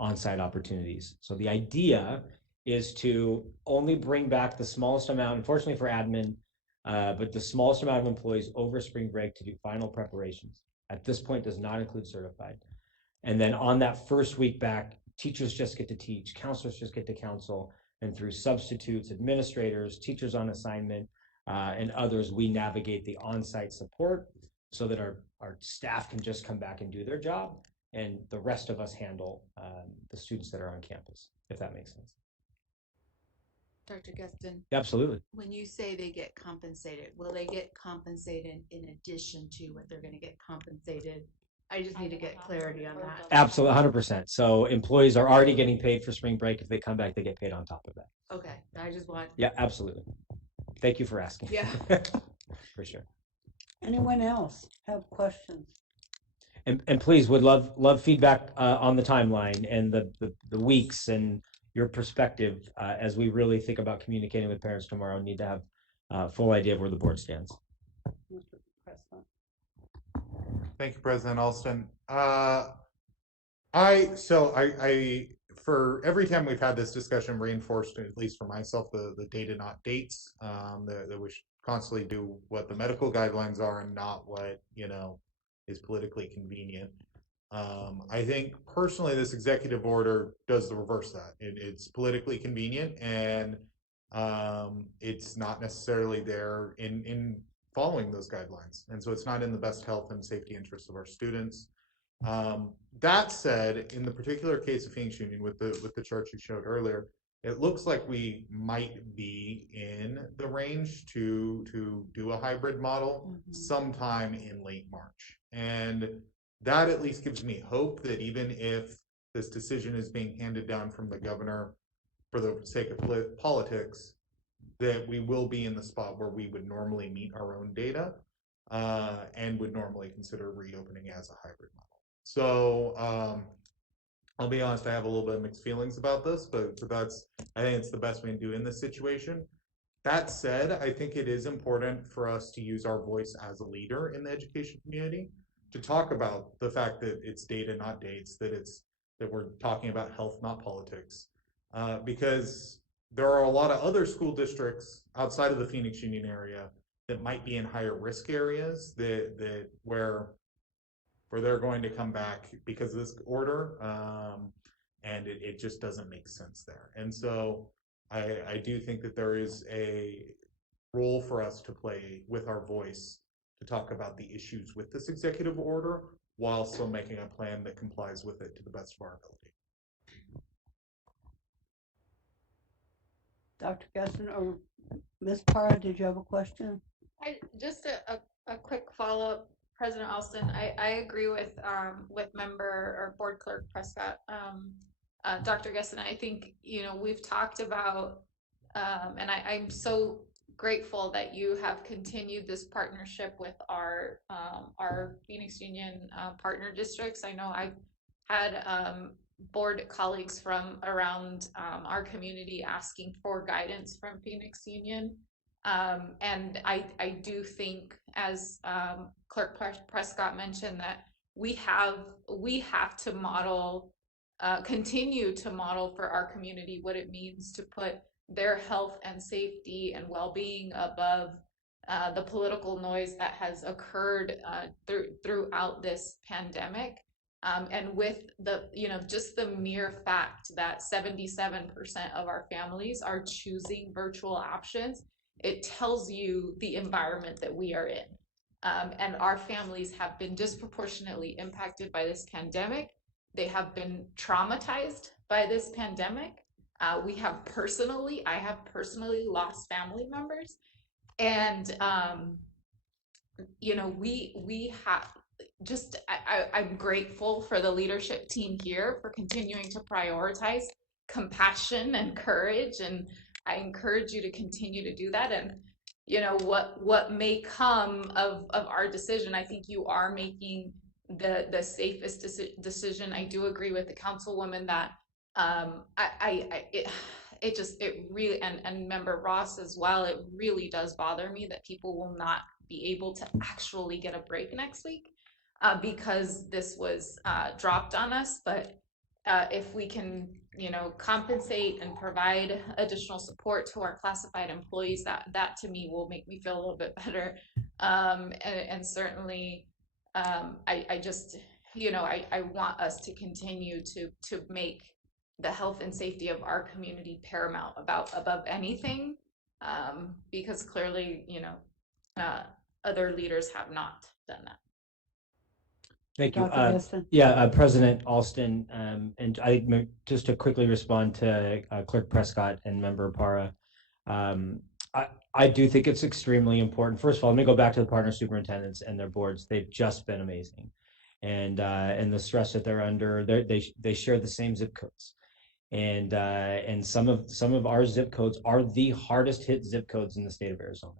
on-site opportunities. So the idea is to only bring back the smallest amount, unfortunately for admin, but the smallest amount of employees over spring break to do final preparations. At this point, does not include certified. And then on that first week back, teachers just get to teach, counselors just get to counsel, and through substitutes, administrators, teachers on assignment, and others, we navigate the on-site support so that our staff can just come back and do their job, and the rest of us handle the students that are on campus, if that makes sense. Dr. Gustin? Absolutely. When you say they get compensated, will they get compensated in addition to what they're going to get compensated? I just need to get clarity on that. Absolutely, 100%. So employees are already getting paid for spring break. If they come back, they get paid on top of that. Okay, I just want. Yeah, absolutely. Thank you for asking. Yeah. For sure. Anyone else have questions? And please, would love feedback on the timeline and the weeks and your perspective as we really think about communicating with parents tomorrow. Need to have a full idea of where the board stands. Thank you, President Alston. For every time we've had this discussion, reinforced, at least for myself, the data not dates, that we should constantly do what the medical guidelines are and not what, is politically convenient. I think personally, this executive order does the reverse of that. It's politically convenient, and it's not necessarily there in following those guidelines. And so it's not in the best health and safety interests of our students. That said, in the particular case of Phoenix Union with the chart you showed earlier, it looks like we might be in the range to do a hybrid model sometime in late March. And that at least gives me hope that even if this decision is being handed down from the governor for the sake of politics, that we will be in the spot where we would normally meet our own data and would normally consider reopening as a hybrid model. So I'll be honest, I have a little bit of mixed feelings about this, but I think it's the best we can do in this situation. That said, I think it is important for us to use our voice as a leader in the education community to talk about the fact that it's data, not dates, that we're talking about health, not politics, because there are a lot of other school districts outside of the Phoenix Union area that might be in higher risk areas where they're going to come back because of this order, and it just doesn't make sense there. And so I do think that there is a role for us to play with our voice to talk about the issues with this executive order while still making a plan that complies with it to the best of our ability. Dr. Gustin or Ms. Parra, did you have a question? Just a quick follow-up, President Alston. I agree with member or board clerk Prescott, Dr. Gustin. I think we've talked about And I'm so grateful that you have continued this partnership with our Phoenix Union partner districts. I know I've had board colleagues from around our community asking for guidance from Phoenix Union. And I do think, as Clerk Prescott mentioned, that we have to model, continue to model for our community what it means to put their health and safety and well-being above the political noise that has occurred throughout this pandemic. And with the, just the mere fact that 77% of our families are choosing virtual options, it tells you the environment that we are in. And our families have been disproportionately impacted by this pandemic. They have been traumatized by this pandemic. I have personally lost family members. And, we have just, I'm grateful for the leadership team here for continuing to prioritize compassion and courage. And I encourage you to continue to do that. And, what may come of our decision, I think you are making the safest decision. I do agree with the councilwoman that it really, and member Ross as well, it really does bother me that people will not be able to actually get a break next week because this was dropped on us. But if we can, compensate and provide additional support to our classified employees, that to me will make me feel a little bit better. And certainly, I just, I want us to continue to make the health and safety of our community paramount above anything, because clearly, other leaders have not done that. Thank you. Dr. Heston? President Alston, and just to quickly respond to Clerk Prescott and Member Para, I do think it's extremely important. First of all, let me go back to the partner superintendents and their boards. They've just been amazing, and the stress that they're under. They share the same zip codes, and some of our zip codes are the hardest hit zip codes in the state of Arizona.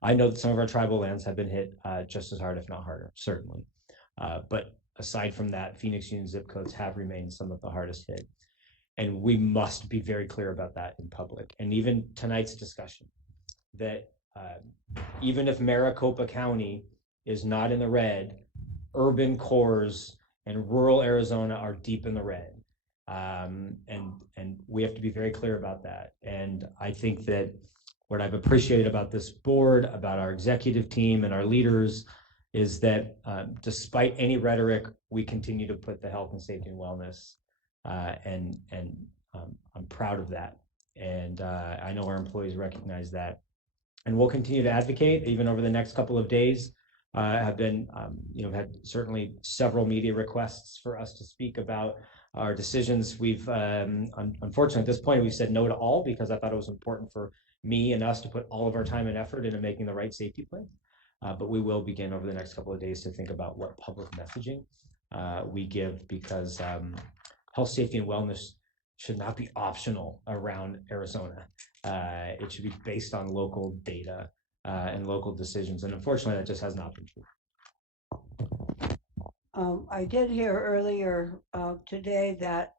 I know that some of our tribal lands have been hit just as hard, if not harder, certainly. But aside from that, Phoenix Union zip codes have remained some of the hardest hit. And we must be very clear about that in public. And even tonight's discussion, that even if Maricopa County is not in the red, urban cores and rural Arizona are deep in the red. And we have to be very clear about that. And I think that what I've appreciated about this board, about our executive team and our leaders, is that despite any rhetoric, we continue to put the health and safety and wellness, and I'm proud of that. And I know our employees recognize that. And we'll continue to advocate even over the next couple of days. Have been, had certainly several media requests for us to speak about our decisions. We've, unfortunately, at this point, we've said no to all because I thought it was important for me and us to put all of our time and effort into making the right safety plan. But we will begin over the next couple of days to think about what public messaging we give, because health, safety, and wellness should not be optional around Arizona. It should be based on local data and local decisions. And unfortunately, that just has not been true. I did hear earlier today that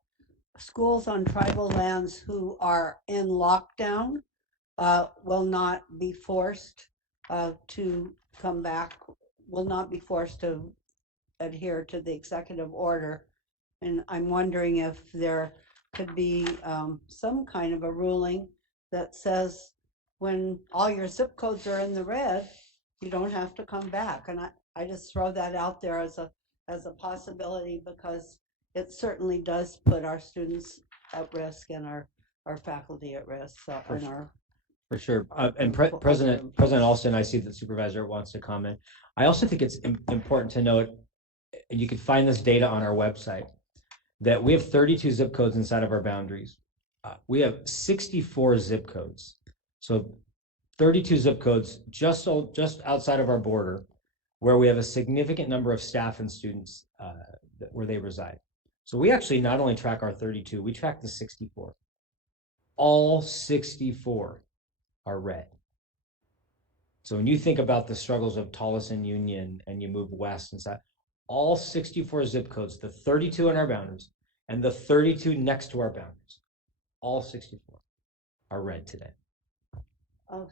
schools on tribal lands who are in lockdown will not be forced to come back, will not be forced to adhere to the executive order. And I'm wondering if there could be some kind of a ruling that says when all your zip codes are in the red, you don't have to come back. And I just throw that out there as a possibility, because it certainly does put our students at risk and our faculty at risk. So, and our For sure. And President Alston, I see that Supervisor wants to comment. I also think it's important to note, and you can find this data on our website, that we have 32 zip codes inside of our boundaries. We have 64 zip codes. So 32 zip codes just outside of our border, where we have a significant number of staff and students where they reside. So we actually not only track our 32, we track the 64. all 64 are red. So when you think about the struggles of Tolleson Union and you move west and south, all 64 zip codes, the 32 in our boundaries and the 32 next to our boundaries, all 64 are red today. Oh,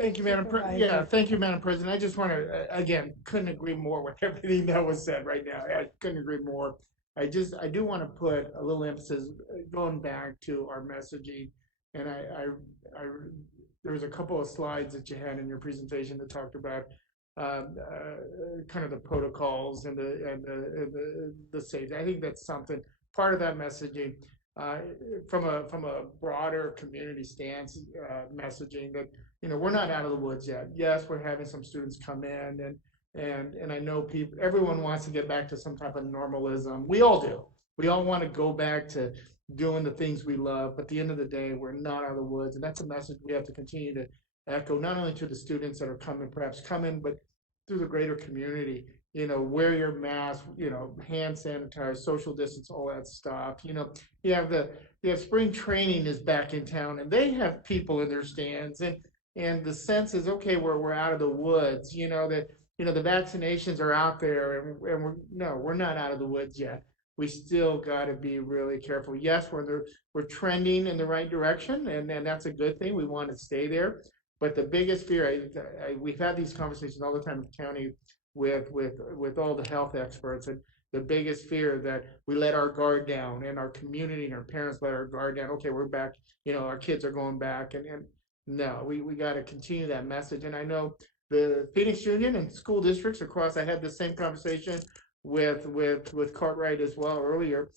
Thank you, Madam Supervisor. thank you, Madam President. I just want to, again, couldn't agree more with everything that was said right now. I couldn't agree more. I do want to put a little emphasis going back to our messaging. And there was a couple of slides that you had in your presentation that talked about kind of the protocols and the safety. I think that's something, part of that messaging from a broader community stance messaging that, we're not out of the woods yet. Yes, we're having some students come in and I know everyone wants to get back to some type of normalism. We all do. We all want to go back to doing the things we love, but at the end of the day, we're not out of the woods. And that's a message we have to continue to echo, not only to the students that are perhaps coming, but through the greater community. Wear your mask, hand sanitize, social distance, all that stuff. You have spring training is back in town and they have people in their stands and the sense is, okay, we're out of the woods, that, the vaccinations are out there and we're not out of the woods yet. We still got to be really careful. Yes, we're trending in the right direction and that's a good thing. We want to stay there. But the biggest fear, we've had these conversations all the time in the county with all the health experts, and the biggest fear that we let our guard down and our community and our parents let our guard down. Okay, we're back, our kids are going back and no, we got to continue that message. And I know the Phoenix Union and school districts across, I had the same conversation with Cartwright as well earlier.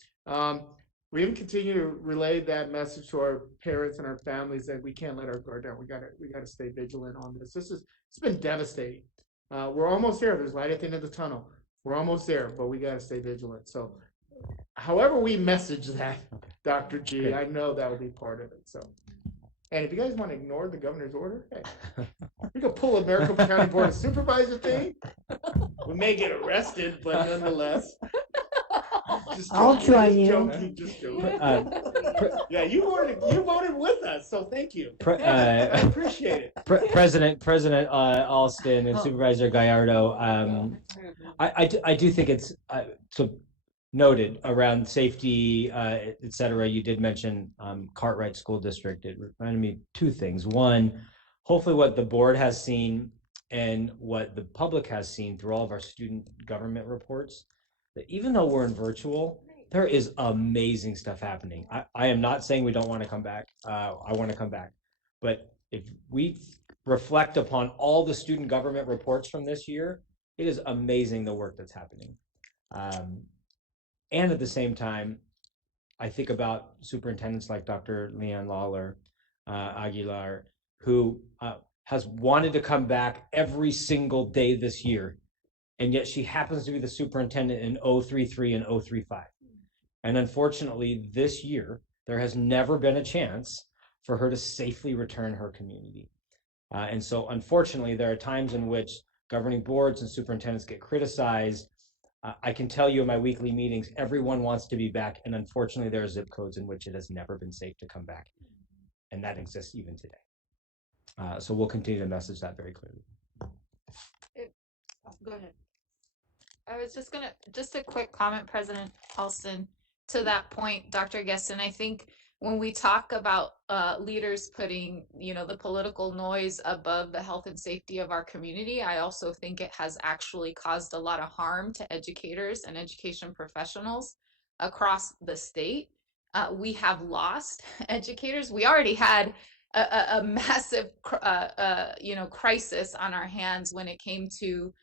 We even continue to relay that message to our parents and our families that we can't let our guard down. We gotta stay vigilant on this. It's been devastating. We're almost there. There's light at the end of the tunnel. We're almost there, but we gotta stay vigilant. So however we message that, Dr. G, I know that will be part of it. So, and if you guys want to ignore the governor's order, hey, we could pull a Maricopa County Board of Supervisor thing. We may get arrested, but nonetheless. I'll join you. Just joking. Yeah, you voted with us, so thank you. I appreciate it. President Alston and Supervisor Gallardo, I do think it's so noted around safety, et cetera. You did mention Cartwright School District. It reminded me of two things. One, hopefully what the board has seen and what the public has seen through all of our student government reports, that even though we're in virtual, there is amazing stuff happening. I am not saying we don't want to come back. I want to come back. But if we reflect upon all the student government reports from this year, it is amazing the work that's happening. And at the same time, I think about superintendents like Dr. Leanne Lawler, Aguilar, who has wanted to come back every single day this year. And yet she happens to be the superintendent in 033 and 035. And unfortunately, this year, there has never been a chance for her to safely return her community. And so unfortunately, there are times in which governing boards and superintendents get criticized. I can tell you in my weekly meetings, everyone wants to be back. And unfortunately, there are zip codes in which it has never been safe to come back. And that exists even today. So we'll continue to message that very clearly. Go ahead. I was just a quick comment, President Alston, to that point, Dr. Gesson. I think when we talk about leaders putting, the political noise above the health and safety of our community, I also think it has actually caused a lot of harm to educators and education professionals across the state. We have lost educators. We already had a massive, crisis on our hands when it came to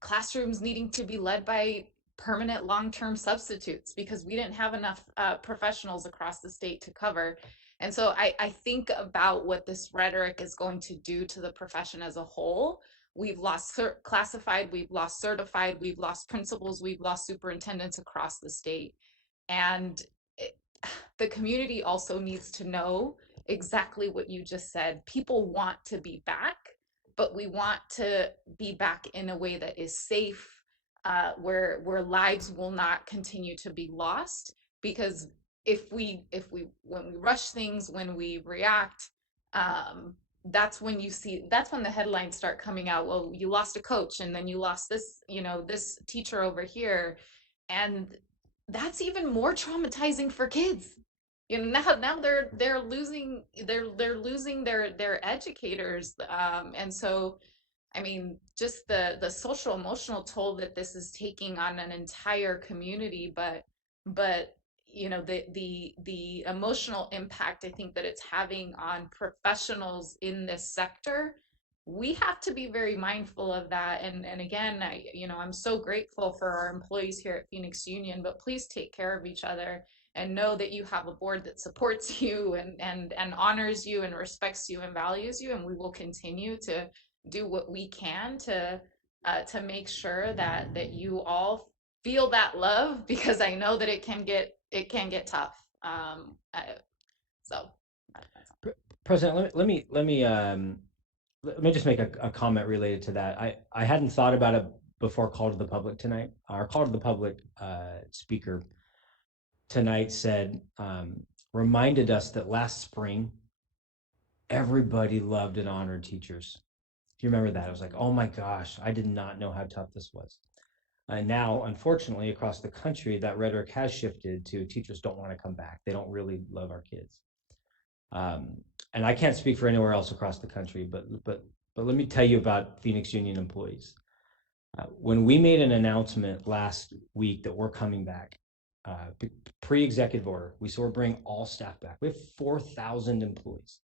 classrooms needing to be led by permanent long-term substitutes because we didn't have enough professionals across the state to cover. And so I think about what this rhetoric is going to do to the profession as a whole. We've lost classified, we've lost certified, we've lost principals, we've lost superintendents across the state. And the community also needs to know exactly what you just said. People want to be back, but we want to be back in a way that is safe, where lives will not continue to be lost, because when we rush things, when we react, that's when that's when the headlines start coming out. Well, you lost a coach, and then you lost this, this teacher over here, and that's even more traumatizing for kids. Now they're losing their educators, and so I mean, just the social emotional toll that this is taking on an entire community, but the emotional impact I think that it's having on professionals in this sector, we have to be very mindful of that. And again, I'm so grateful for our employees here at Phoenix Union, but please take care of each other and know that you have a board that supports you and honors you and respects you and values you, and we will continue to do what we can to make sure that you all feel that love, because I know that it can get tough. So President, let me just make a comment related to that. I hadn't thought about it before call to the public tonight. Our call to the public speaker tonight reminded us that last spring, everybody loved and honored teachers. Do you remember that? It was like, oh my gosh, I did not know how tough this was. And now, unfortunately, across the country, that rhetoric has shifted to teachers don't want to come back. They don't really love our kids. And I can't speak for anywhere else across the country, but let me tell you about Phoenix Union employees. When we made an announcement last week that we're coming back, pre-executive order, we said we're bringing all staff back. We have 4,000 employees.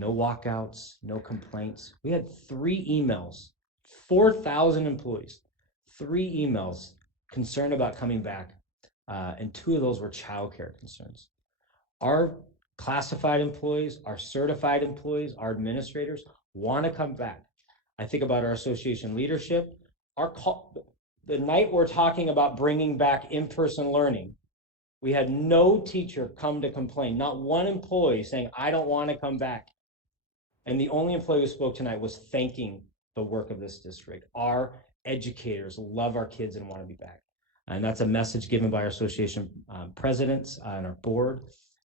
No walkouts, no complaints. We had 3 emails, 4,000 employees, 3 emails concerned about coming back, and 2 of those were childcare concerns. Our classified employees, our certified employees, our administrators want to come back. I think about our association leadership. The night we're talking about bringing back in-person learning, we had no teacher come to complain, not one employee saying, I don't want to come back. And the only employee who spoke tonight was thanking the work of this district. Our educators love our kids and want to be back. And that's a message given by our association presidents and our board.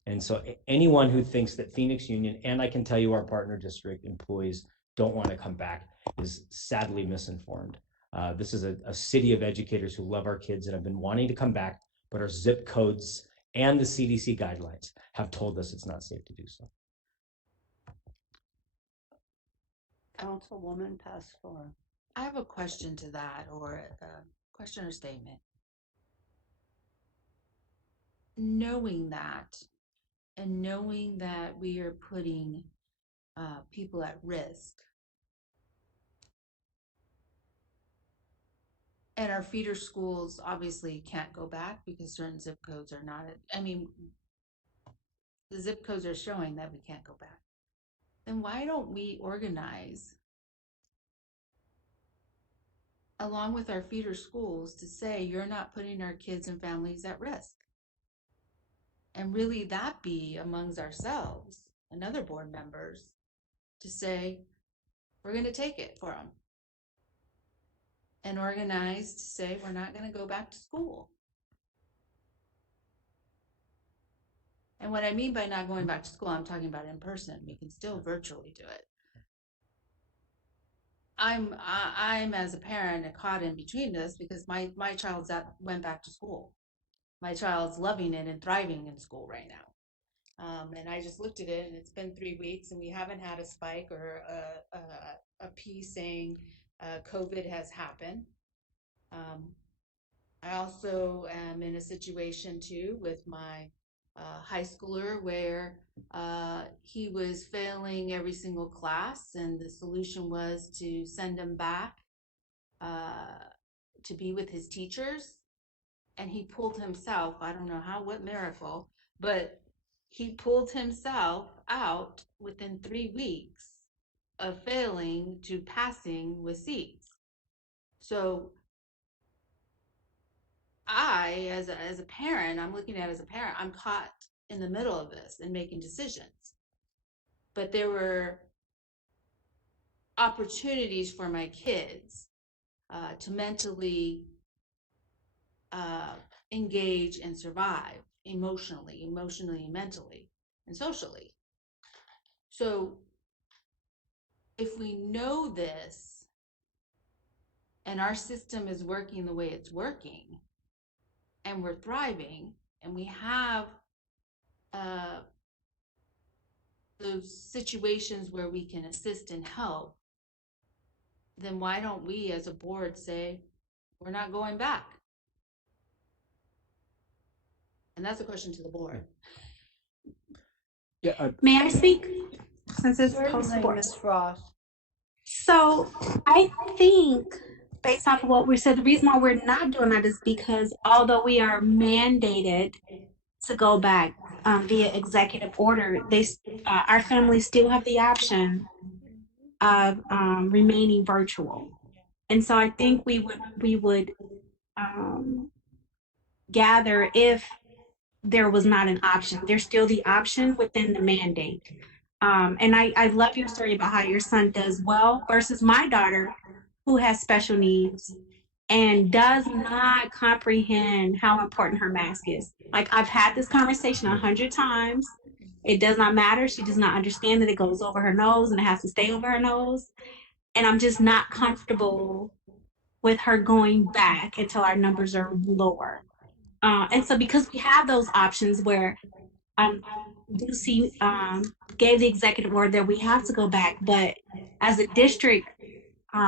And so anyone who thinks that Phoenix Union, and I can tell you our partner district employees don't want to come back, is sadly misinformed. This is a city of educators who love our kids and have been wanting to come back, but our zip codes and the CDC guidelines have told us it's not safe to do so. Councilwoman Pastor. I have a question to that, or a question or statement. Knowing that, and knowing that we are putting people at risk, and our feeder schools obviously can't go back because certain zip codes are not, the zip codes are showing that we can't go back. Then why don't we organize along with our feeder schools to say you're not putting our kids and families at risk? And really that be amongst ourselves and other board members to say, we're going to take it for them. And organize to say, we're not going to go back to school. And what I mean by not going back to school, I'm talking about in person. We can still virtually do it. I'm as a parent caught in between this because my child went back to school. My child's loving it and thriving in school right now. And I just looked at it, and it's been 3 weeks, and we haven't had a spike or a piece saying COVID has happened. I also am in a situation too with my high schooler where he was failing every single class, and the solution was to send him back to be with his teachers. And he pulled himself, I don't know how, what miracle, but he pulled himself out within 3 weeks of failing to passing with C's. So I, as a parent, I'm looking at it as a parent, I'm caught in the middle of this and making decisions. But there were opportunities for my kids to mentally engage and survive. emotionally, mentally, and socially. So if we know this and our system is working the way it's working and we're thriving and we have those situations where we can assist and help, then why don't we as a board say, we're not going back? And that's a question to the board. Yeah. May I speak? Since it's Certainly, post-board. Ms. Frost. So I think based off of what we said, the reason why we're not doing that is because although we are mandated to go back via executive order, our families still have the option of remaining virtual. And so I think we would gather if there was not an option. There's still the option within the mandate. And I love your story about how your son does well versus my daughter who has special needs and does not comprehend how important her mask is. Like I've had this conversation 100 times. It does not matter. She does not understand that it goes over her nose and it has to stay over her nose. And I'm just not comfortable with her going back until our numbers are lower. And so because we have those options where Lucy gave the executive order that we have to go back, but as a district,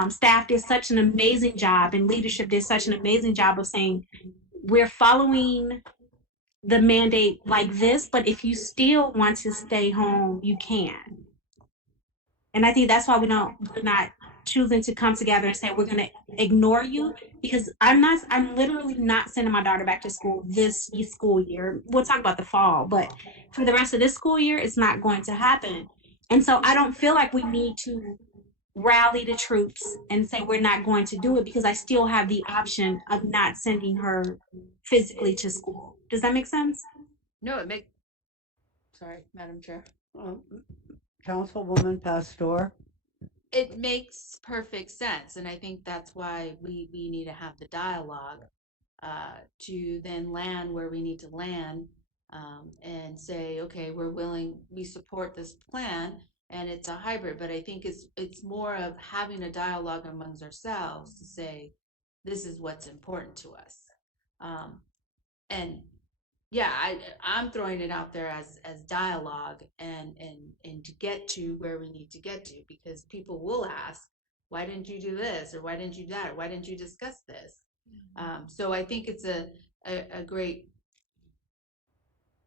staff did such an amazing job and leadership did such an amazing job of saying, we're following the mandate like this, but if you still want to stay home, you can. And I think that's why we're not choosing to come together and say we're going to ignore you, because I'm literally not sending my daughter back to school this school year. We'll talk about the fall, but for the rest of this school year, it's not going to happen. And so I don't feel like we need to rally the troops and say we're not going to do it, because I still have the option of not sending her physically to school. Does that make sense? No, sorry, Madam Chair. Councilwoman Pastor. It makes perfect sense. And I think that's why we need to have the dialogue to then land where we need to land and say, okay, we support this plan and it's a hybrid. But I think it's more of having a dialogue amongst ourselves to say, this is what's important to us. And yeah, I'm throwing it out there as dialogue and to get to where we need to get to, because people will ask, why didn't you do this, or why didn't you that, or why didn't you discuss this? So I think it's a great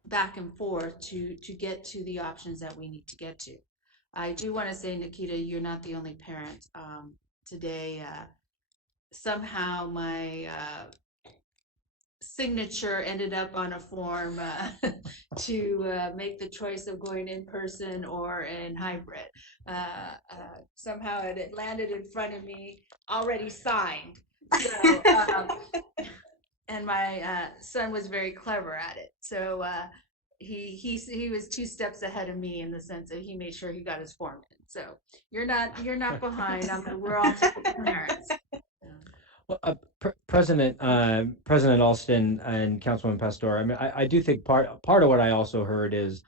back and forth to get to the options that we need to get to. I do want to say, Nikita, you're not the only parent. Today, somehow my signature ended up on a form to make the choice of going in person or in hybrid. Somehow it landed in front of me, already signed. So, and my son was very clever at it. So he was 2 steps ahead of me in the sense that he made sure he got his form in. So you're not behind. We're all parents. Well, President Alston and Councilwoman Pastor, I mean, I do think part of what I also heard is,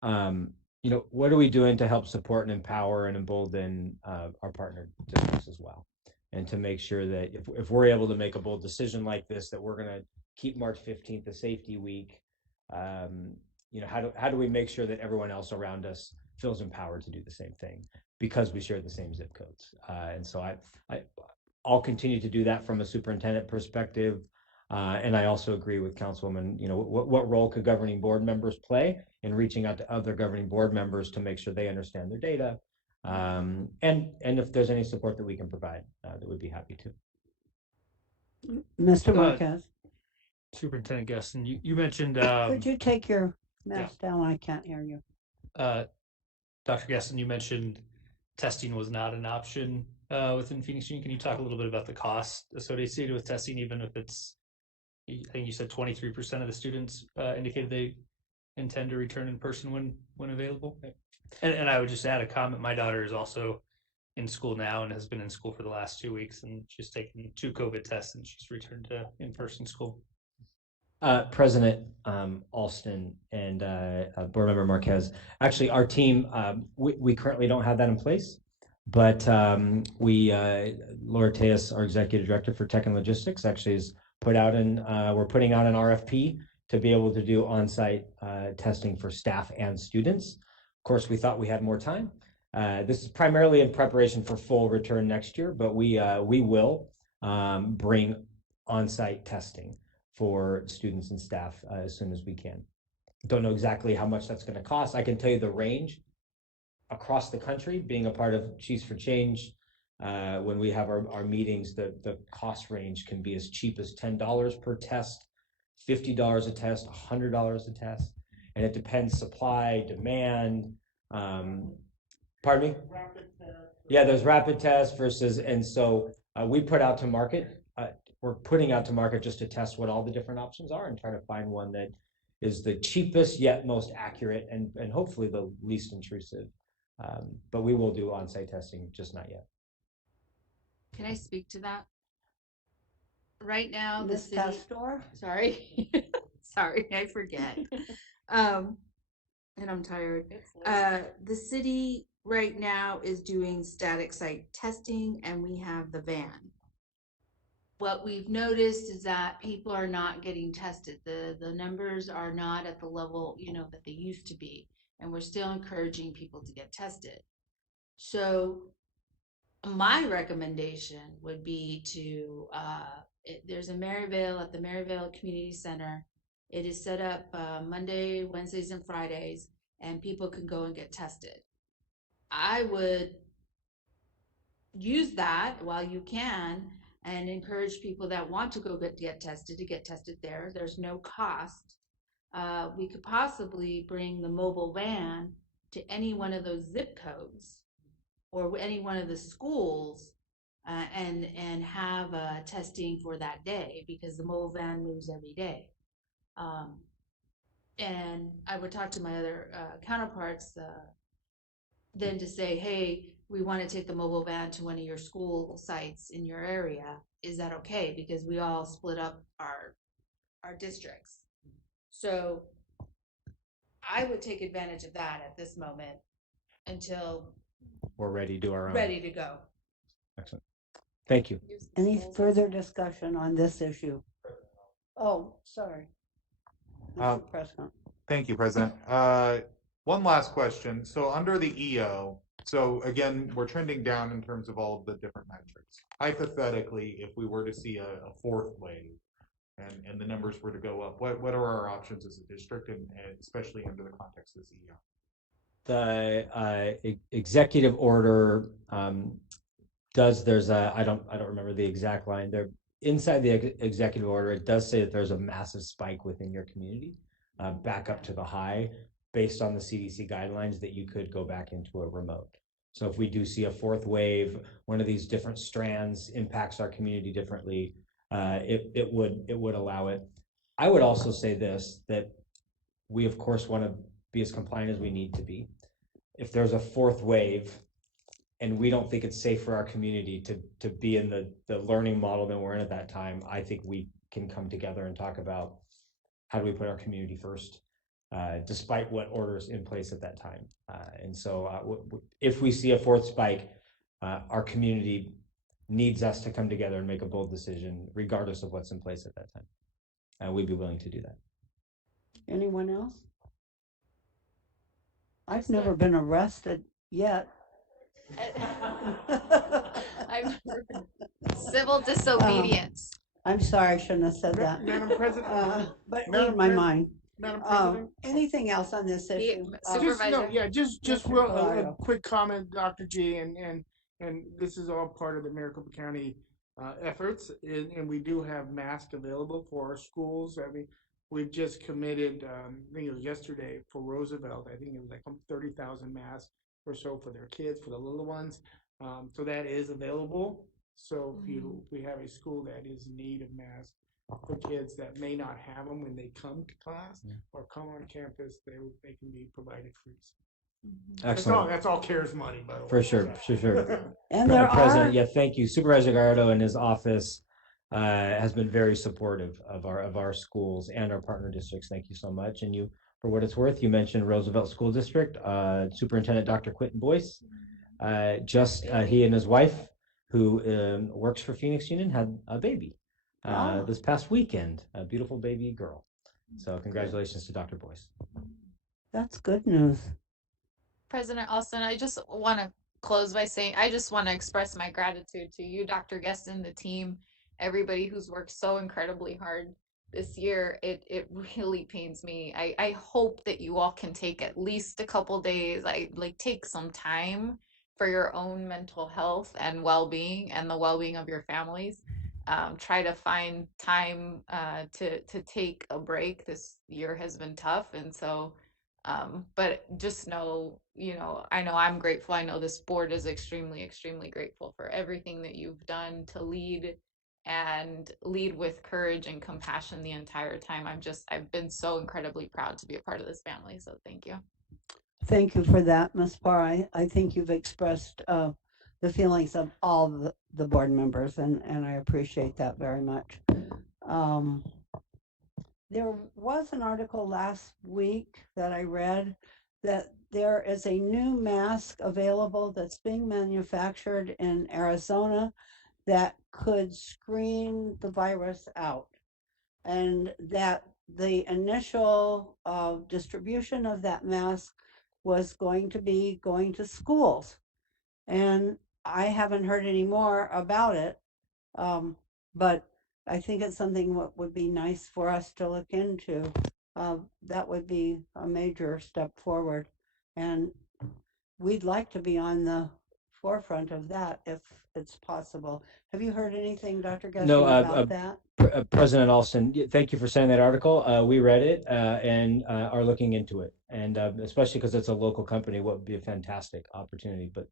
what are we doing to help support and empower and embolden our partner districts as well, and to make sure that if we're able to make a bold decision like this, that we're going to keep March 15th a safety week. How do we make sure that everyone else around us feels empowered to do the same thing because we share the same zip codes? And so I'll continue to do that from a superintendent perspective. And I also agree with Councilwoman, what role could governing board members play in reaching out to other governing board members to make sure they understand their data. And if there's any support that we can provide, that we'd be happy to. Mr. Marquez. Superintendent Gesson, you mentioned. Could you take your mask down? I can't hear you. Dr. Gesson, you mentioned testing was not an option within Phoenix Union. Can you talk a little bit about the cost associated with testing, even if it's, I think you said 23% of the students indicated they intend to return in person when available? And I would just add a comment. My daughter is also in school now and has been in school for the last 2 weeks, and she's taken 2 COVID tests and she's returned to in-person school. President Alston and Board Member Marquez. Actually, our team, we currently don't have that in place, but Laura Tejas, our Executive Director for Tech and Logistics, actually has put out we're putting out an RFP to be able to do on-site testing for staff and students. Of course, we thought we had more time. This is primarily in preparation for full return next year, but we will bring on-site testing for students and staff as soon as we can. Don't know exactly how much that's going to cost. I can tell you the range across the country, being a part of Chiefs for Change. When we have our meetings, the cost range can be as cheap as $10 per test, $50 a test, $100 a test, and it depends supply, demand. Pardon me? Yeah, there's rapid tests versus, and so we put out to market. We're putting out to market just to test what all the different options are and try to find one that is the cheapest yet most accurate and hopefully the least intrusive. But we will do on-site testing, just not yet. Can I speak to that? Right now, the Ms. city. Pastor? Sorry, sorry, I forget. And I'm tired. The city right now is doing static site testing, and we have the van. What we've noticed is that people are not getting tested. The numbers are not at the level, that they used to be, and we're still encouraging people to get tested. So my recommendation would be to, there's a Maryvale at the Maryvale Community Center. It is set up Monday, Wednesdays, and Fridays, and people can go and get tested. I would use that while you can and encourage people that want to go get tested to get tested there. There's no cost. We could possibly bring the mobile van to any one of those zip codes or any one of the schools and have testing for that day, because the mobile van moves every day. And I would talk to my other counterparts then to say, hey, we want to take the mobile van to one of your school sites in your area. Is that okay? Because we all split up our districts. So I would take advantage of that at this moment until We're ready to do our own. ready to go. Excellent. Thank you. Any further discussion on this issue? Oh, sorry. Mr. Prescott. Thank you, President. One last question. So under the EO, so again, we're trending down in terms of all of the different metrics. Hypothetically, if we were to see a fourth wave and the numbers were to go up, what are our options as a district, and especially under the context of this EO? The executive order there's I don't remember the exact line there. Inside the executive order, it does say that there's a massive spike within your community, back up to the high, based on the CDC guidelines, that you could go back into a remote. So if we do see a fourth wave, one of these different strands impacts our community differently, it would allow it. I would also say this, that we of course want to be as compliant as we need to be. If there's a fourth wave and we don't think it's safe for our community to be in the learning model that we're in at that time, I think we can come together and talk about how do we put our community first, despite what orders in place at that time. And so if we see a fourth spike, our community needs us to come together and make a bold decision, regardless of what's in place at that time. We'd be willing to do that. Anyone else? I've never been arrested yet. I'm civil disobedience. I'm sorry, I shouldn't have said that. Madam President, but Madam read my Pres- mind. Madam President? Anything else on this issue? Just real, a quick comment, Dr. G, and this is all part of the Maricopa County efforts, and we do have masks available for our schools. I mean, we've just committed, I think it was yesterday for Roosevelt, I think it was like 30,000 masks or so for their kids, for the little ones. So that is available. So if we have a school that is in need of masks for kids that may not have them when they come to class or come on campus, they can be provided free. Excellent. That's all CARES money, by the way. For sure. And there President, are. thank you. Supervisor Gallardo and his office has been very supportive of our schools and our partner districts. Thank you so much. And you, for what it's worth, you mentioned Roosevelt School District, Superintendent Dr. Quentin Boyce. He and his wife, who works for Phoenix Union, had a baby this past weekend, a beautiful baby girl. So congratulations to Dr. Boyce. That's good news. President Austin, I just want to close by saying I just want to express my gratitude to you, Dr. Guestin, the team, everybody who's worked so incredibly hard this year. It really pains me. I hope that you all can take at least a couple days. Take some time for your own mental health and well-being and the well-being of your families. Try to find time to take a break. This year has been tough, and so but just know, I know I'm grateful. I know this board is extremely, extremely grateful for everything that you've done to lead with courage and compassion the entire time. I've been so incredibly proud to be a part of this family. So thank you. Thank you for that, Ms. Parr. I think you've expressed the feelings of all the board members, and I appreciate that very much. There was an article last week that I read that there is a new mask available that's being manufactured in Arizona that could screen the virus out, and that the initial distribution of that mask was going to schools. And I haven't heard any more about it, but I think it's something what would be nice for us to look into. That would be a major step forward, and we'd like to be on the forefront of that if it's possible. Have you heard anything, Dr. Guestin, No, about that? President Alston, thank you for sending that article. We read it and are looking into it, and especially because it's a local company, what would be a fantastic opportunity. But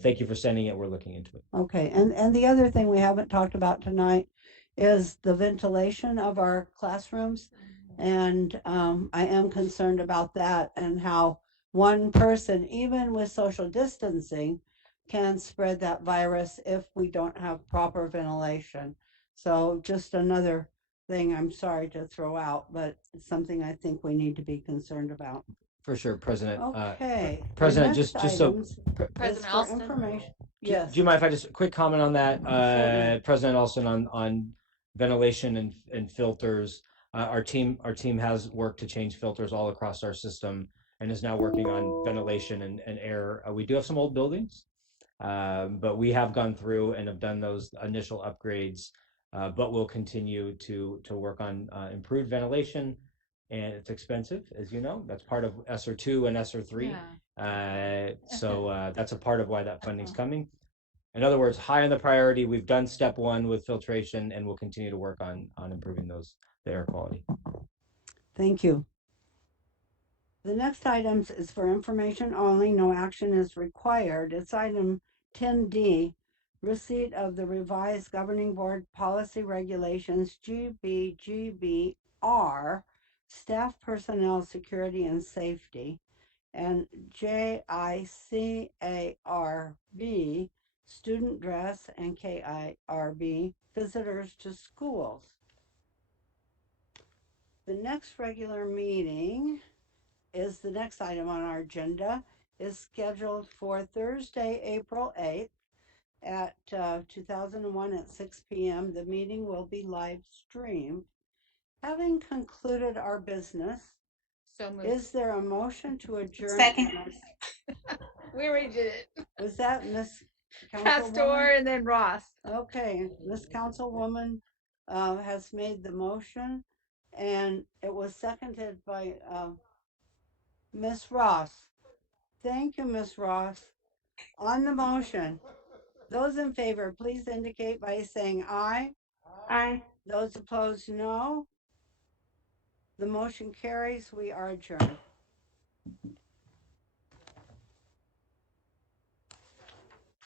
thank you for sending it. We're looking into it. Okay, and the other thing we haven't talked about tonight is the ventilation of our classrooms. And I am concerned about that and how one person, even with social distancing, can spread that virus if we don't have proper ventilation. So just another thing I'm sorry to throw out, but it's something I think we need to be concerned about. For sure, President. Okay. the President, next just so. items is President for Alston? information. Do Yes. you mind if I just quick comment on that, Certainly. President Alston, on ventilation and filters? Our team has worked to change filters all across our system and is now working on ventilation and air. We do have some old buildings, but we have gone through and have done those initial upgrades. But we'll continue to work on improved ventilation, and it's expensive, as you know. That's part of ESSER 2 and ESSER 3. So that's a part of why that funding's coming. In other words, high on the priority. We've done step one with filtration, and we'll continue to work on improving the air quality. Thank you. The next item is for information only. No action is required. It's item 10D, receipt of the revised governing board policy regulations GBGBR, staff personnel security and safety, and JICARB, student dress, and KIRB, visitors to schools. The next regular meeting is the next item on our agenda, is scheduled for Thursday, April 8th at 2001 at 6 p.m. The meeting will be live streamed. Having concluded our business, So moved. is there a motion to adjourn? Second. We already did it. Was that Miss Pastor Councilwoman? and then Ross. Okay, Miss Councilwoman has made the motion, and it was seconded by Miss Ross. Thank you, Miss Ross. On the motion, those in favor, please indicate by saying aye. Aye. Those opposed, no. The motion carries. We are adjourned.